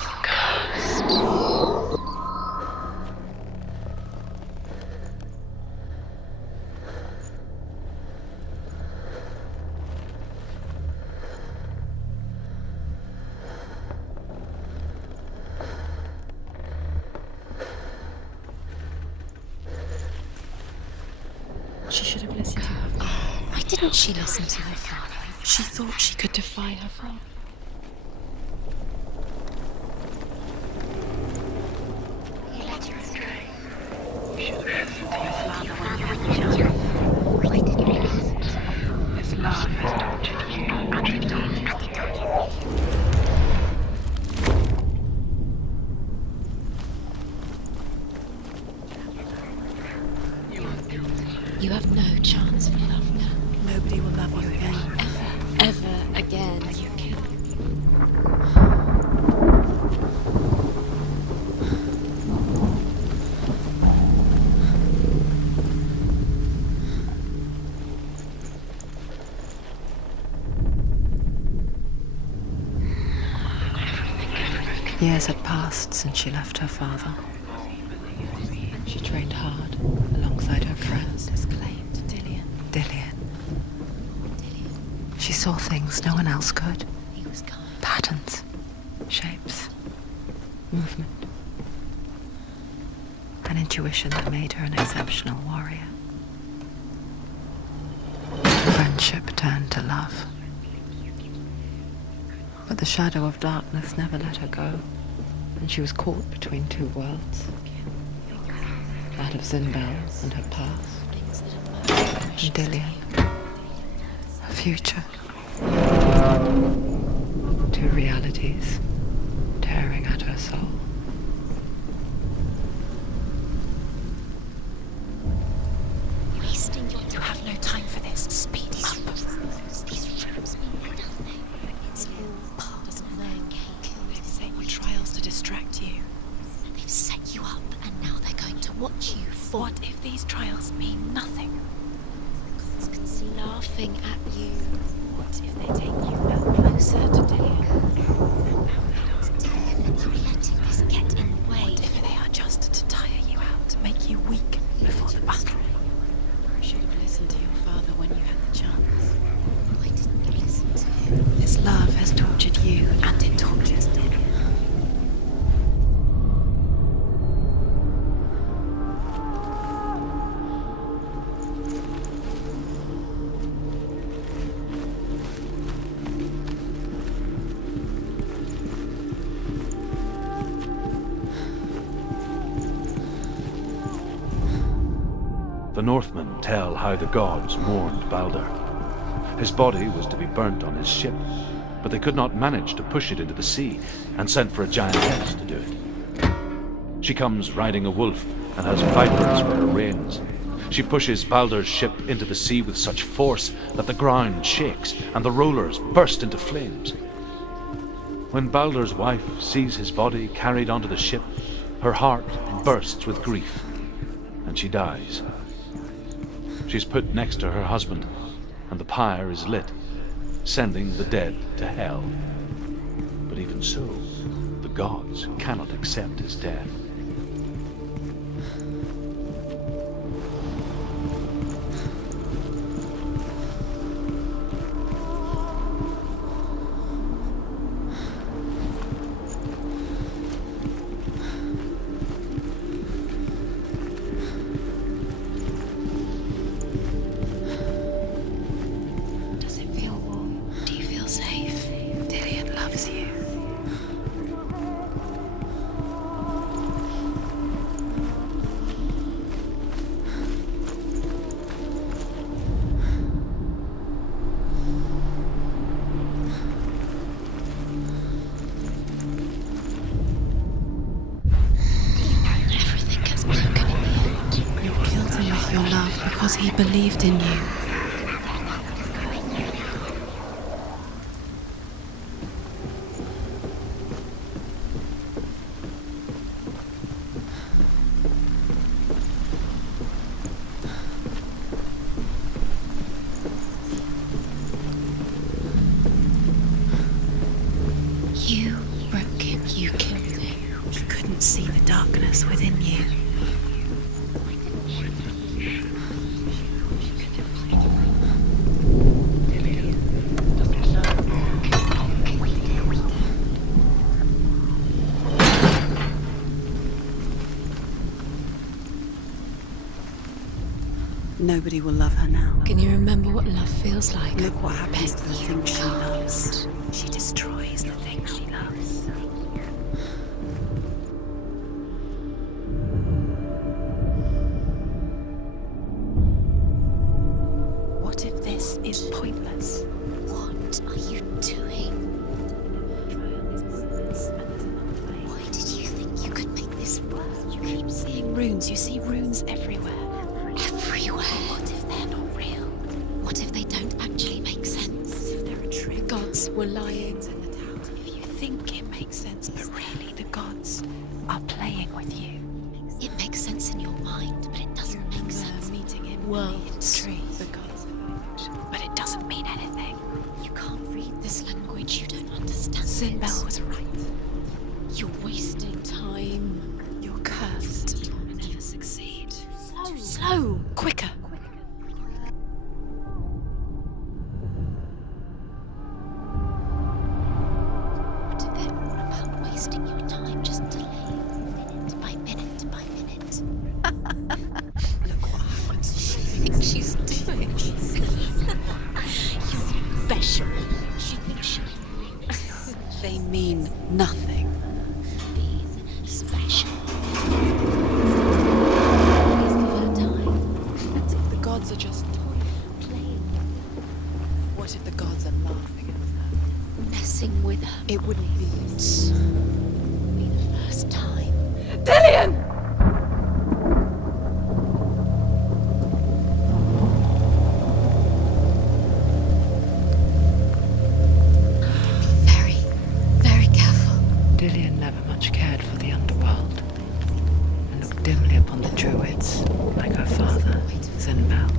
She should have listened to her father. Why didn't she listen to her father? She thought she could defy her father. He led you astray. You should have listened to your father when you were young. Why didn't you listen to him? His love has tortured you. And he told you. You have no chance for love now. Nobody will love you again. Ever again. Are you kidding? Years had passed since she left her father. She trained hard alongside her friends. Has claimed Dillian. Dillian. She saw things no one else could. He was kind. Patterns, shapes, movement. An intuition that made her an exceptional warrior. Friendship turned to love. But the shadow of darkness never let her go, and she was caught between two worlds. That of Zinbel and her past, and Dillian, her future. Two realities tearing at her soul. Wasting your time. You have no time for this. Speed up. These rooms mean nothing. It's all part of their game. They've set you trials to distract you. They've set you up, and now they're going to watch you fall. What if these trials mean nothing? Laughing at you. What if they take you closer to Dillian? You're letting this get in the way. What if they are just to tire you out, to make you weak before the battle? You should have listened to your father when you had the chance. Why didn't you listen to him? This love has tortured you, and it tortures Dillian. The Northmen tell how the gods mourned Balder. His body was to be burnt on his ship, but they could not manage to push it into the sea, and sent for a giantess to do it. She comes riding a wolf and has vipers for her reins. She pushes Balder's ship into the sea with such force that the ground shakes and the rollers burst into flames. When Balder's wife sees his body carried onto the ship, her heart bursts with grief, and she dies. She's put next to her husband, and the pyre is lit, sending the dead to hell. But even so, the gods cannot accept his death. Does it feel warm? Do you feel safe? Dillian loves you. Everything gets broken in the end. You killed him with your love because he believed in you. couldn't see the darkness within you. Nobody will love her now. Can you remember what love feels like? Look what happens to the things she loves. She destroys the things she loves. What if this is pointless? What are you doing? Why did you think you could make this work? You keep seeing runes. You see runes everywhere. Everywhere. What if they're not real? What if they don't actually make sense? They're a trick. The gods were lying in the tower. If you think it makes sense, but really the gods are playing with you. It makes sense in your mind, but it doesn't make sense. Meeting in Worlds. tree. The gods are, but it doesn't mean anything. You can't read this language. You don't understand Sinbel it. was right. You're wasting time. You're cursed. You'll never succeed. Slow. Quicker. What if they're all about wasting your time, just delaying minute by minute by minute? Look what happens. She thinks she's doing. You're special. She thinks she's They mean nothing. being special. Wasting her time. What if the gods are just Playing, What if the gods are laughing at her? messing with her. It wouldn't be. Be the first time. Dillian! Very, very careful. Dillian never much cared for the underworld and looked dimly upon the druids, like her father, Sinbel.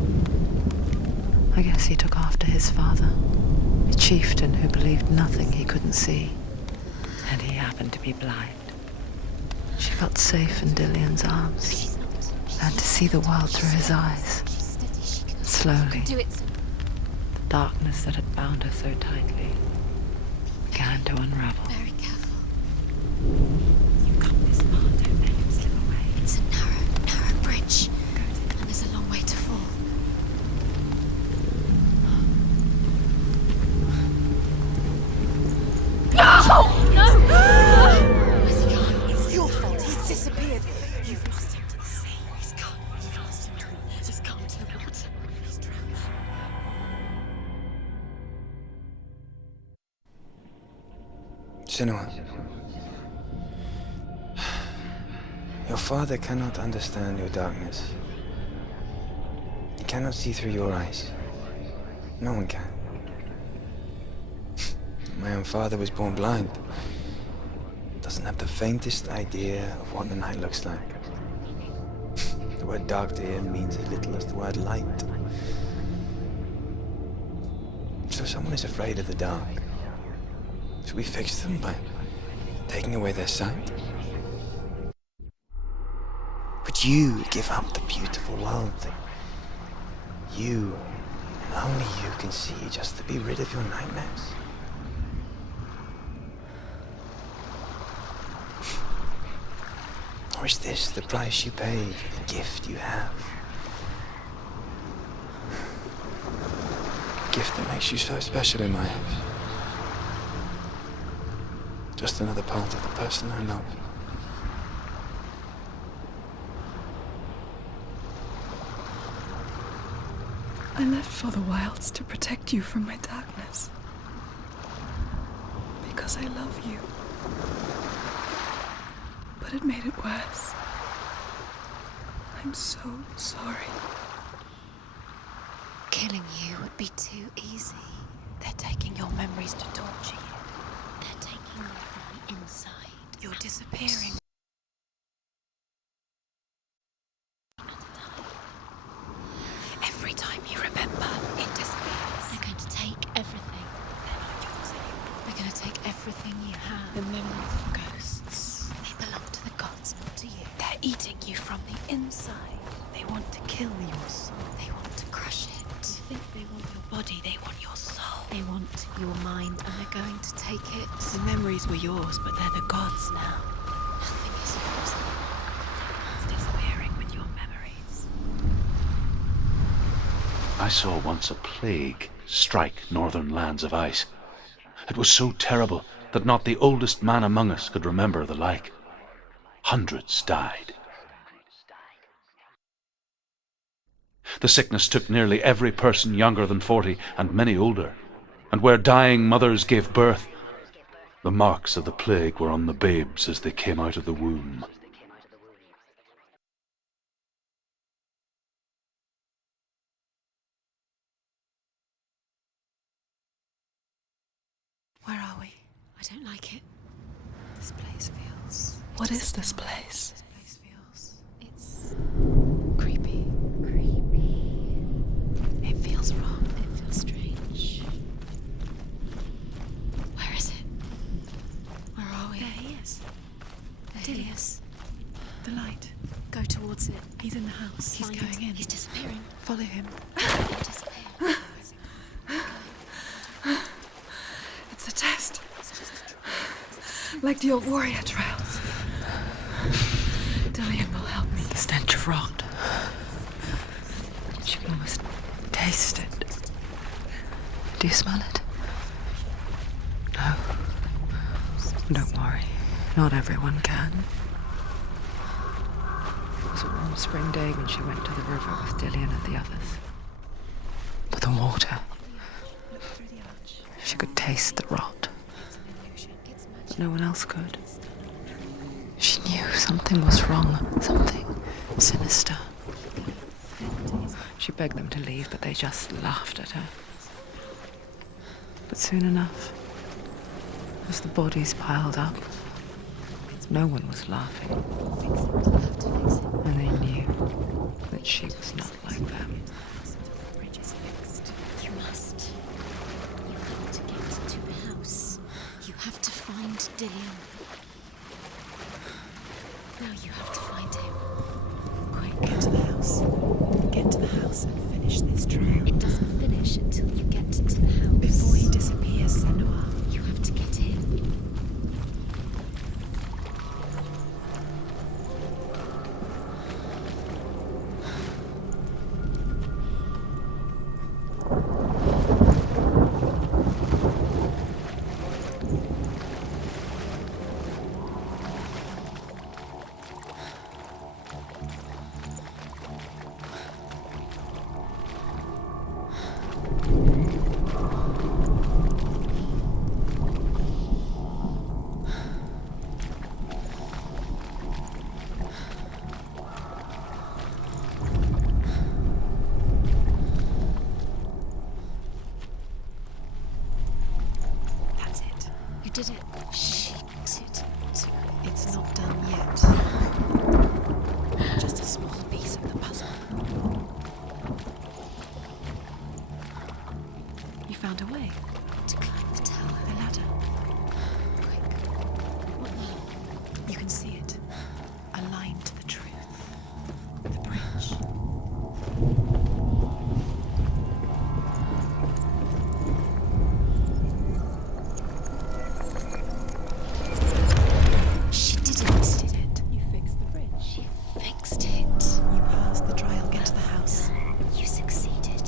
I guess he took after his father, a chieftain who believed nothing he couldn't see, and he happened to be blind. She felt safe in Dillian's arms, She's not. learned to see the world through his eyes. She's steady. She can Slowly, do it. the darkness that had bound her so tightly began to unravel. Very careful. You've come this far, don't let it slip away. It's a narrow bridge. And there's a long way to fall. Where's he gone? It's your fault. He's disappeared. You've lost him to the sea. He's gone. You've lost him to the... He's gone to the water. He's drowned. Senua. Your father cannot understand your darkness. He cannot see through your eyes. No one can. My own father was born blind. Doesn't have the faintest idea of what the night looks like. The word dark to him means as little as the word light. So someone is afraid of the dark. Should we fix them by taking away their sight? Would you give up the beautiful world that you, and only you, can see just to be rid of your nightmares? Or is this the price you pay for the gift you have? A gift that makes you so special in my eyes. Just another part of the person I love. I left for the wilds to protect you from my darkness. Because I love you. But it made it worse. I'm so sorry. Killing you would be too easy. They're taking your memories to torture you. They're taking you from the inside. You're disappearing. Every time you remember, it disappears. They're going to take everything. They're not yours anymore. They're going to take everything you have. The memories of ghosts. They belong to the gods. want your mind, and they're going to take it. The memories were yours, but they're the gods now. Nothing is yours. It's disappearing with your memories. I saw once a plague strike northern lands of ice. It was so terrible that not the oldest man among us could remember the like. Hundreds died. The sickness took nearly every person younger than 40 and many older, and where dying mothers gave birth, the marks of the plague were on the babes as they came out of the womb. Where are we? I don't like it. This place feels... What is this place? This place feels... It's... creepy. It feels wrong. It feels strange. Where is it? Where are we? There he is. There he is. The light. Go towards it. He's in the house. He's Find going it. in. He's disappearing. Follow him. He'll disappear. It's a test. Like the old warrior trials. Dillian will help me. The stench of rot. She can almost taste it. Do you smell it? No. Don't worry. Not everyone can. It was a warm spring day when she went to the river with Dillian and the others. But the water. She could taste the rot. But no one else could. She knew something was wrong. Something sinister. She begged them to leave, but they just laughed at her. But soon enough, as the bodies piled up, no one was laughing. And they knew that she was not like them. You must. You have to get to the house. You have to find Dillian. Now you have to find him. Quick, get to the house. Get to the house and finish this trial. It doesn't finish until you get to the house. Before he disappears, Senua. You have to get in. That's it. You did it. She did it. It's not done yet. Just a small piece of the puzzle. You found a way. To climb the tower. A ladder. Quick. What now? You can see it. A line to the truth. The bridge. She did it. Did it. You fixed the bridge. She fixed it. You passed the trial. Get to the house. You succeeded.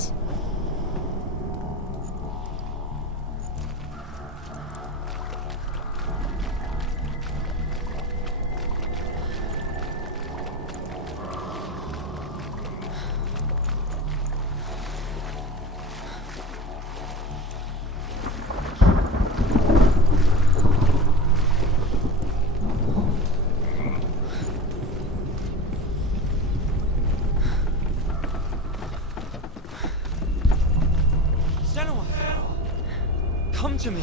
Senua! Come to me!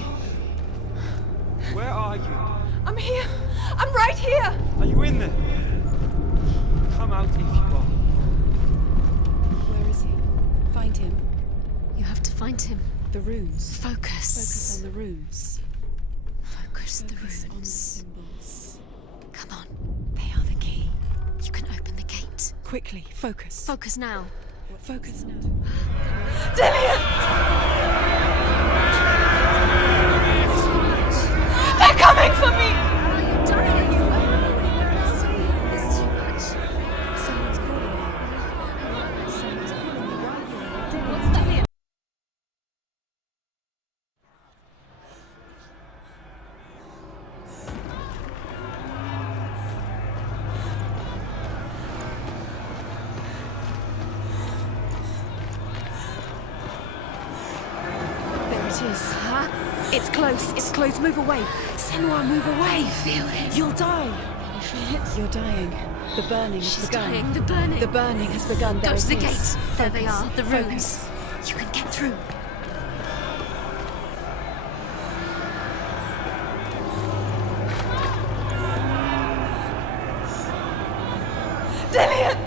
Where are you? I'm here. I'm right here. Are you in there? Come out if you are. Where is he? Find him. You have to find him. The runes. Focus. Focus on the runes. Focus the Focus on the runes. symbols. Come on. They are the key. You can open the gate. Quickly, focus. Focus now. Focus now. Dillian! it is, huh? It's close, it's close. Move away. Senua, move away. I feel it. You'll die. You feel it? You're dying. The burning has She's begun. dying. The burning. The burning has begun. Go There to the it is. gates. There they are. The rooms. Focus. You can get through. Dillian!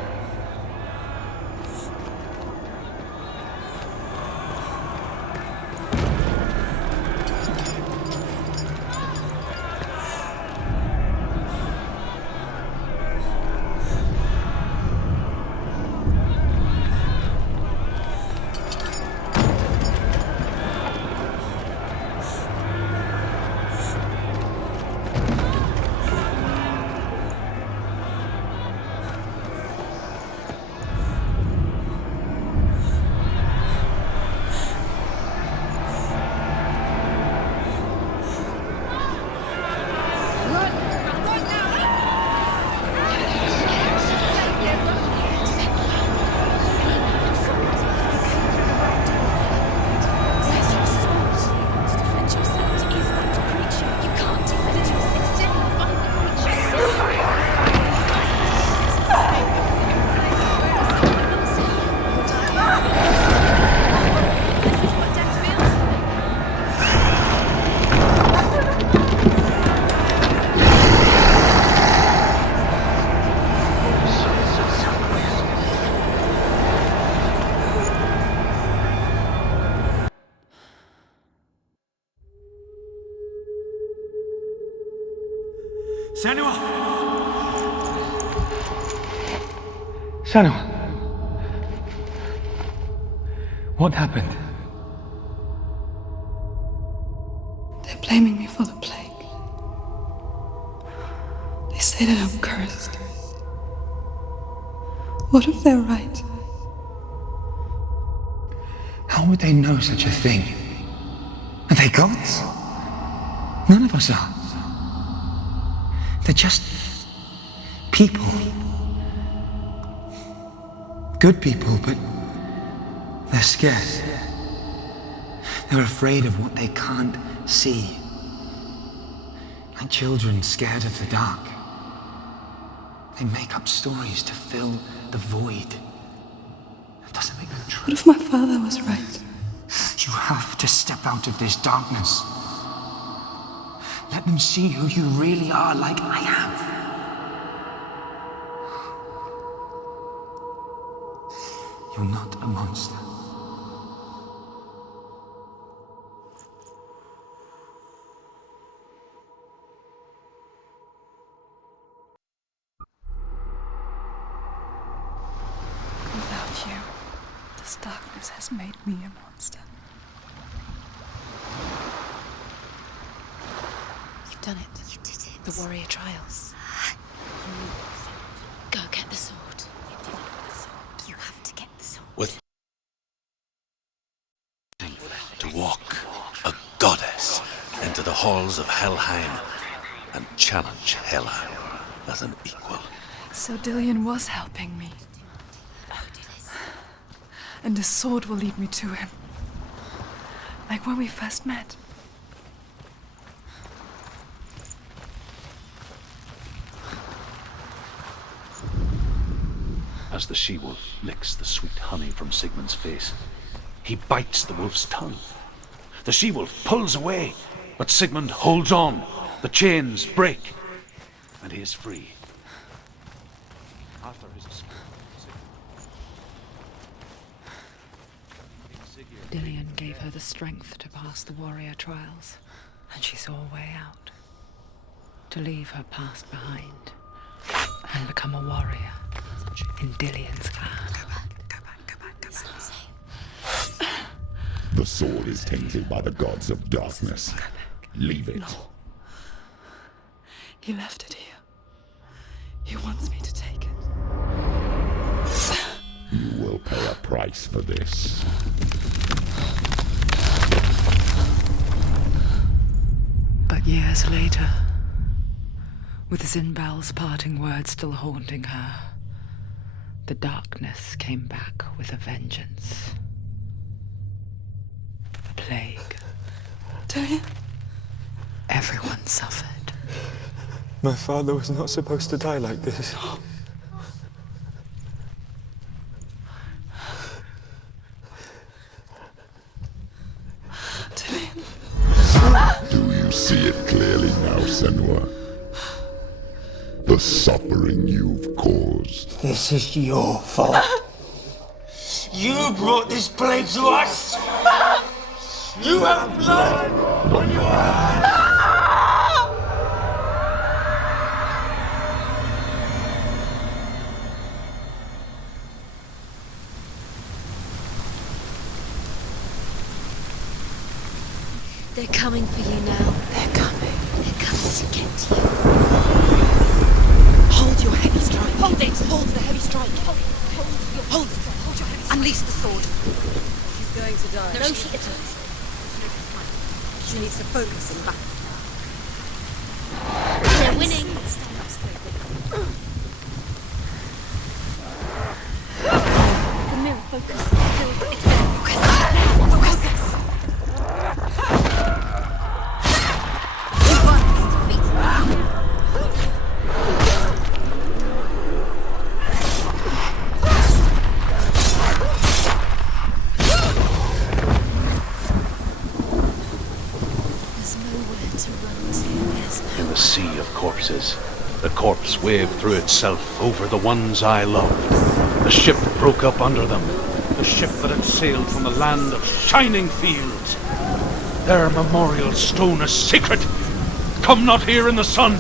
Senua! Senua! What happened? They're blaming me for the plague. They say that I'm cursed. What if they're right? How would they know such a thing? Are they gods? None of us are. They're just people. Good people, but they're scared. They're afraid of what they can't see. Like children scared of the dark. They make up stories to fill the void. It doesn't make them true. What if my father was right? You have to step out of this darkness. Let them see who you really are, like I have. You're not a monster. Without you, this darkness has made me a monster. You've done it. You did it. The warrior trials. Go get the sword. You did it with the sword. You have to get the sword. With to walk a goddess into the halls of Helheim and challenge Hela as an equal. So Dillian was helping me. And the sword will lead me to him. Like when we first met. As the she-wolf licks the sweet honey from Sigmund's face, he bites the wolf's tongue. The she-wolf pulls away, but Sigmund holds on. The chains break, and he is free. After his escape, Dillian gave her the strength to pass the warrior trials, and she saw a way out. To leave her past behind, and become a warrior in Dillian's clan. The sword is tainted by the gods of darkness. Leave it. No. He left it here. He wants me to take it. You will pay a price for this. But years later, with Zinbal's parting words still haunting her, the darkness came back with a vengeance. The plague. Damien? Everyone suffered. My father was not supposed to die like this. Do you see it clearly now, Senua? The suffering you've caused. This is your fault. You brought this plague to us! You have blood on your hands! They're coming for you now. They're coming. They're coming to get you. Hold your heavy strike. Hold it! Hold the heavy strike. Hold it. Hold your heavy strike. Unleash the sword. She's going to die. No, she isn't. She needs to focus and back. They're winning. The mirror, focus. It's better. Focus. You've won. He's defeated. There's nowhere to run to. In the sea of corpses, the corpse waved through itself over the ones I loved. The ship broke up under them. The ship that had sailed from the land of shining fields. Their memorial stone is sacred. Come not here in the sun.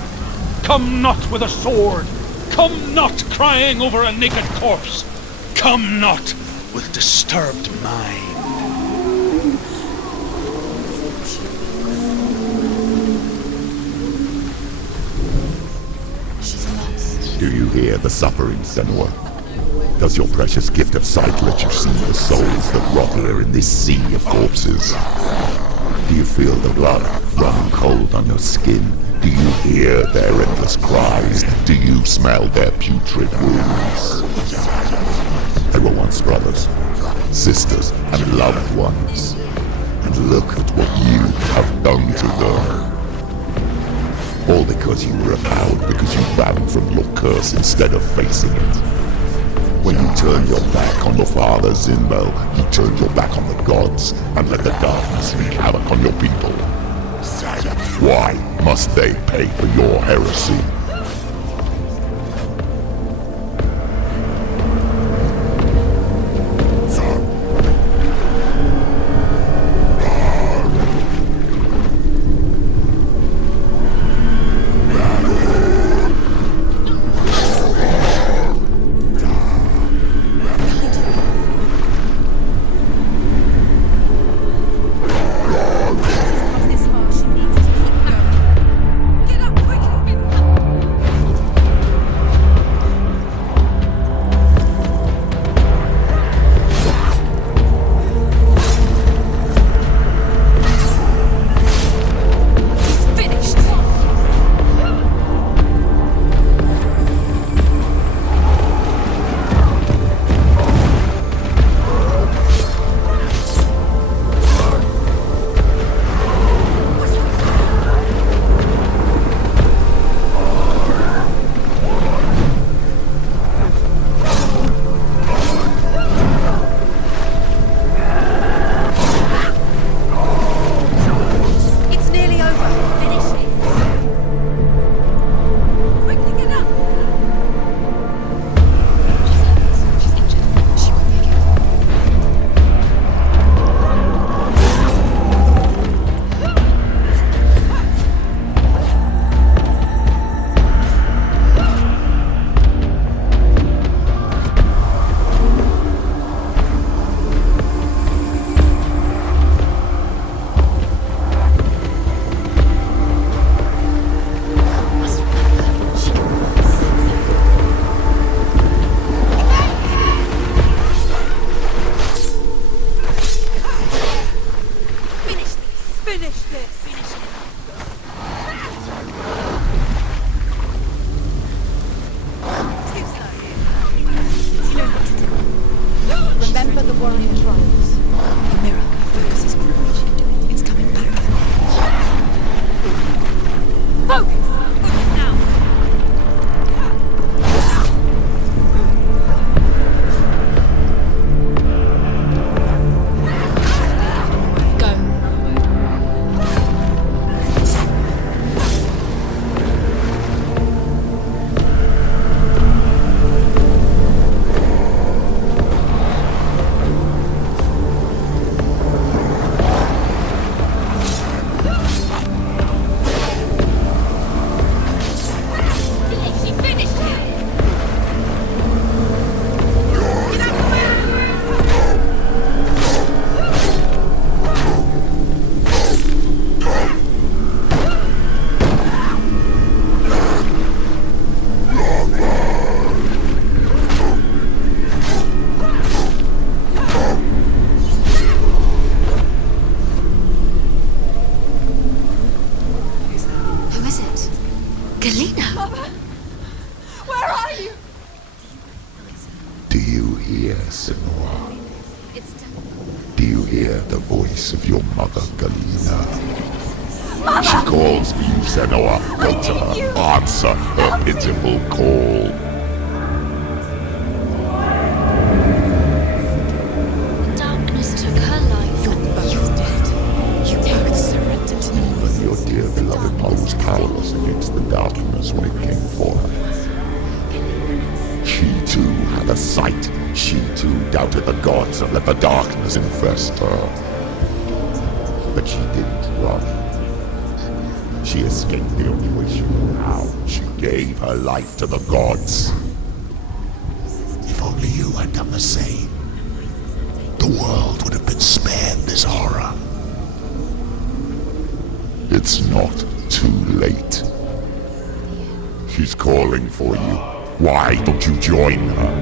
Come not with a sword. Come not crying over a naked corpse. Come not with disturbed mind. She's lost. Do you hear the suffering, Senua? Does your precious gift of sight let you see the souls that rot here in this sea of corpses? Do you feel the blood running cold on your skin? Do you hear their endless cries? Do you smell their putrid wounds? They were once brothers, sisters, and loved ones. And look at what you have done to them. All because you were a coward, because you ran from your curse instead of facing it. When you turn your back on your father, Zinbel, you turn your back on the gods and let the darkness wreak havoc on your people. Why must they pay for your heresy? Remember the warrior trolls. The mirror focuses courage. It's coming back. Galina! Where are you? Do you hear, Senua? Do you hear the voice of your mother, Galina? Mother! She calls me, Senua. Go to her. Answer her pitiful call. The darkness took her life. You're both dead. You both surrendered to me. But your dear beloved mother was powerless against the darkness when it came for her. She too had a sight. She too doubted the gods and let the darkness infest her. But she didn't run. She escaped the only way she knew how. She gave her life to the gods. If only you had done the same, the world would have been spared this horror. It's not too late. She's calling for you. Why don't you join her?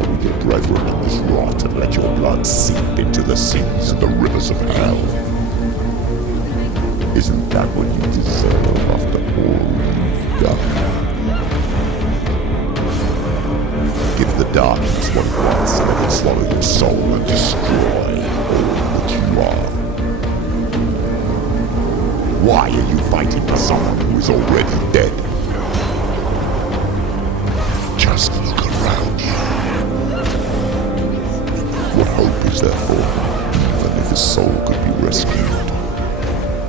together with your brethren in this rot and let your blood seep into the seas and the rivers of hell. Isn't that what you deserve after all you've done? Give the darkness one glance and let it swallow your soul and destroy all that you are. Why are you fighting for someone who is already dead? Just look around you. What hope is there for him, even if his soul could be rescued?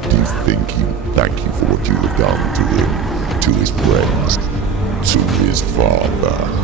Do you think he would thank you for what you have done to him, to his friends, to his father?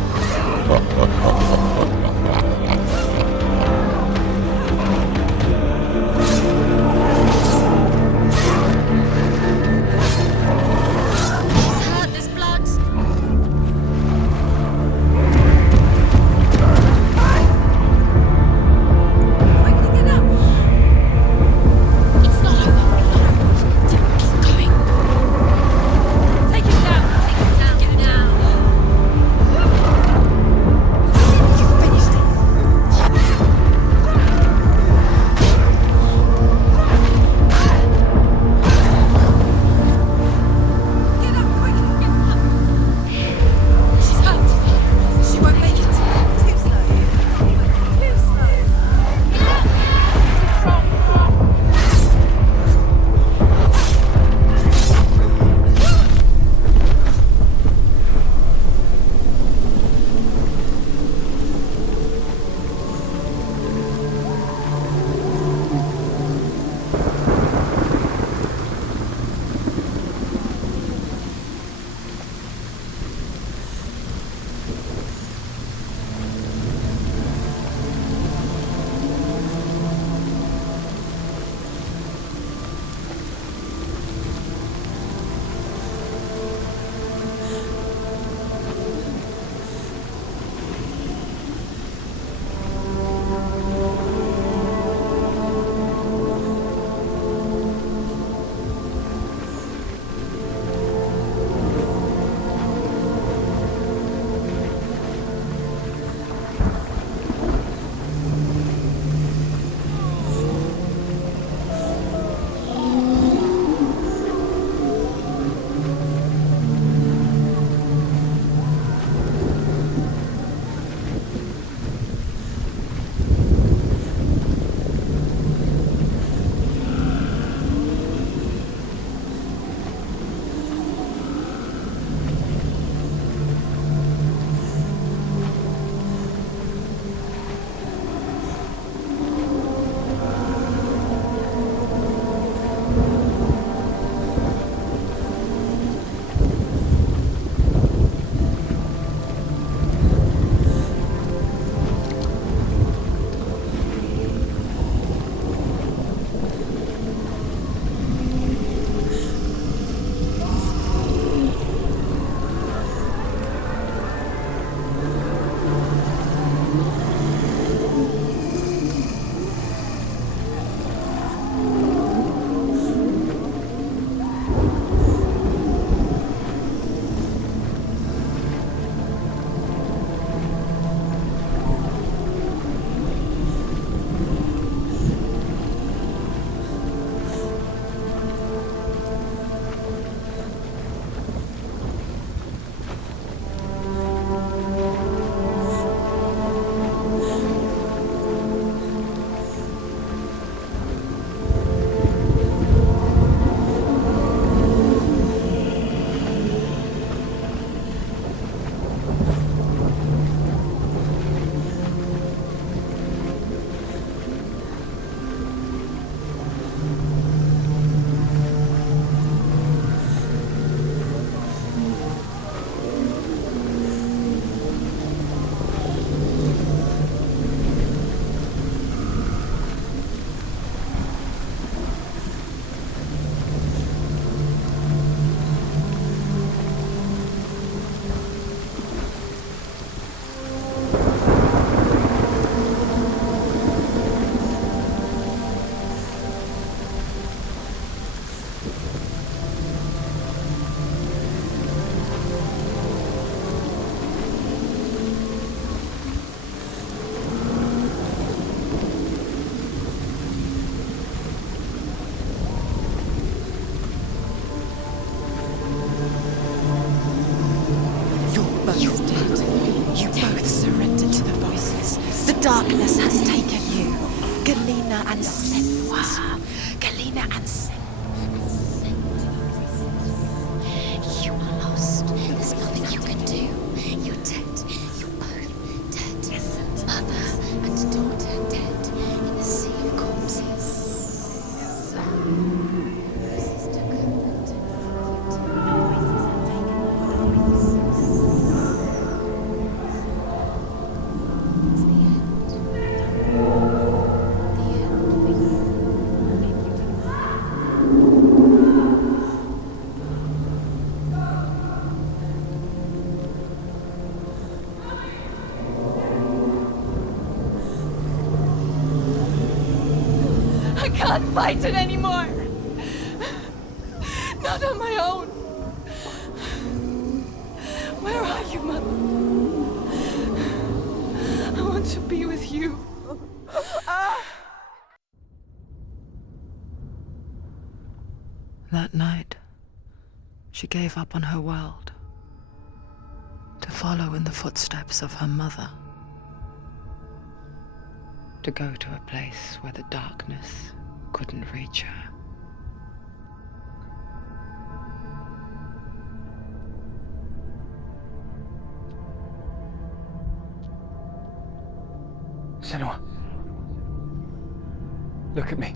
darkness has taken you. Galena and Senua. Galena and Senua. You are lost. There's nothing you can do. You're dead. You're both dead. Yes. Mother and daughter dead in the sea of corpses. I can't fight it anymore. Not on my own. Where are you, Mother? I want to be with you. That night, she gave up on her world to follow in the footsteps of her mother, to go to a place where the darkness couldn't reach her. Senua, look at me.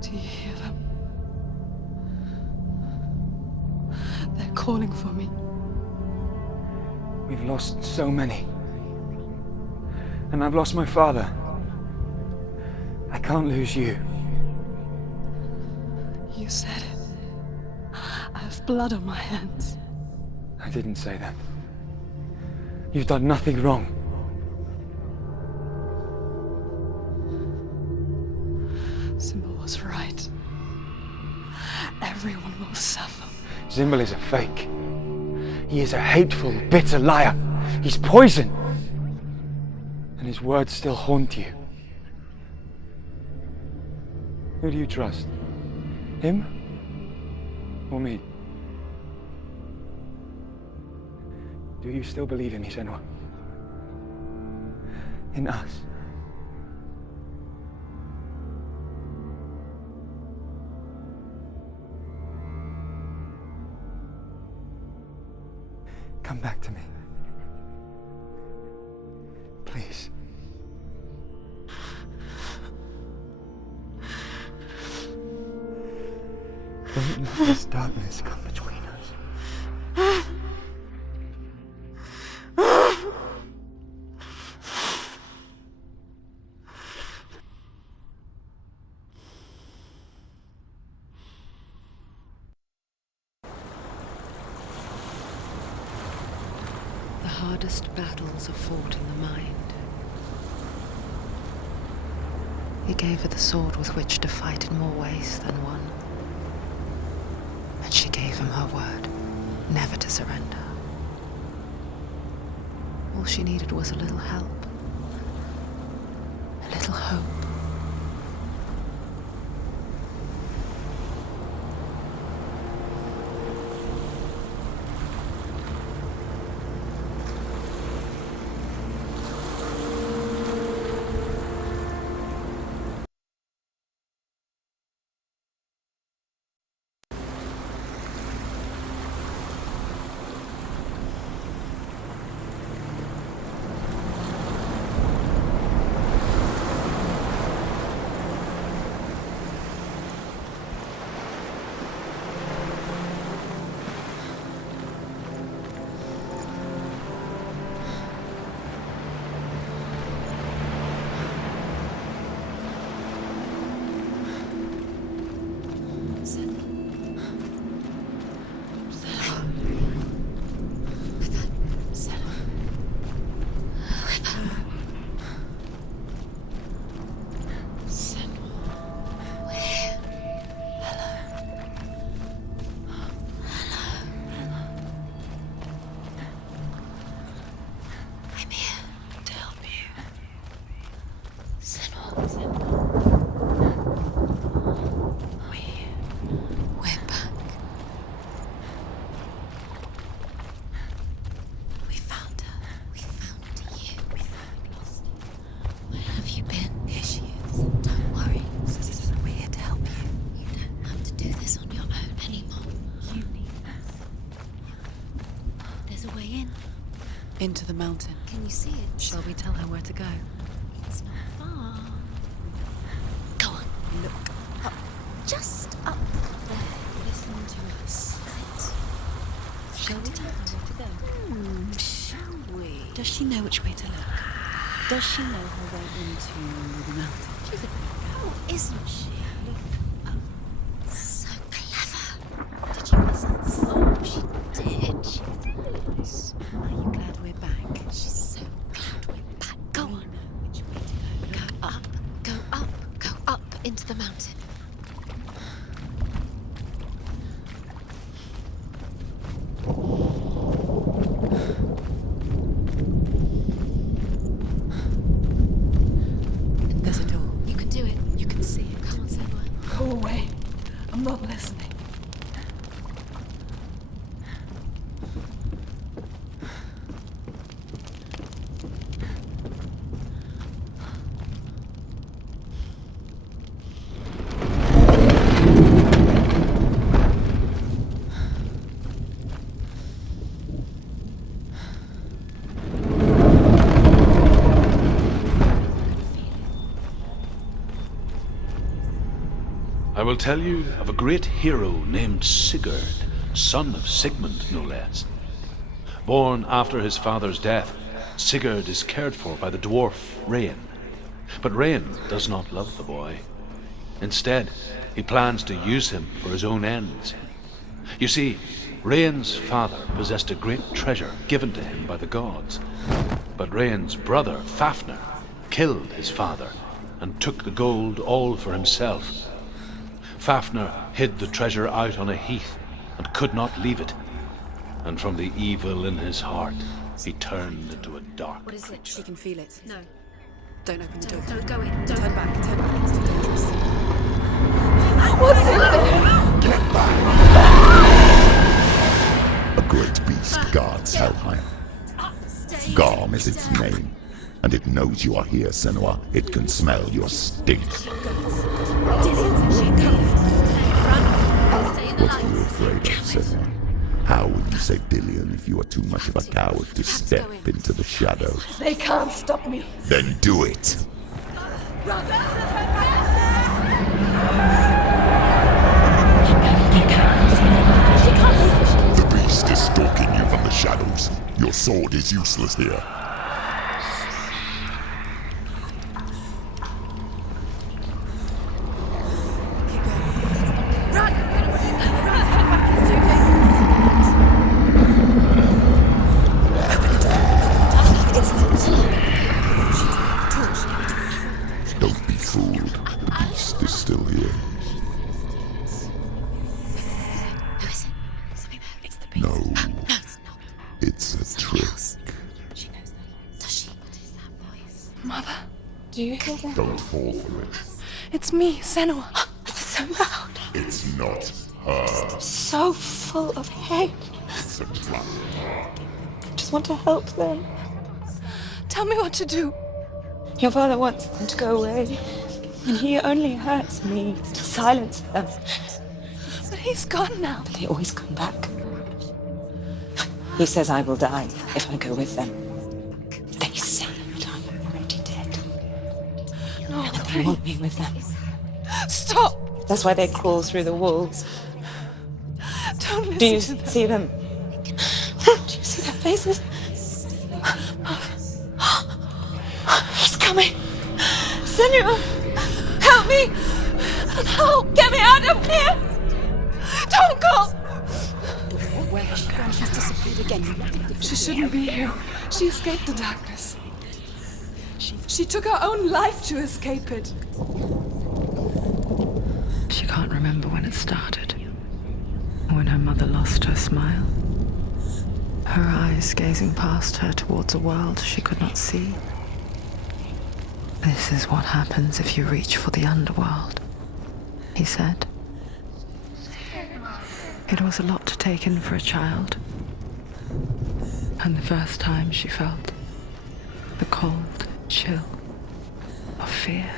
Do you hear them? They're calling for me. We've lost so many. And I've lost my father. I can't lose you. You said it. I have blood on my hands. I didn't say that. You've done nothing wrong. Symbol was right. Everyone will suffer. Zimbel is a fake. He is a hateful, bitter liar. He's poison. And his words still haunt you. Who do you trust? Him? Or me? Do you still believe in me, Senua? In us? Come back to me. Please. Don't let this darkness come between us. The hardest battles are fought in the mind. He gave her the sword with which to fight in more ways than one. And she gave him her word, never to surrender. All she needed was a little help, a little hope. We found her. We found you. Into the mountain. Can you see it? Shall we tell her where to go? It's not far. Go on. Look up. Just up there. Listen to us. That's it. Shall we tell her where to go? Shall we? Does she know which way to look? Does she know her way into the mountain? She's a good girl, isn't she? Look up. So clever. Did you miss us? Oh, she did. She did. Are you glad we're back? She's so glad we're back. Go We on. know which way to go. Go up. Go up. Go up into the mountain. There's a door. You can do it. You can see it. Come on, Senua. Go away. I'm not listening. I will tell you of a great hero named Sigurd, son of Sigmund, no less. Born after his father's death, Sigurd is cared for by the dwarf Rain. But Rain does not love the boy. Instead, he plans to use him for his own ends. You see, Rain's father possessed a great treasure given to him by the gods. But Rain's brother, Fafnir, killed his father and took the gold all for himself. Fafnir hid the treasure out on a heath and could not leave it. And from the evil in his heart, he turned into a dark What is it? She can feel it. No. Don't open the door. Don't go in. Don't. Turn back. Turn back. It's too dangerous. What's in there? Get back! A great beast guards Helheim. Garm is its name, and it knows you are here, Senua. It can smell your stink. What are you afraid of, Senua? How will you save Dillion if you are too much of a coward to step into the shadows? They can't stop me. Then do it! The beast is stalking you from the shadows. Your sword is useless here. Don't be fooled. The beast is still here. Who is it? Something there. It's the beast. No, No, it's not. it's a trick. She knows that. Does she? What is that voice? Mother, do you hear that? Don't fall for it. It's me, Senua. It's so loud. It's not her. So full of hate. It's a trap. I just want to help them. Tell me what to do. Your father wants them to go away, and he only hurts me to silence them. But he's gone now. But they always come back. He says I will die if I go with them. They say that I'm already dead. No, and they want me with them. Stop! That's why they crawl through the walls. Don't listen. Do you see them? Do you see their faces? He's coming! Senua! Help me! Help! Get me out of here! Don't go! Where has she gone? She's disappeared again. She shouldn't be here. She escaped the darkness. She took her own life to escape it. She can't remember when it started. When her mother lost her smile. Her eyes gazing past her towards a world she could not see. This is what happens if you reach for the underworld, he said. It was a lot to take in for a child. And the first time she felt the cold chill of fear.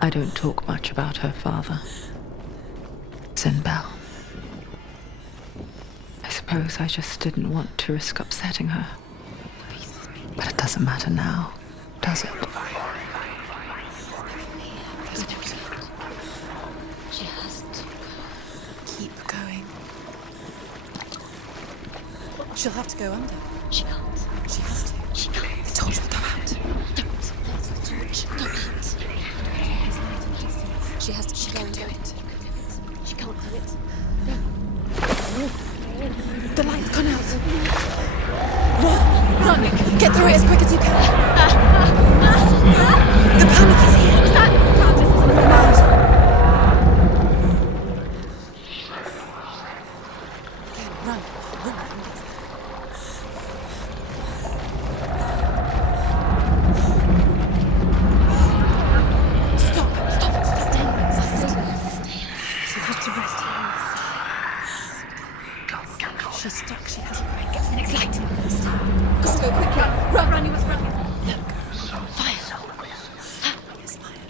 I don't talk much about her father, Sinbel. I suppose suppose I just didn't want to risk upsetting her. But it doesn't matter now, does it? Just keep going. She'll have to go under. She can't. She has to. She can't. I told you to go out. Don't. That's the torch. Go out. She has to. She can't do it. She can't do it. The light's gone out. Run! Get through it as quick as you can. The panic is here. What's that? Run. Stop. She'll have to rest. She's stuck. She has a break. Get to the next light. Just go quickly. Run. You must run. Look. Fire. Yes, fire.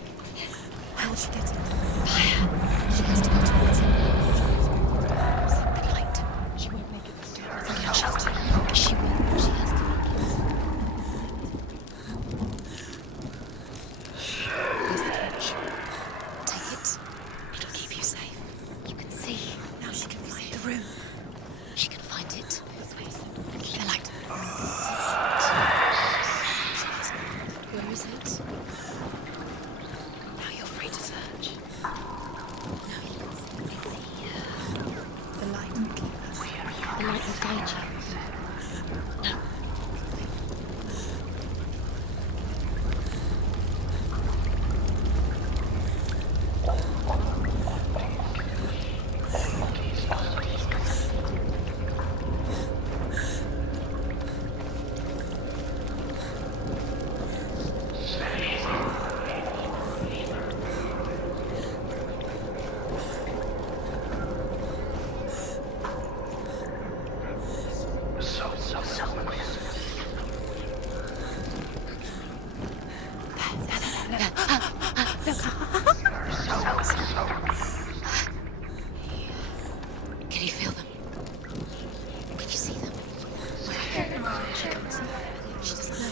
How will she get it? Fire. She has to go towards it. The light. She won't make it. She will. She has to make it. There's the torch. Take it. It'll keep you safe. You can see. Now she can find the room. She can find it. The light. Where is it? Now you're free to search. No, it's here. The light will keep us. The light will guide you. No. Can you feel them? Can you see them? She can't see. She doesn't know.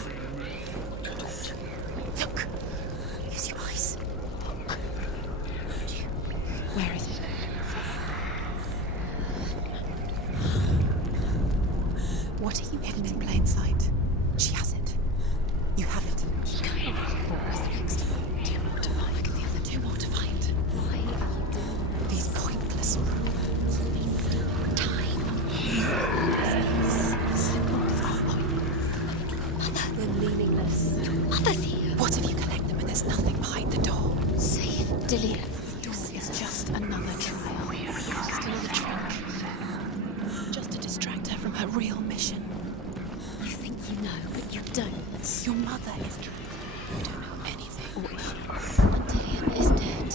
Look. Use your eyes. Where is it? What are you hidden in plain sight? She has it. You have it. Where's the next? Two more to find. Look at the other two more to find. Why are you doing These pointless rules. time? They're meaningless. Mother's here. What if you collect them and there's nothing behind the door? Save Delia. The door is just another trial. Just another trick. Just to distract her from her real mission. You think you know, but you don't. Your mother is trying. You don't know anything. Delia is dead.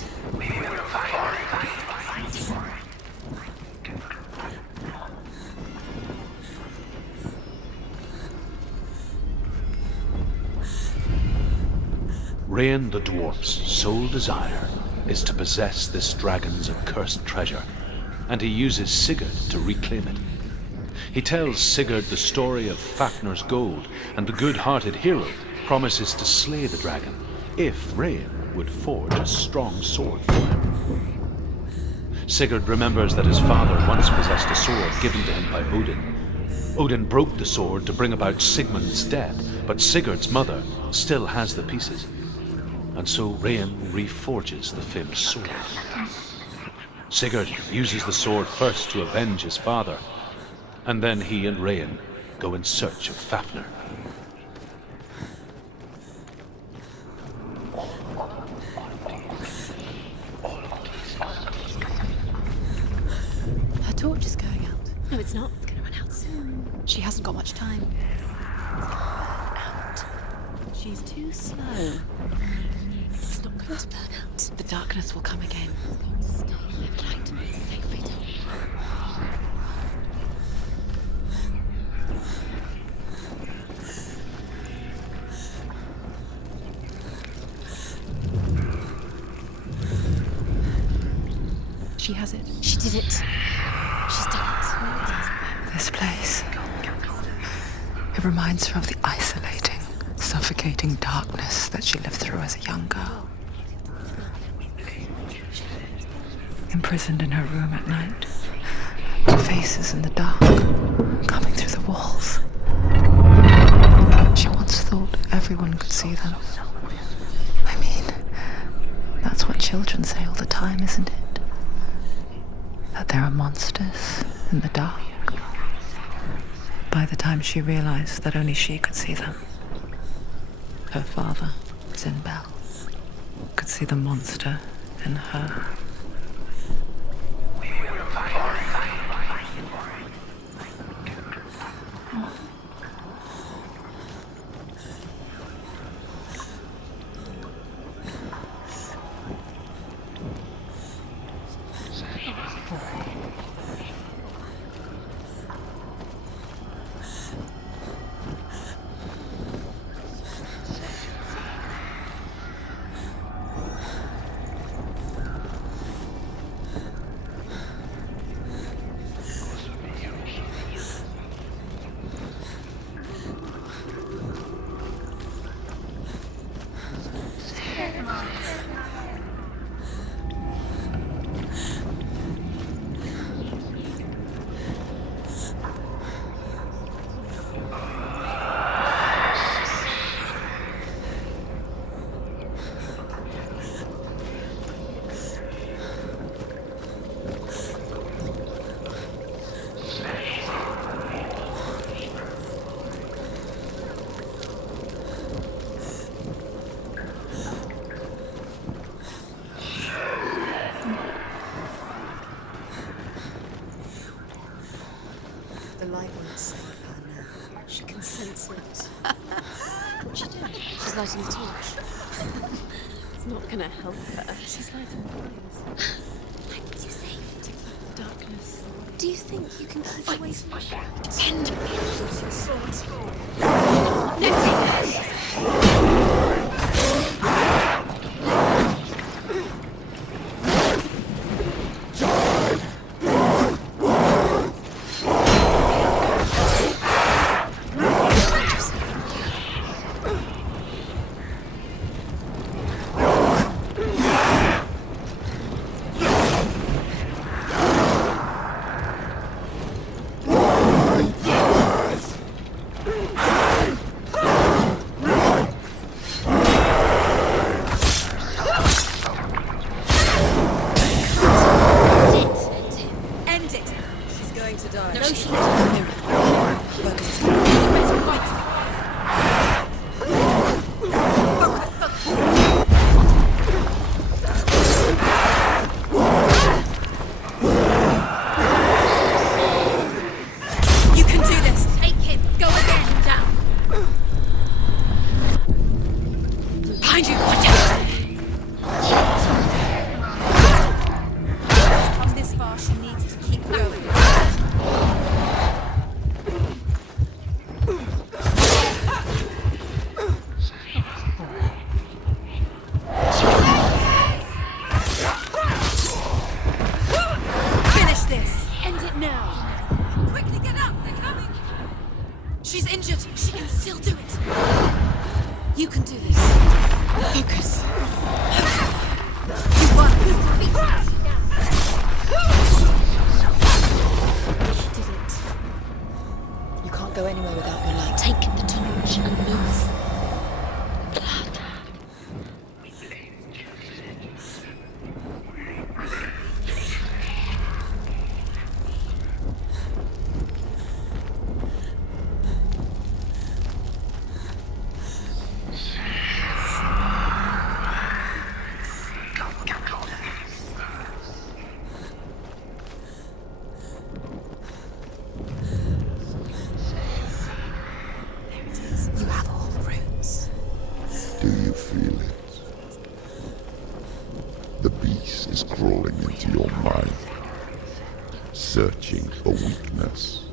Rain the dwarf's sole desire is to possess this dragon's accursed treasure, and he uses Sigurd to reclaim it. He tells Sigurd the story of Fafnir's gold, and the good-hearted hero promises to slay the dragon if Rain would forge a strong sword for him. Sigurd remembers that his father once possessed a sword given to him by Odin. Odin broke the sword to bring about Sigmund's death, but Sigurd's mother still has the pieces. And so Rain reforges the famous sword. Sigurd uses the sword first to avenge his father, and then he and Rain go in search of Fafnir. Her torch is going out. No, it's not. It's going to run out soon. She hasn't got much time. Out. She's too slow. It's not going to burn out. The darkness will come again. It's going to stay left light and safely done. She has it. She did it. She's done it. This place. It reminds her of the isolating, suffocating darkness that she lived through as a young girl. Imprisoned in her room at night, the faces in the dark, coming through the walls. She once thought everyone could see them. I mean, that's what children say all the time, isn't it? That there are monsters in the dark. By the time she realized that only she could see them, her father, Sinbel, could see the monster in her. The light won't save her now. She can sense it. What's she doing? She's lighting the torch. It's not gonna help her. She's lighting fires. But you saved. Darkness. Do you think you can keep away from it? Tend with your sword. Searching for weakness.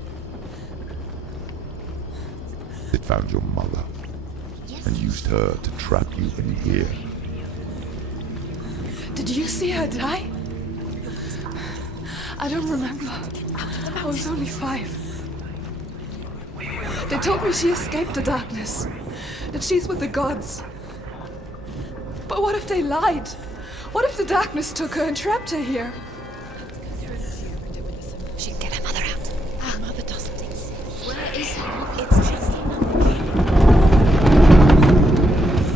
It found your mother and used her to trap you in here. Did you see her die? I don't remember. I was only 5. They told me she escaped the darkness, that she's with the gods. But what if they lied? What if the darkness took her and trapped her here? She'd get her mother out. Her mother doesn't exist. Where is her? It's just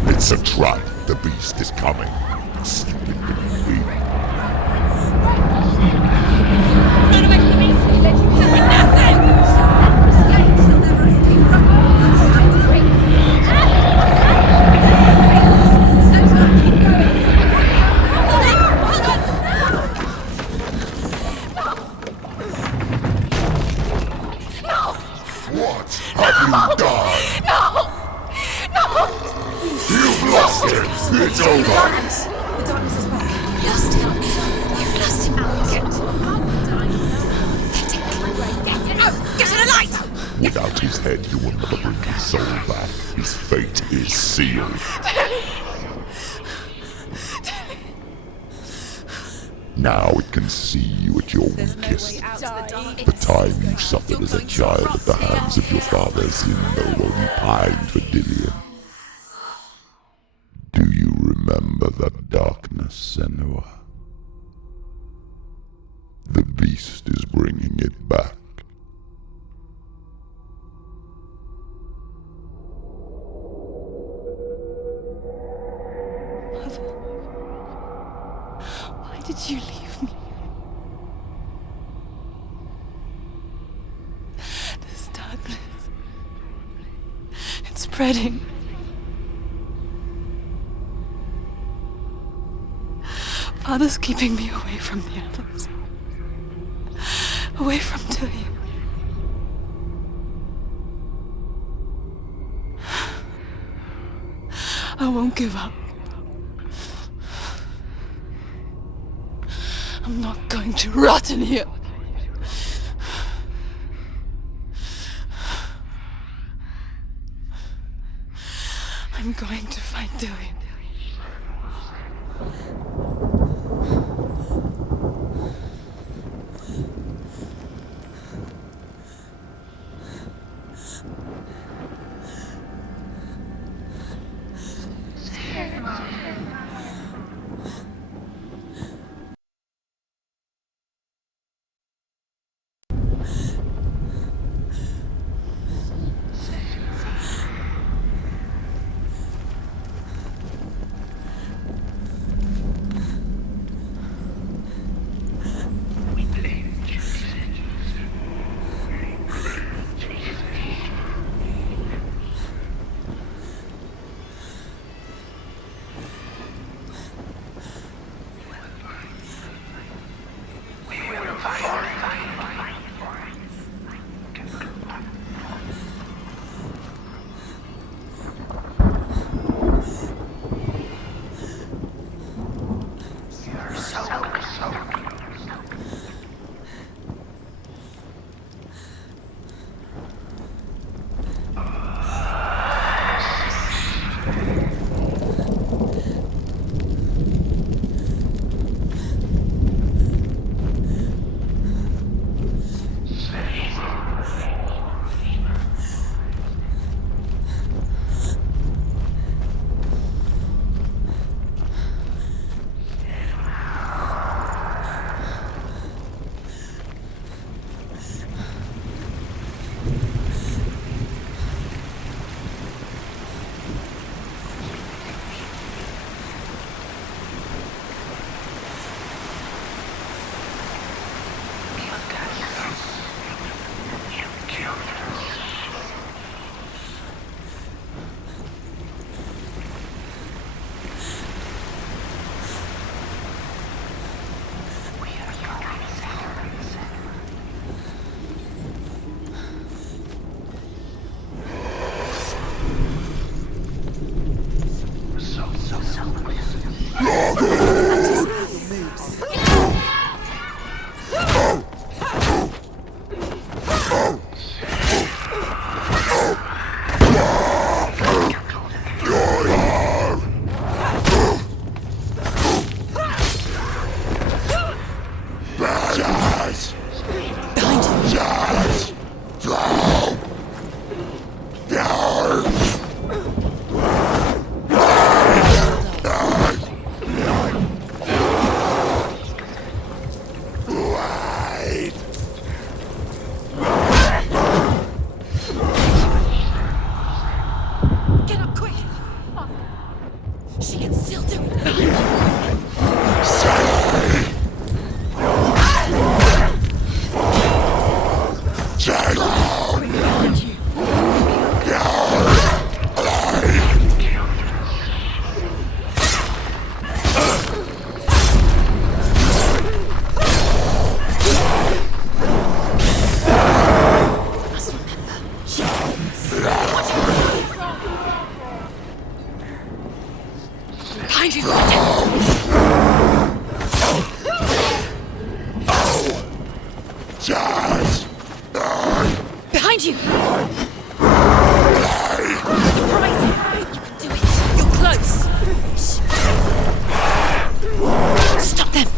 It's a trap. The beast is coming. Stupid baby. run away from the beast. We let you have nothing. She'll never escape. What have you done? No! You've lost it. It's over. The darkness is back. You lost him. You've lost him. Get to the light! Without his head, you will never bring his soul back. His fate is sealed. Now it can see you at your weakest. The time you suffered as a child at the hands of your father's in no one pined for Dillian. Do you remember that darkness, Senua? The beast is bringing it back. Mother, why did you leave me? This darkness, it's spreading. Father's keeping me away from the others. Away from Dillian. I won't give up. I'm not going to rot in here. I'm going to find Dillian. Behind you! Behind you! Right! You can do it! You're close! Stop them!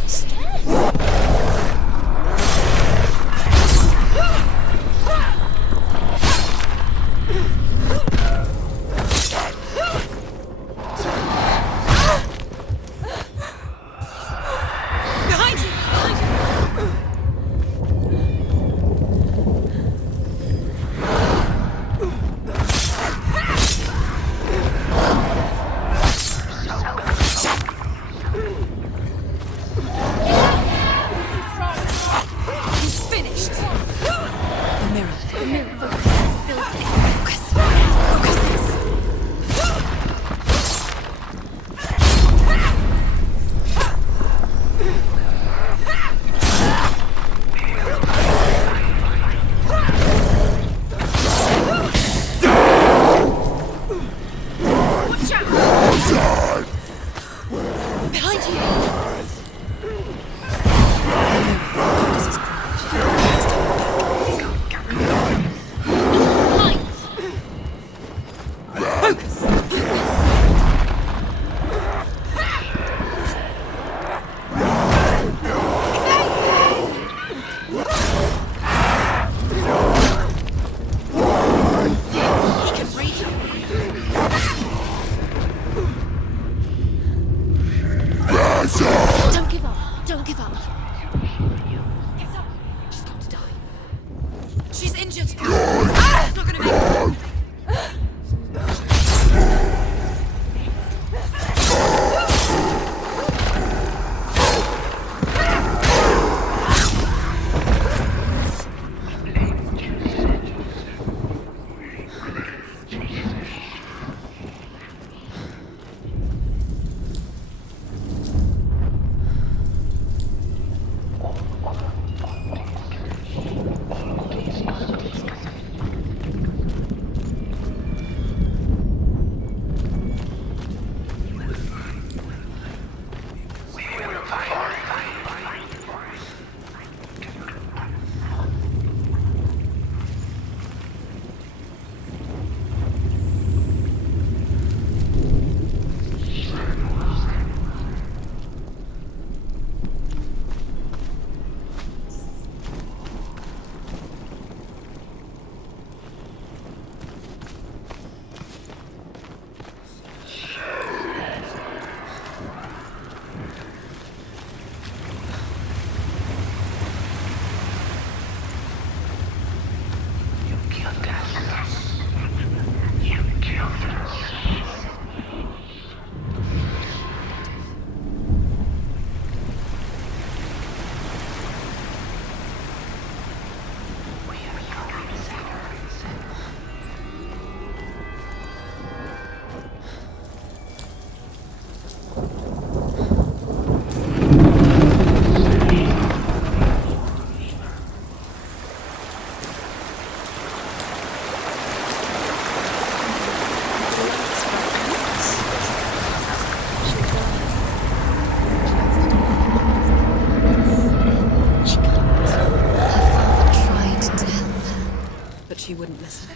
She wouldn't listen.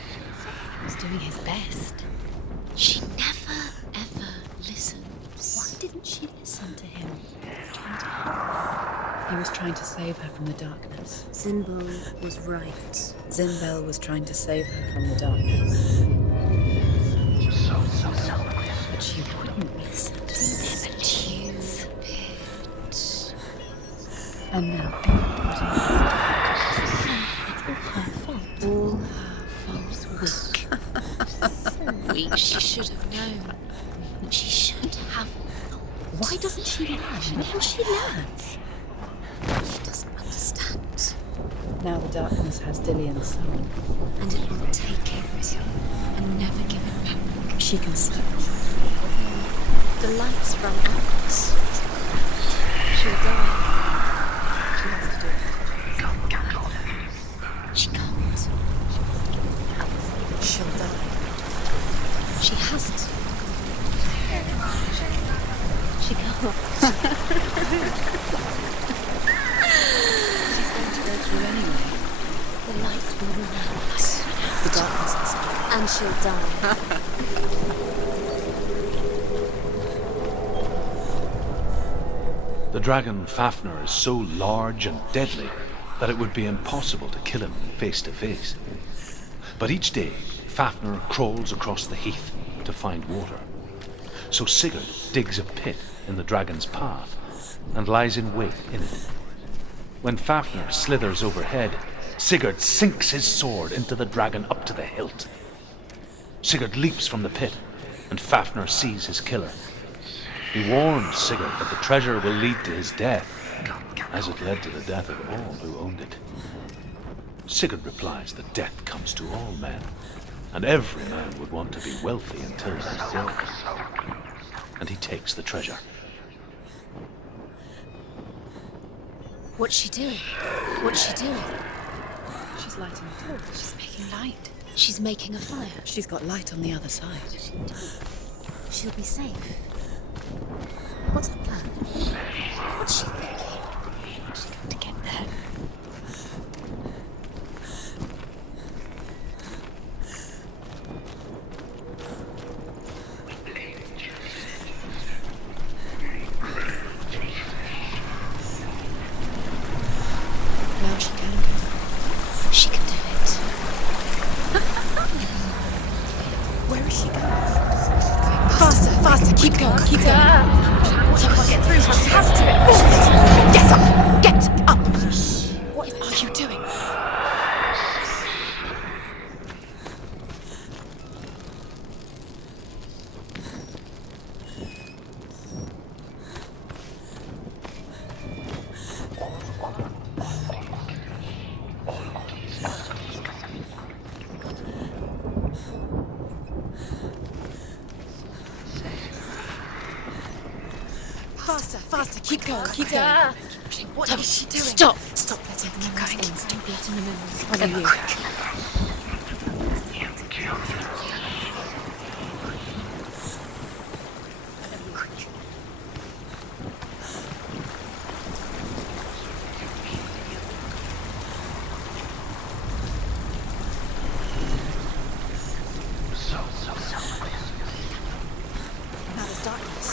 He was doing his best. She never, ever listens. Why didn't she listen to him? He was trying to save her from the darkness. Zinbel was right. Zinbel was trying to save her from the darkness. But she wouldn't listen. Stupid. And now, all her fault. Weak. She should have known. She should have known. Why doesn't she learn? When she learns. She doesn't understand. Now the darkness has Dillian's soul. And it will take it and never give it back. She can see. The lights run out. She'll die. She has to do it. She can't. She'll die. She hasn't. The light will run out. The darkness will spread. And she'll die. The dragon Fafnir is so large and deadly that it would be impossible to kill him face to face. But each day, Fafnir crawls across the heath to find water. So Sigurd digs a pit in the dragon's path and lies in wait in it. When Fafnir slithers overhead, Sigurd sinks his sword into the dragon up to the hilt. Sigurd leaps from the pit, and Fafnir sees his killer. He warns Sigurd that the treasure will lead to his death, as it led to the death of all who owned it. Sigurd replies that death comes to all men, and every man would want to be wealthy until that day. And he takes the treasure. What's she doing? What's she doing? She's lighting a torch. She's making light. She's making a fire. She's got light on the other side. She'll be safe. What's her plan? What's she thinking? She's going to get there. Now she can go. She can do it. Where is she going? Faster, faster, keep going, keep going. She can't get through, she has to. Get up! Get up! What are you doing? Faster, faster, keep going, keep going. What is she doing? Stop! Stop letting the memories in. Stop letting the memories Follow you.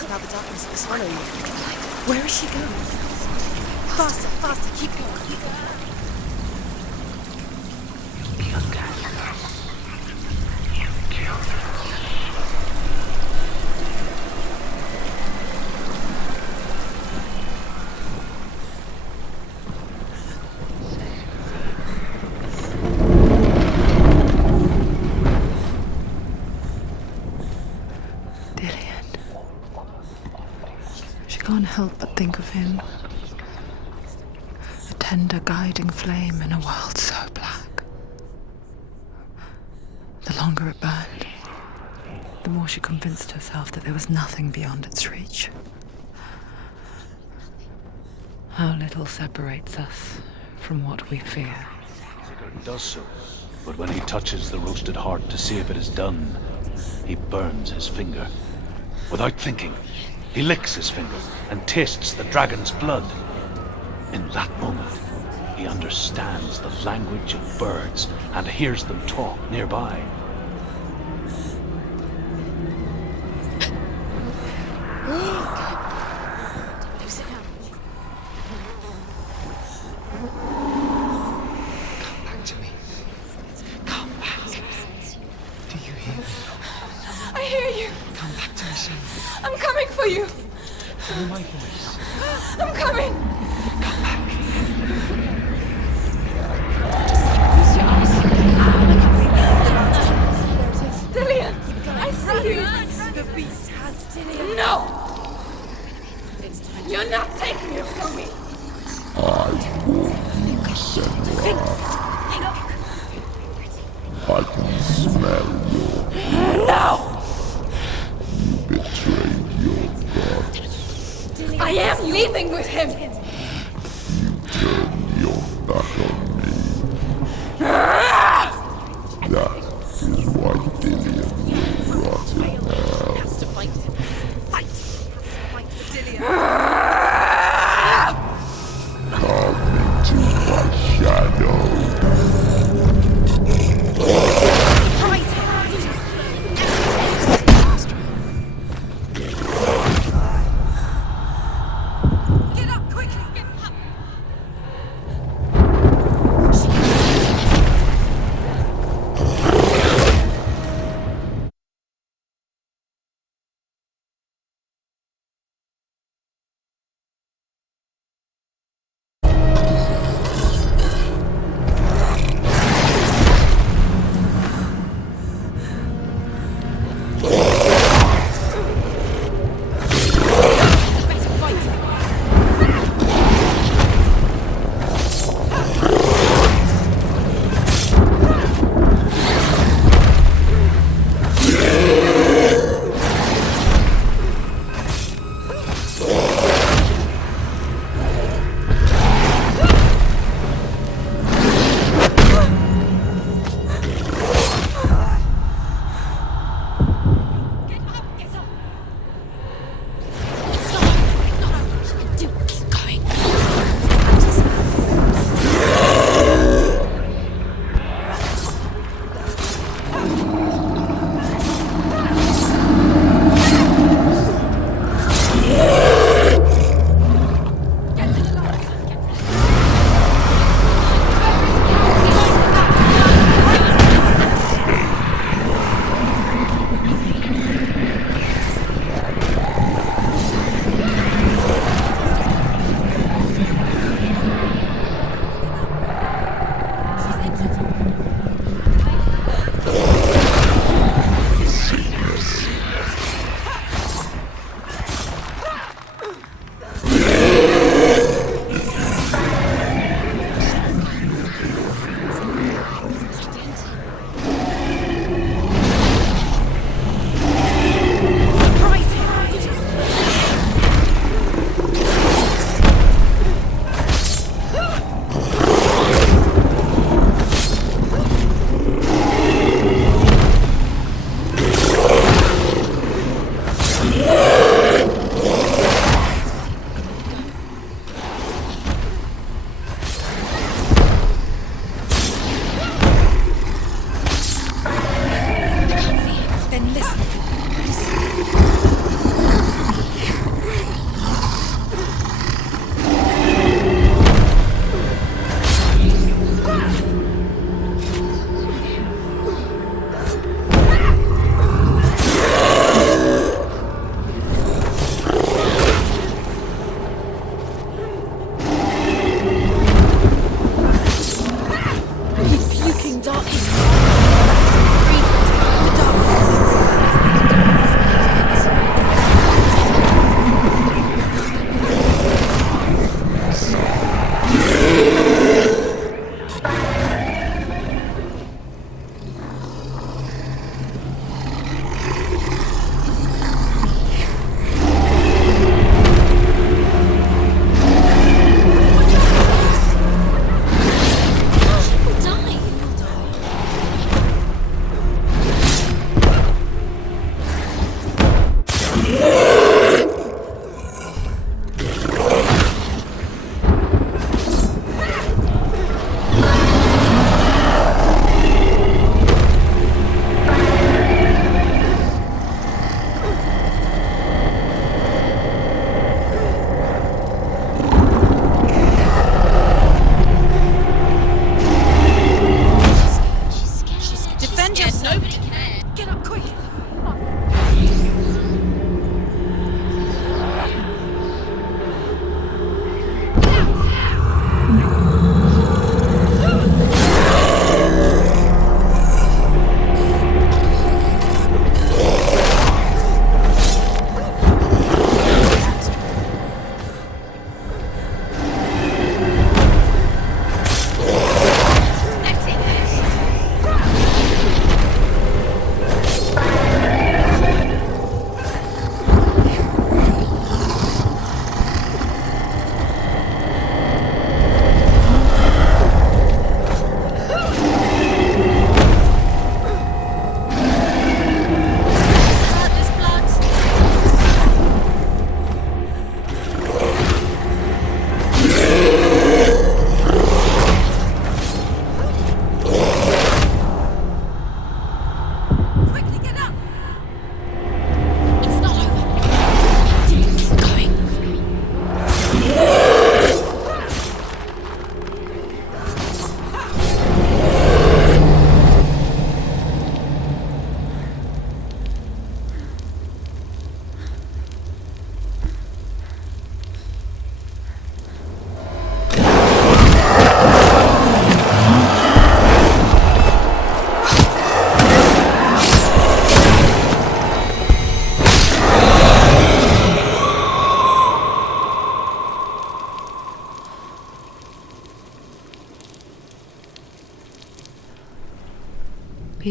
Now the darkness will swallow you. Where is she going? Faster, faster, keep going, keep going. Can't help but think of him. A tender guiding flame in a world so black. The longer it burned, the more she convinced herself that there was nothing beyond its reach. How little separates us from what we fear. Sigurd does so, but when he touches the roasted heart to see if it is done, he burns his finger. Without thinking, he licks his finger and tastes the dragon's blood. In that moment, he understands the language of birds and hears them talk nearby. Come back to me. Come back. Do you hear me? I hear you. Come back to me, son. I'm coming for you. Follow my voice. I'm coming. Come back. Close your eyes. Dillian, I see you. The beast has Dillian. No. You're not taking it from me. I warn you, Senua. I can smell your No. betrayed your god. I am leaving with him. You turned your back on me. That is why Dillian will rot in hell. Fight. Fight for Dillian.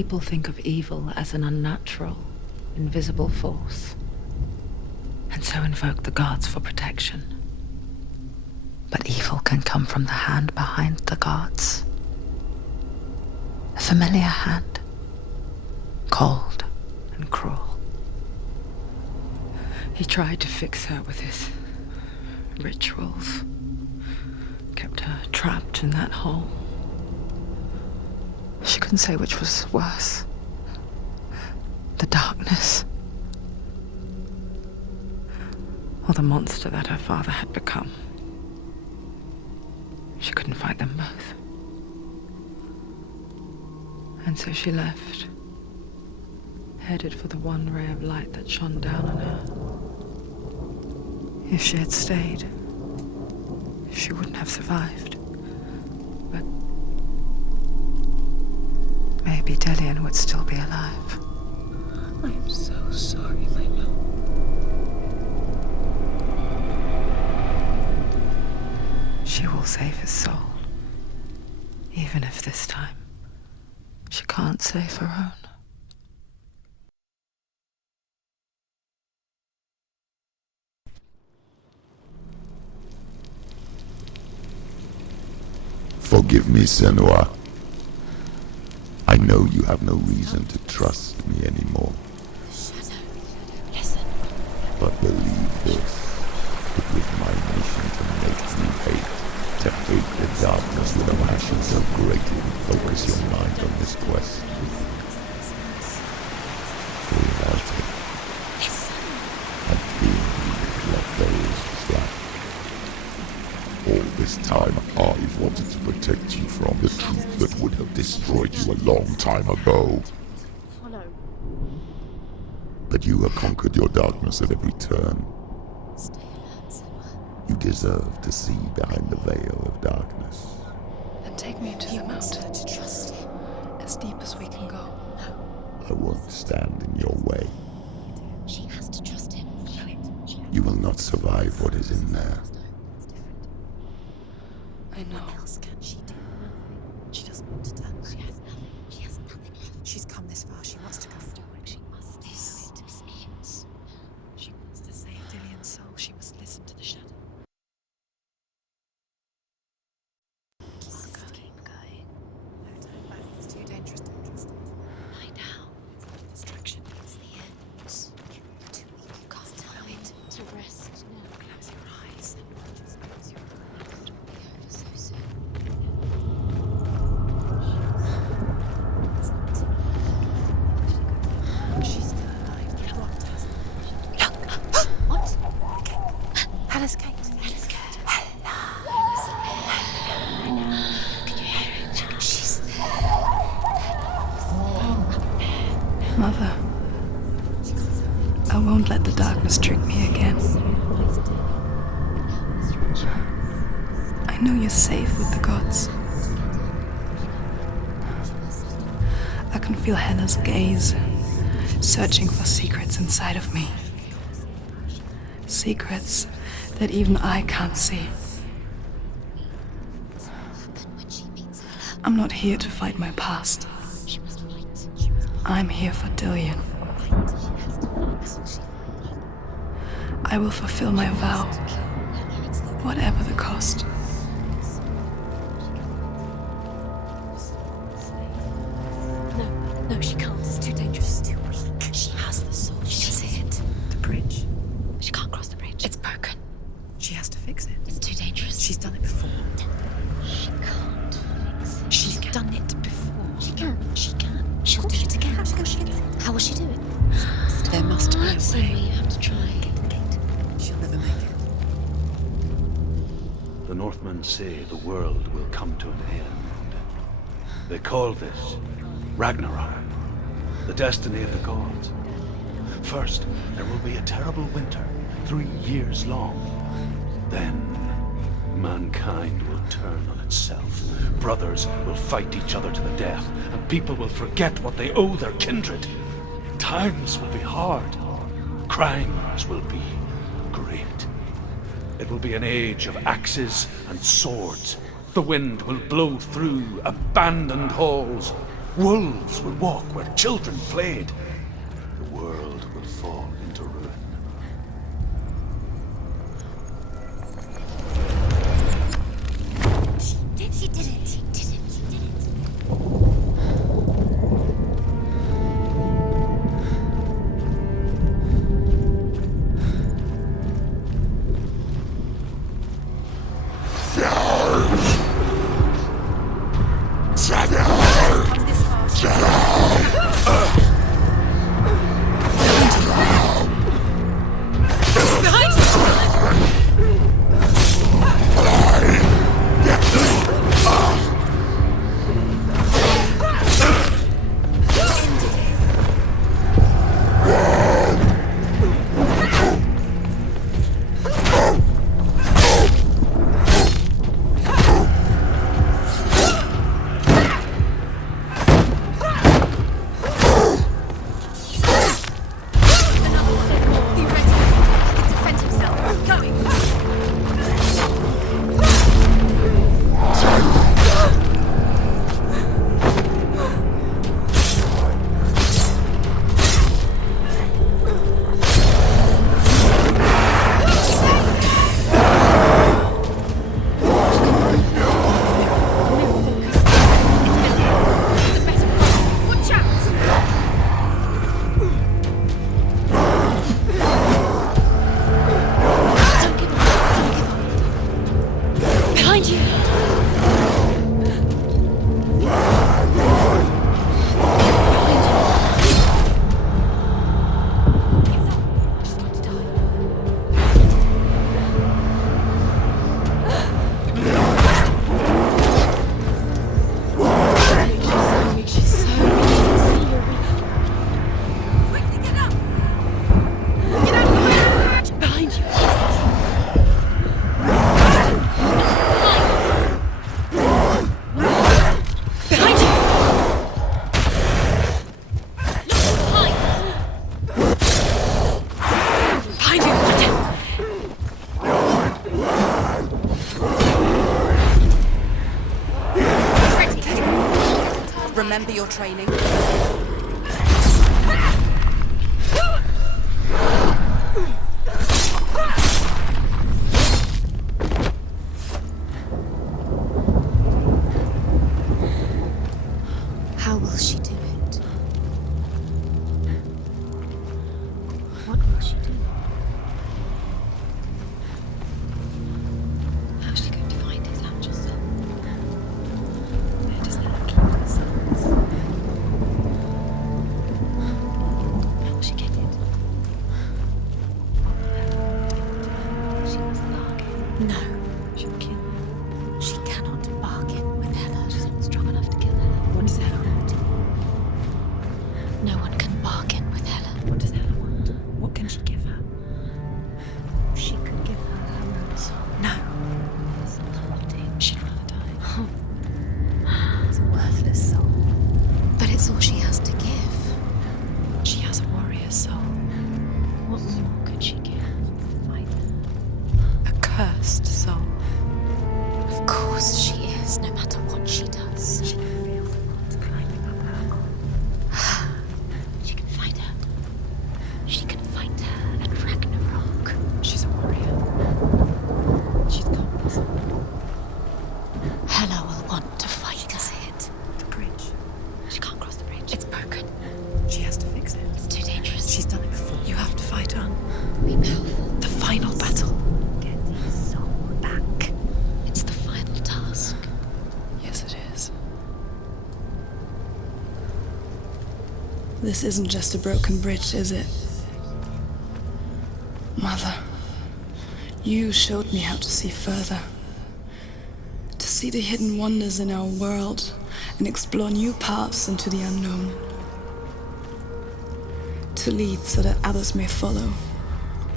People think of evil as an unnatural, invisible force, and so invoke the gods for protection. But evil can come from the hand behind the gods. A familiar hand, cold and cruel. He tried to fix her with his rituals, kept her trapped in that hole. She couldn't say which was worse. The darkness, or the monster that her father had become. She couldn't fight them both. And so she left, headed for the one ray of light that shone down on her. If she had stayed, she wouldn't have survived. But maybe Dillian would still be alive. I am so sorry, my love. She will save his soul, even if this time she can't save her own. Forgive me, Senua. I know you have no reason to trust me anymore. Shadow, listen. But believe this, it was my mission to make you hate. To hate the darkness with a passion so great it would focus your mind on this quest. Without it, I fear you would let those slack. All this time, I've wanted to protect you from the truth that would have destroyed you a long time ago. Follow. But you have conquered your darkness at every turn. Stay alert, Senua. You deserve to see behind the veil of darkness. Then take me to the mountain. To trust him. As deep as we can go. I won't stand in your way. She has to trust him. You will not survive what is in there. I know. What else can she do? She doesn't want to turn back. She has nothing. She has nothing left. She's come this far. She wants to go forward. She must. This is it. She wants to save Dillian's soul. She must listen to the shadow. Keep going. No turn back. It's too dangerous to trust it. Lie down. It's not a distraction. It's the end. Too weak. You can't tell it to rest now. Close your eyes. Just close your eyes. It'll be over so soon. She's still alive. The plot hasn't. What? Hella's gate. Hella's gate. Can you hear it? She's there. Mother, I won't let the darkness trick me again. I know you're safe with the gods. I can feel Hella's gaze, searching for secrets inside of me. Secrets that even I can't see. I'm not here to fight my past. I'm here for Dillian. I will fulfill my vow, whatever the cost. No, she can't. It's too dangerous. It's too weak. She has the soul. She can see it. The bridge. She can't cross the bridge. It's broken. She has to fix it. It's too dangerous. She's done it before. She can't fix it. She's done it before. She can. She can. She'll do it again. How's she going to fix it? How will she do it? There must be a Sorry, way. you have to try. She'll never make it. The Northmen say the world will come to an end. They call this Ragnarok, the destiny of the gods. First, there will be a terrible winter, 3 years long. Then, mankind will turn on itself. Brothers will fight each other to the death, and people will forget what they owe their kindred. Times will be hard. Crimes will be great. It will be an age of axes and swords. The wind will blow through abandoned halls. Wolves will walk where children played. The world will fall into ruin. She did it. She did it. She did it. Remember your training. How will she do it? What will she do? How's she going to find his natural son? Where does that keep his sons? How will she get it? What will Hella do? She must bargain. No, She'll kill her. she cannot bargain with Hella. She's not strong enough to kill her. What does Hella want? No one can bargain with Hella. What does Hella want? What can she give her? She could give her her own soul. No. It's not haunting. She'd rather die. It's a worthless soul. But it's all she has to give. She has a warrior soul. What more could she give? A cursed soul. Of course she is, no matter what she does. She can feel the rot climbing up her arm. She can find her. She can find her at Ragnarok. She's a warrior. She's competent. Hela will want to fight us. It. The bridge. She can't cross the bridge. It's broken. She has to fix it. It's too dangerous. She's done it before. You have to fight on. Be powerful. The final battle. Get his soul back. It's the final task. Yes, it is. This isn't just a broken bridge, is it? Mother, you showed me how to see further. To see the hidden wonders in our world and explore new paths into the unknown. To lead so that others may follow,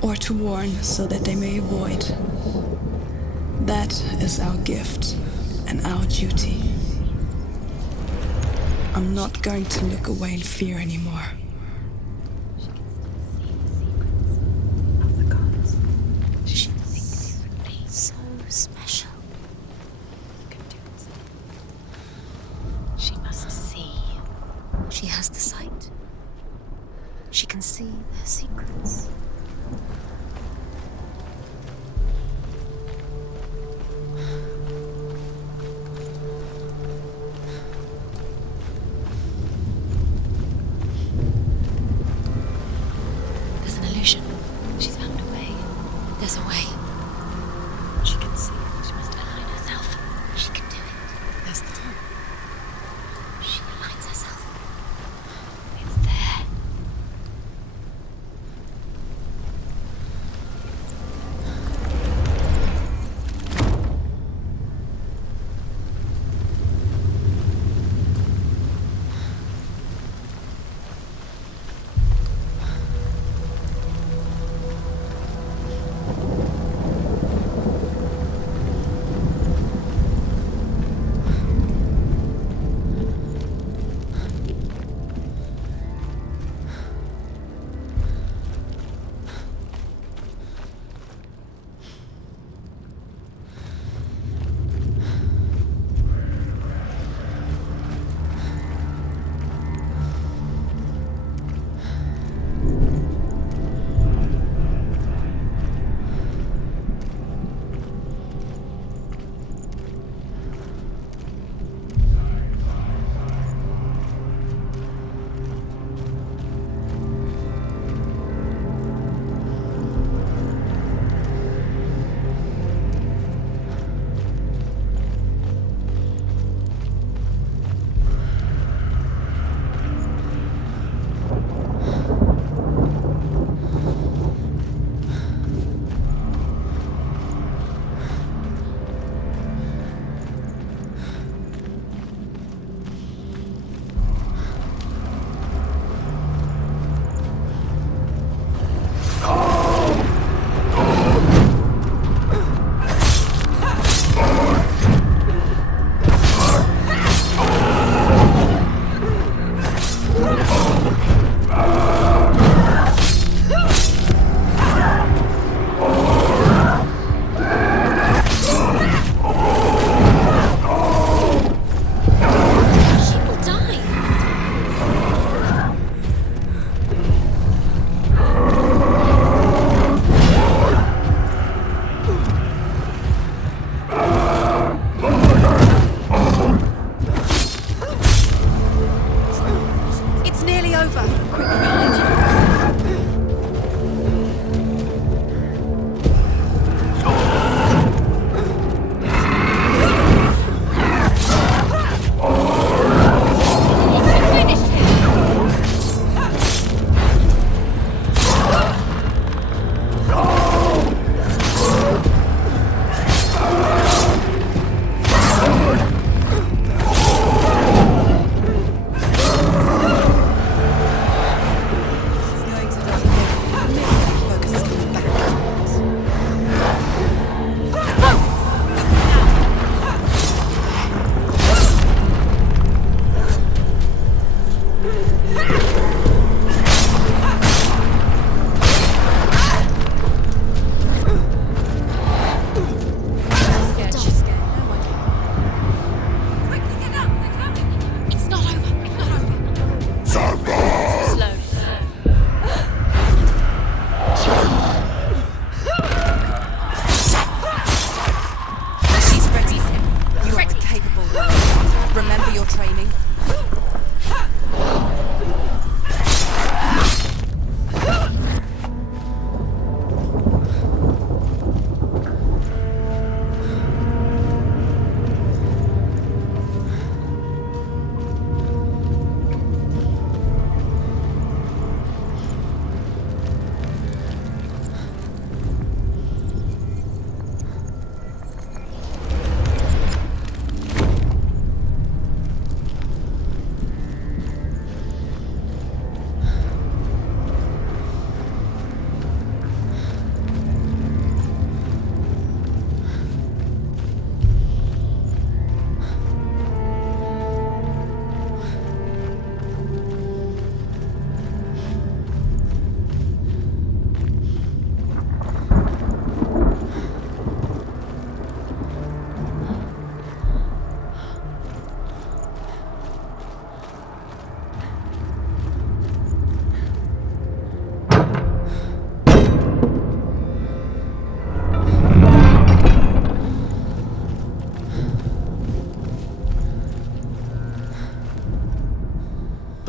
or to warn so that they may avoid. That is our gift and our duty. I'm not going to look away in fear anymore. Of the gods. She thinks differently. So special. Can do it. She must see see their secrets. There's an illusion. She's found a way. There's a way. She can see it. She must align herself. She can do it. There's the time. She aligns herself. It's there.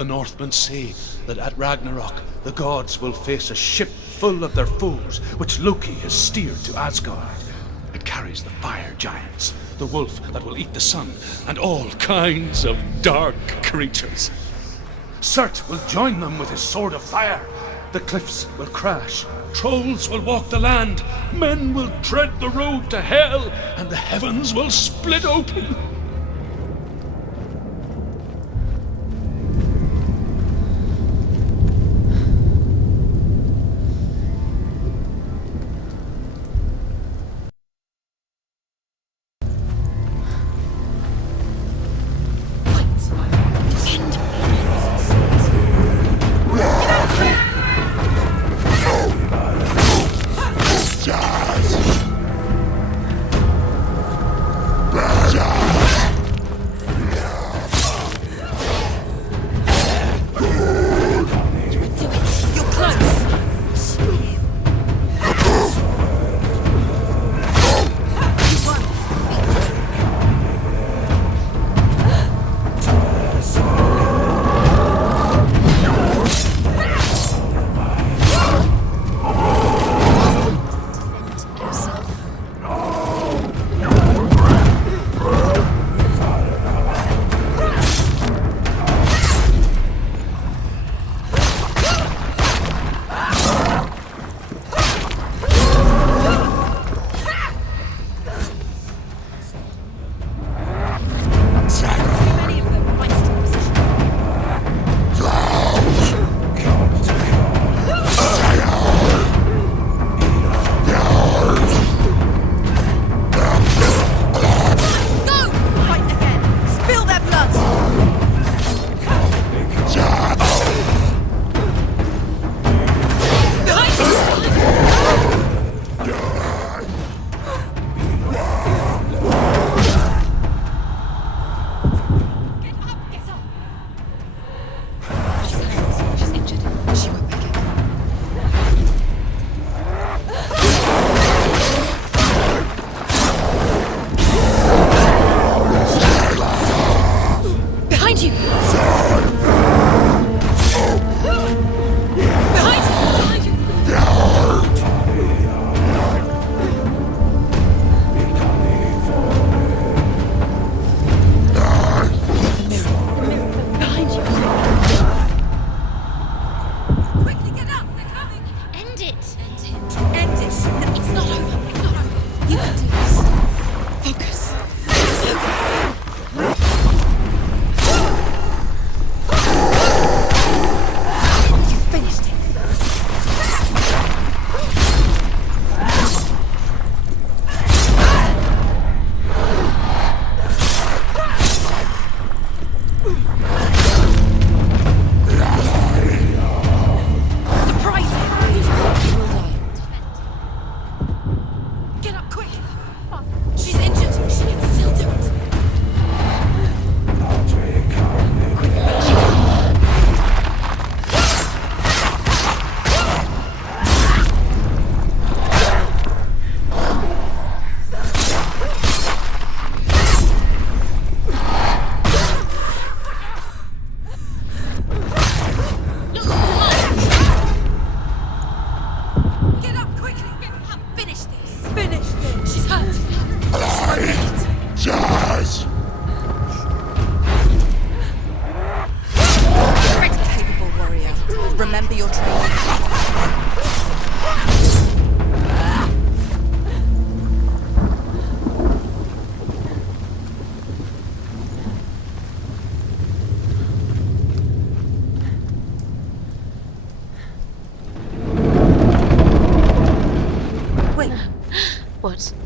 The Northmen say that at Ragnarok, the gods will face a ship full of their foes, which Loki has steered to Asgard. It carries the fire giants, the wolf that will eat the sun, and all kinds of dark creatures. Surt will join them with his sword of fire. The cliffs will crash, trolls will walk the land, men will tread the road to hell, and the heavens will split open.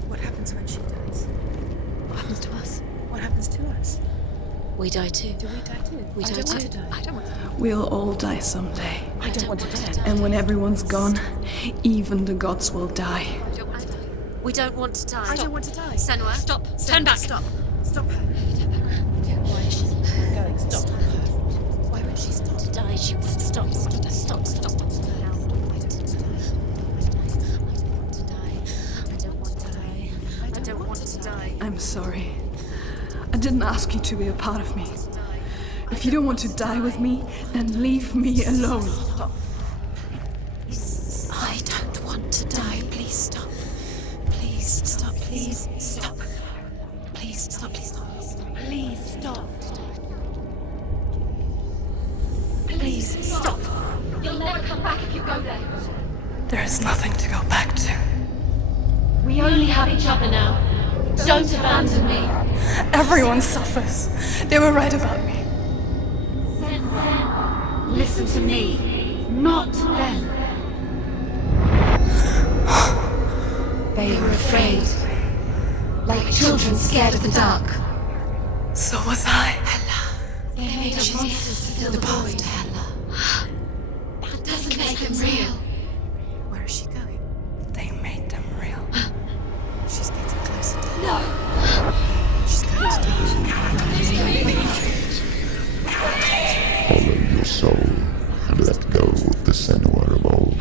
What happens when she dies? What happens to us? What happens to us? We die too. Do we die too? We I die don't too. want to die. I don't want to die. We'll all die someday. I don't want to die. And when everyone's gone, even the gods will die. We don't want to die. I don't want to die. Senua, stop. Turn back. Stop. Stop her. Why is she going? Stop her. Why won't she stop? To die, she won't stop. Stop. Stop. Stop. I don't want to die. I'm sorry. I didn't ask you to be a part of me. If you don't want to die with me, then leave me alone. I don't want to die. Please stop. Please stop. Please stop. Please stop. Please stop. Please stop. Please stop. You'll never come back if you go there. There is nothing to go back to. We only have each other now. Don't abandon me. Everyone suffers. They were right about me. Listen to me, not them. They were afraid. Like children scared of the dark. So was I. They made us monsters to fill the path to Hela. That doesn't make them real. Where is she going? They made them real. She's getting closer to her. No. She's going to Follow your soul and let go of the Senua of old.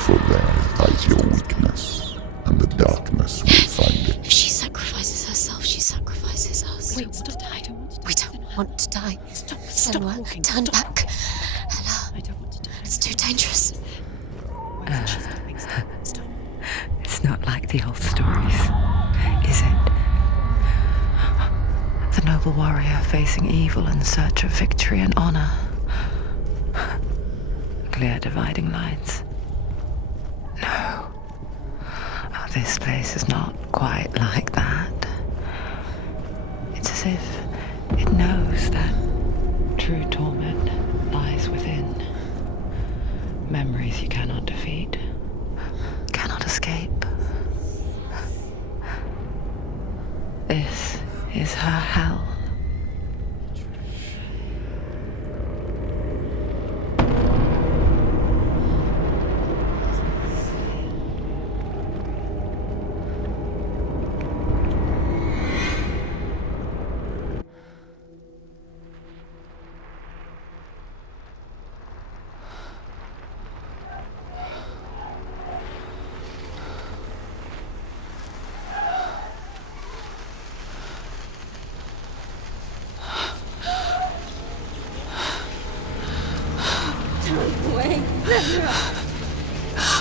For there lies your weakness, and the darkness will find it. If she sacrifices herself, she sacrifices us. Wait, stop. I don't want to die. We don't want to die. Stop Senua, walking. turn Stop. back. Ella, I don't want to die. it's too dangerous. Why isn't she stopping? Stop. It's not like the old stories, is it? The noble warrior facing evil in search of victory and honor. Clear dividing lines. No. Oh, this place is not quite like that. It's as if it knows that true torment lies within. Memories you cannot defeat, cannot escape. This is her hell.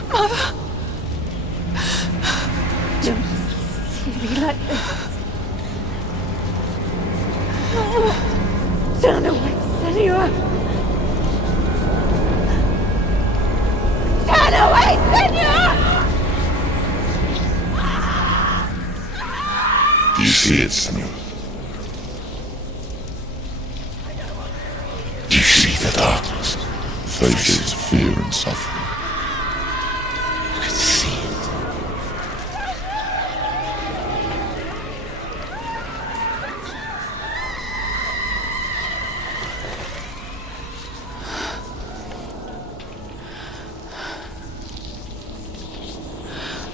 Mother! Don't see me like this. Turn away, Senua. Turn away, Senua! Do you see it, Senua? Do you see the darkness? Faces fear and suffering. You can see it.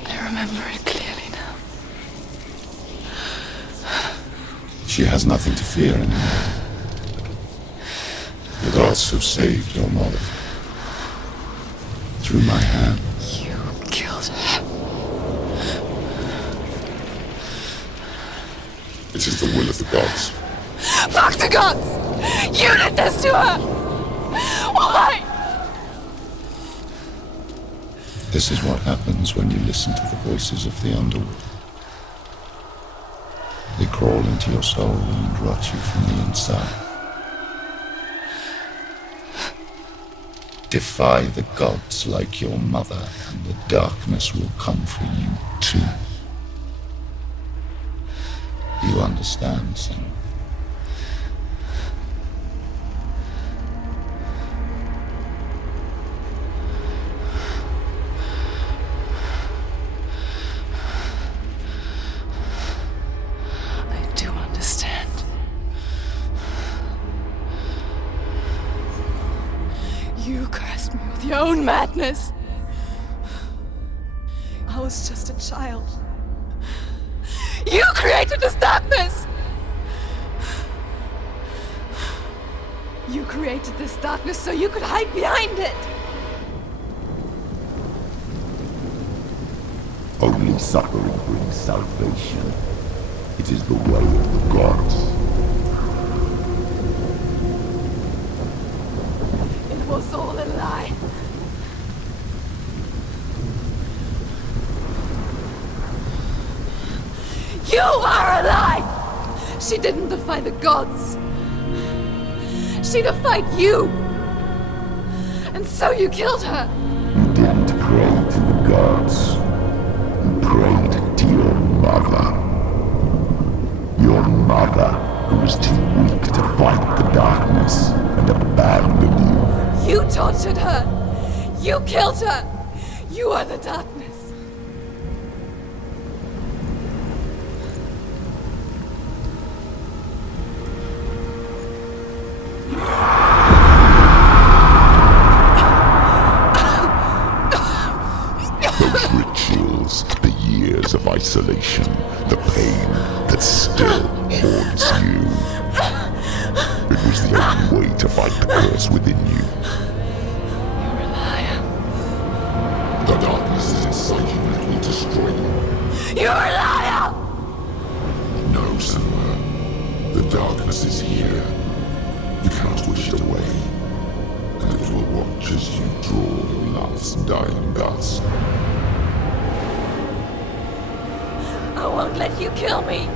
I remember it clearly now. She has nothing to fear anymore. The gods have saved your mother. Through my hand. You killed her. It is the will of the gods. Fuck the gods! You did this to her! Why? This is what happens when you listen to the voices of the underworld. They crawl into your soul and rot you from the inside. Defy the gods like your mother, and the darkness will come for you too. You understand, Senua? I do understand. You cursed me with your own madness. I was just a child. You created this darkness! You created this darkness so you could hide behind it! Only suffering brings salvation. It is the way of the gods. You are a lie! She didn't defy the gods. She defied you. And so you killed her. You didn't pray to the gods. You prayed to your mother. Your mother, who was too weak to fight the darkness and abandon you. You tortured her. You killed her. You are the darkness. Those rituals, the years of isolation, the pain that still haunts you. It was the only way to fight the curse within you. You're a liar. The darkness is inside you and it will destroy you. You're a liar! No, Senua. The darkness is here. You cannot wish it away. And it will watch as you draw your last dying gasp. I won't let you kill me.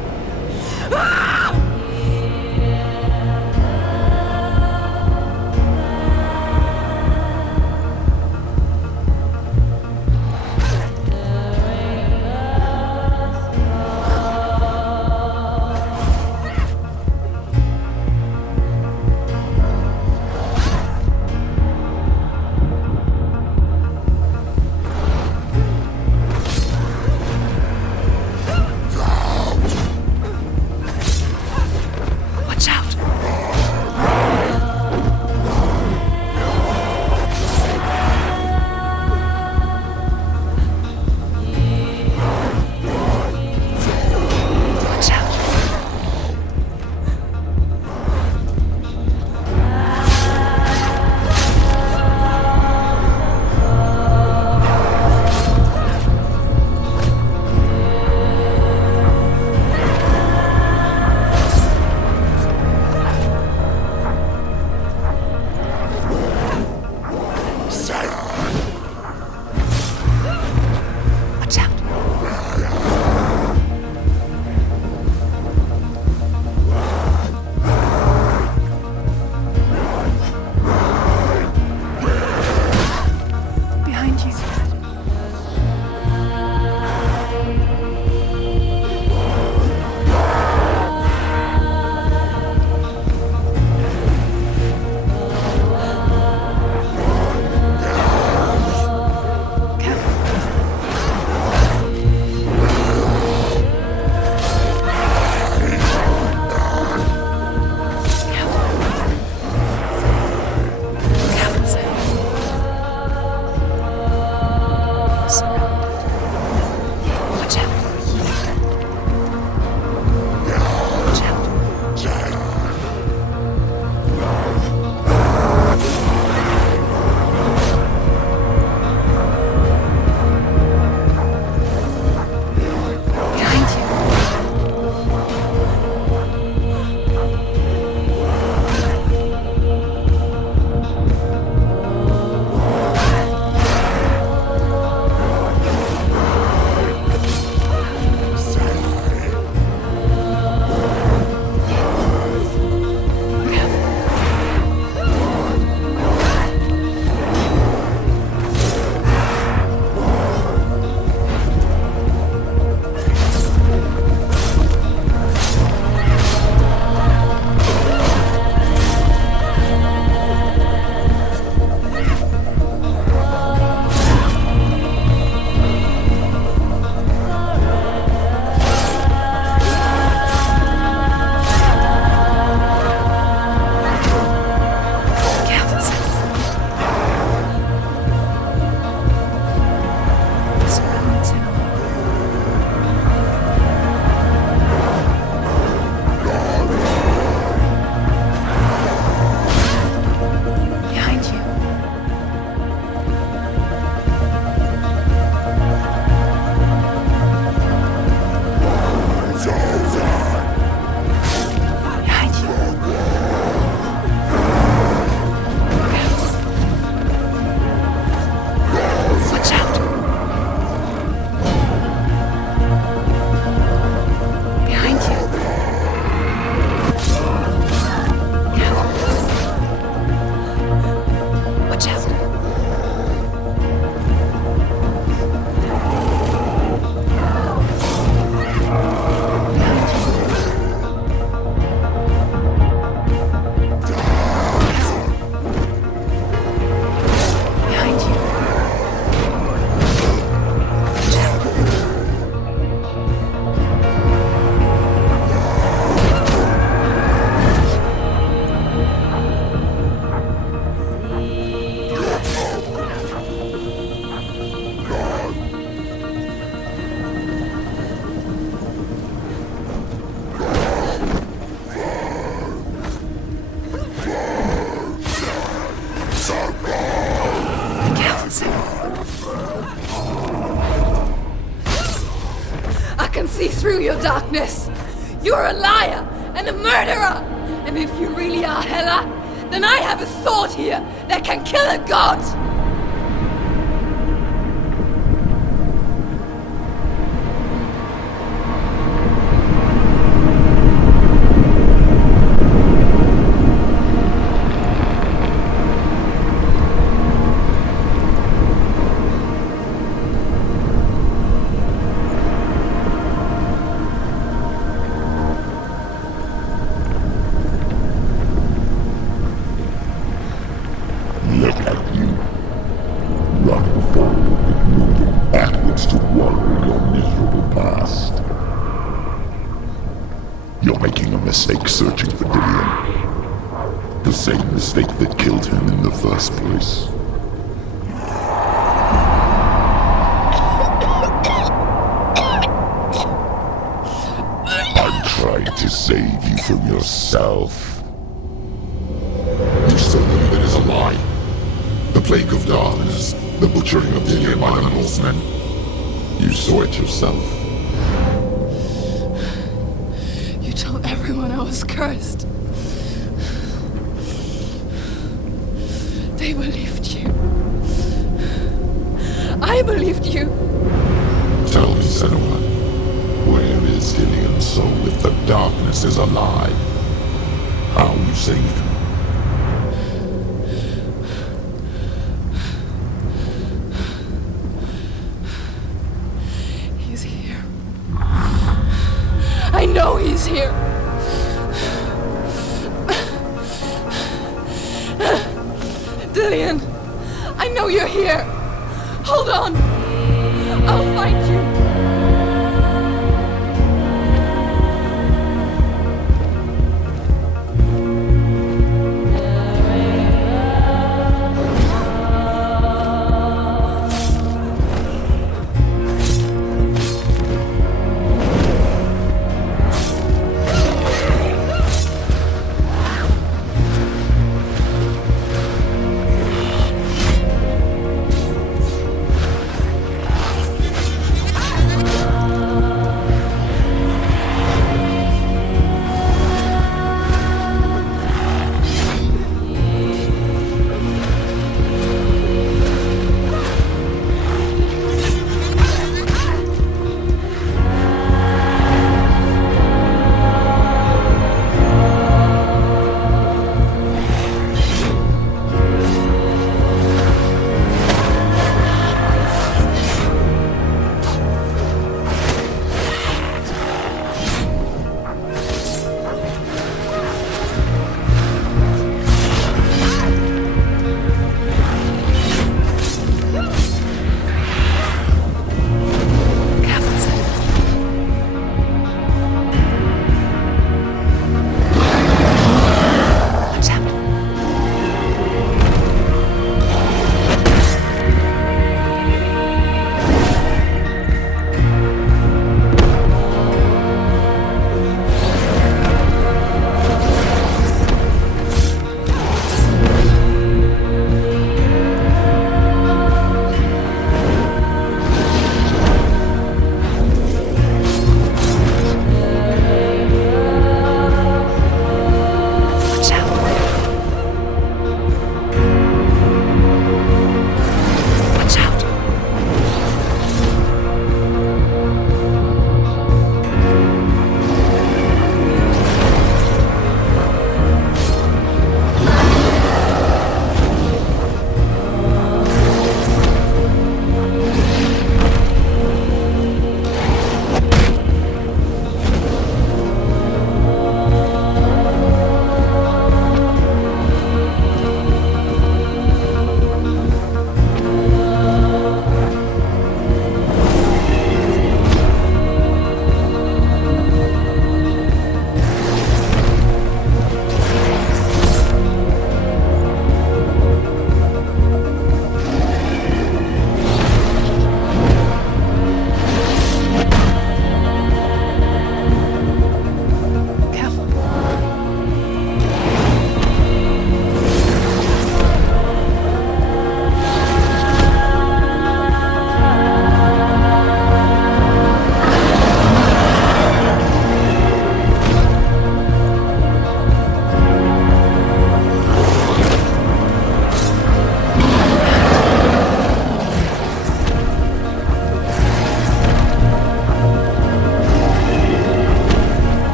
see through your darkness. You're a liar and a murderer. And if you really are Hela, then I have a sword here that can kill a god. Look at you. Running forward, moving backwards to wallow your miserable past. You're making a mistake searching for Dillion. The same mistake that killed him in the first place. I'm trying to save you from yourself. You still believe it is a lie? The plague of darkness, the butchering of Dillion by the Northmen. You saw it yourself. You told everyone I was cursed. They believed you. I believed you. Tell me, Senua, where is Dillion's soul if the darkness is a lie? How you saved him? He's here. I know he's here. Dillion, I know you're here. Hold on. I'll find you.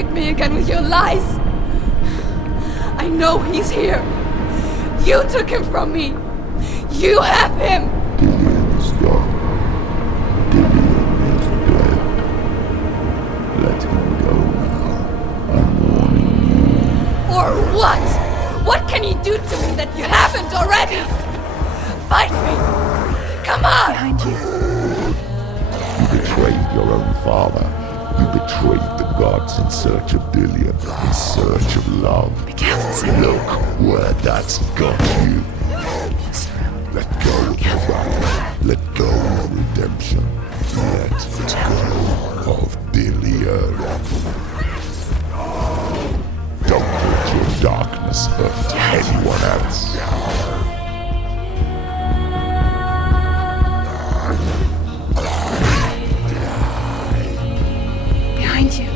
trick me again with your lies. I know he's here. You took him from me. You have him. Dillian's gone. Dillian is dead. Let him go now. I'm warning you. Or what? What can you do to me that you haven't already? Fight me! Come on! Behind you. You betrayed your own father. You betrayed the gods in search of Dillian, in search of love. Be careful, Senua. Look where that's got you. You're surrounded. Let go of the battle. Let go of redemption. Let go of Dillian. Don't let your darkness hurt anyone else. Behind you.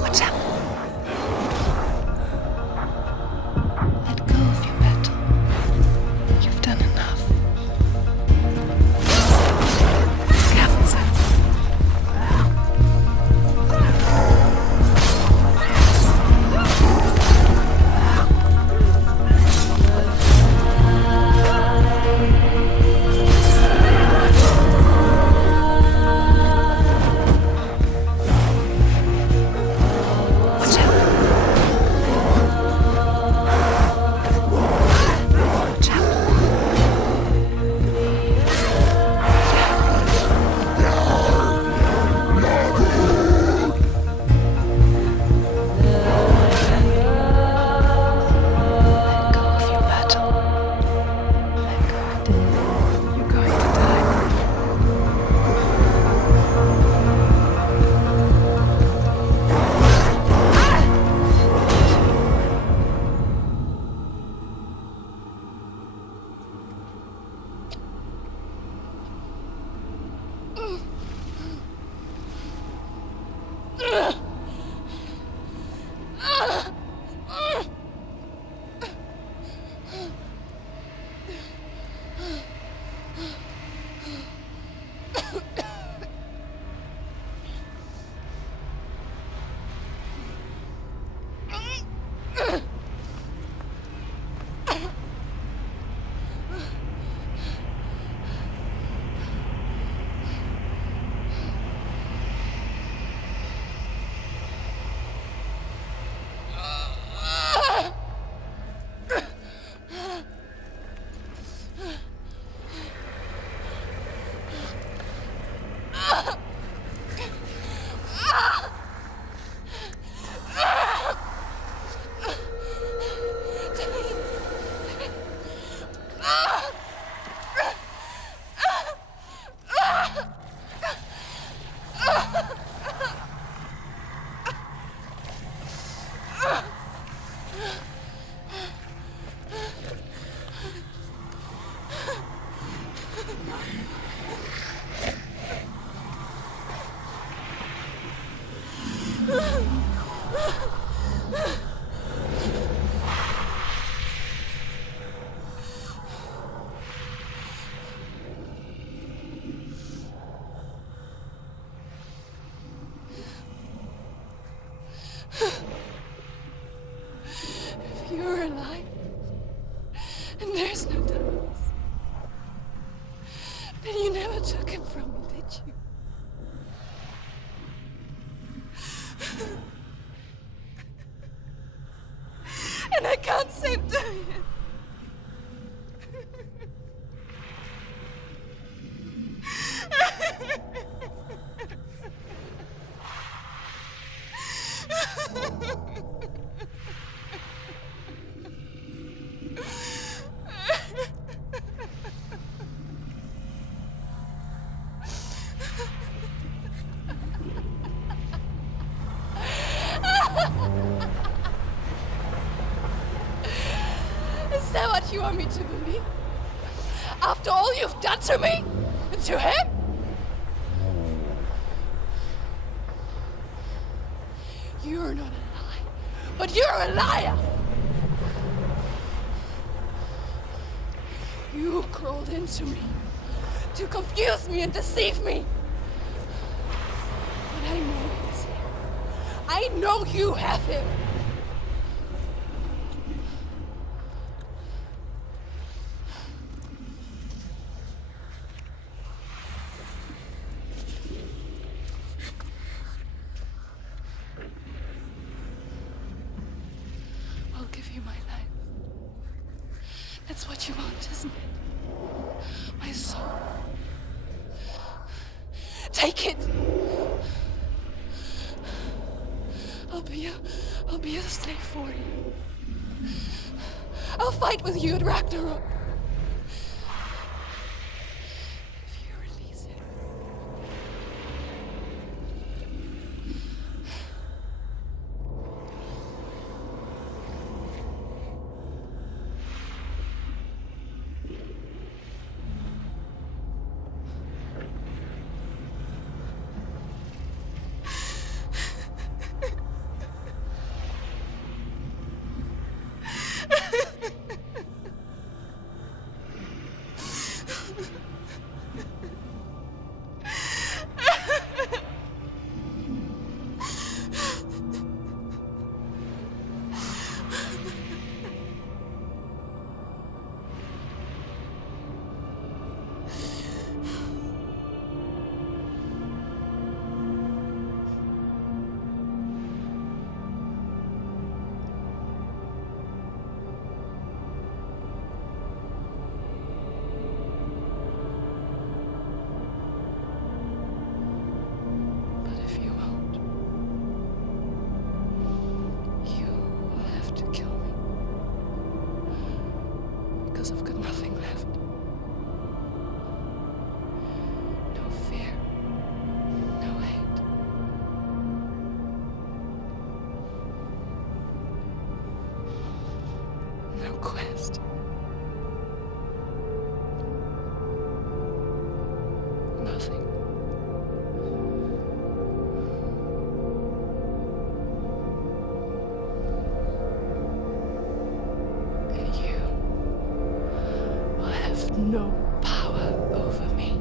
Watch out. Let go of your battle. You've done enough. Careful, Senua. Watch out. Watch out. Let go of your battle. Let go of Dillian. You're going to die. If you're alive, and there's no darkness, then you never took him from me, did you? And I can't save Dillian. Is that what you want me to believe? After all you've done to me? And to him? You're not a lie, but you're a liar! You crawled into me to confuse me and deceive me. But I know he's here. I know you have him. I'll give you my life. That's what you want, isn't it? My soul. Take it. I'll be a slave for you. I'll fight with you at Ragnarok. If you release it. I've got nothing left. No fear. No hate. No quest. Nothing. And you will have no power over me.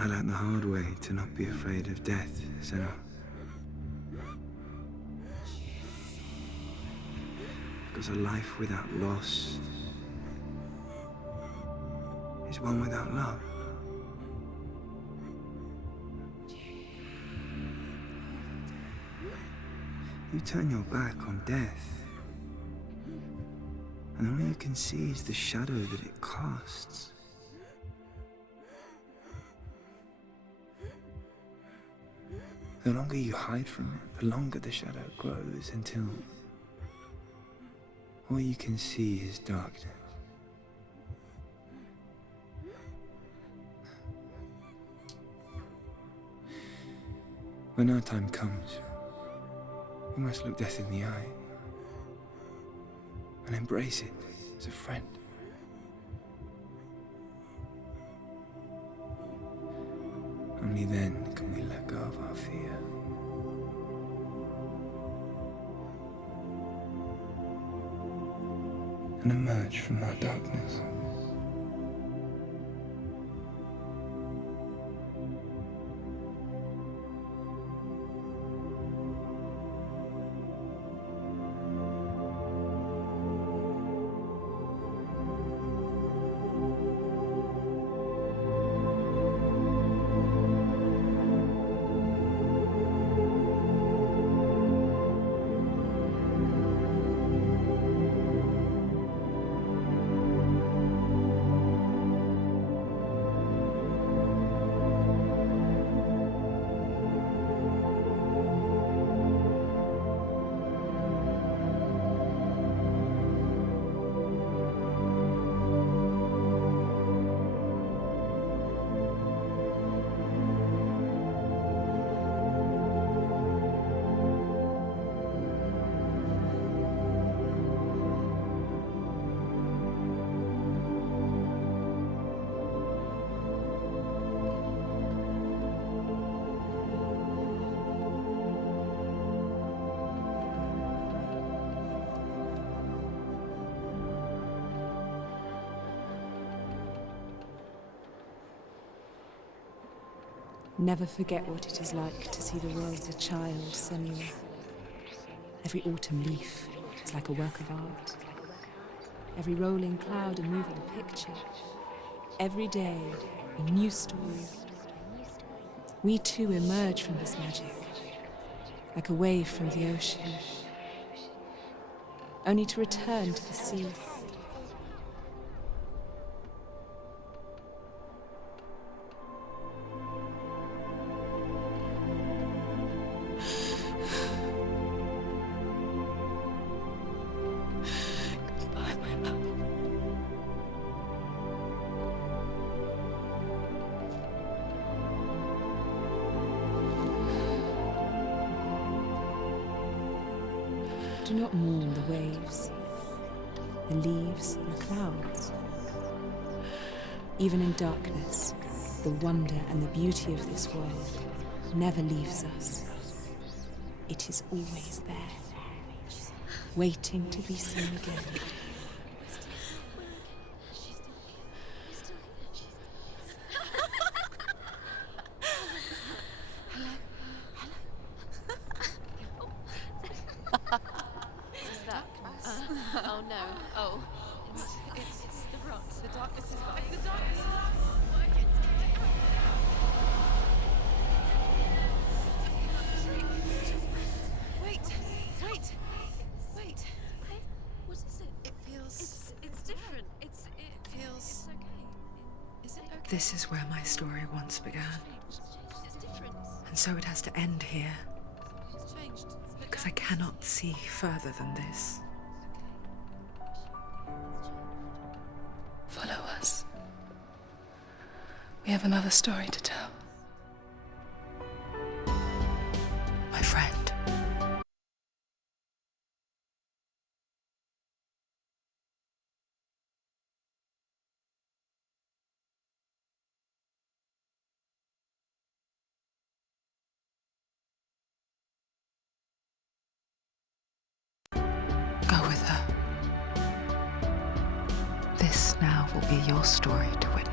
I learned the hard way to not be afraid of death, Senua. Because a life without loss is one without love. You turn your back on death, and all you can see is the shadow that it casts. The longer you hide from it, the longer the shadow grows until all you can see is darkness. When our time comes, we must look death in the eye and embrace it as a friend. Only then can we let go of our fear. And emerge from our darkness. Never forget what it is like to see the world as a child, Senua. Every autumn leaf is like a work of art. Every rolling cloud a moving picture. Every day a new story. We too emerge from this magic, like a wave from the ocean, only to return to the sea. Do not mourn the waves, the leaves and the clouds. Even in darkness, the wonder and the beauty of this world never leaves us. It is always there, waiting to be seen again. Oh no. Oh. It's the rot. The darkness is back. The darkness is back. Wait. What is it? It feels... It's different. It feels... It's okay. Is it okay? This is where my story once began. It's different. And so it has to end here. It's changed. Because I cannot see further than this. Follow us. We have another story to tell. My friend. Go with her. This now will be your story to witness.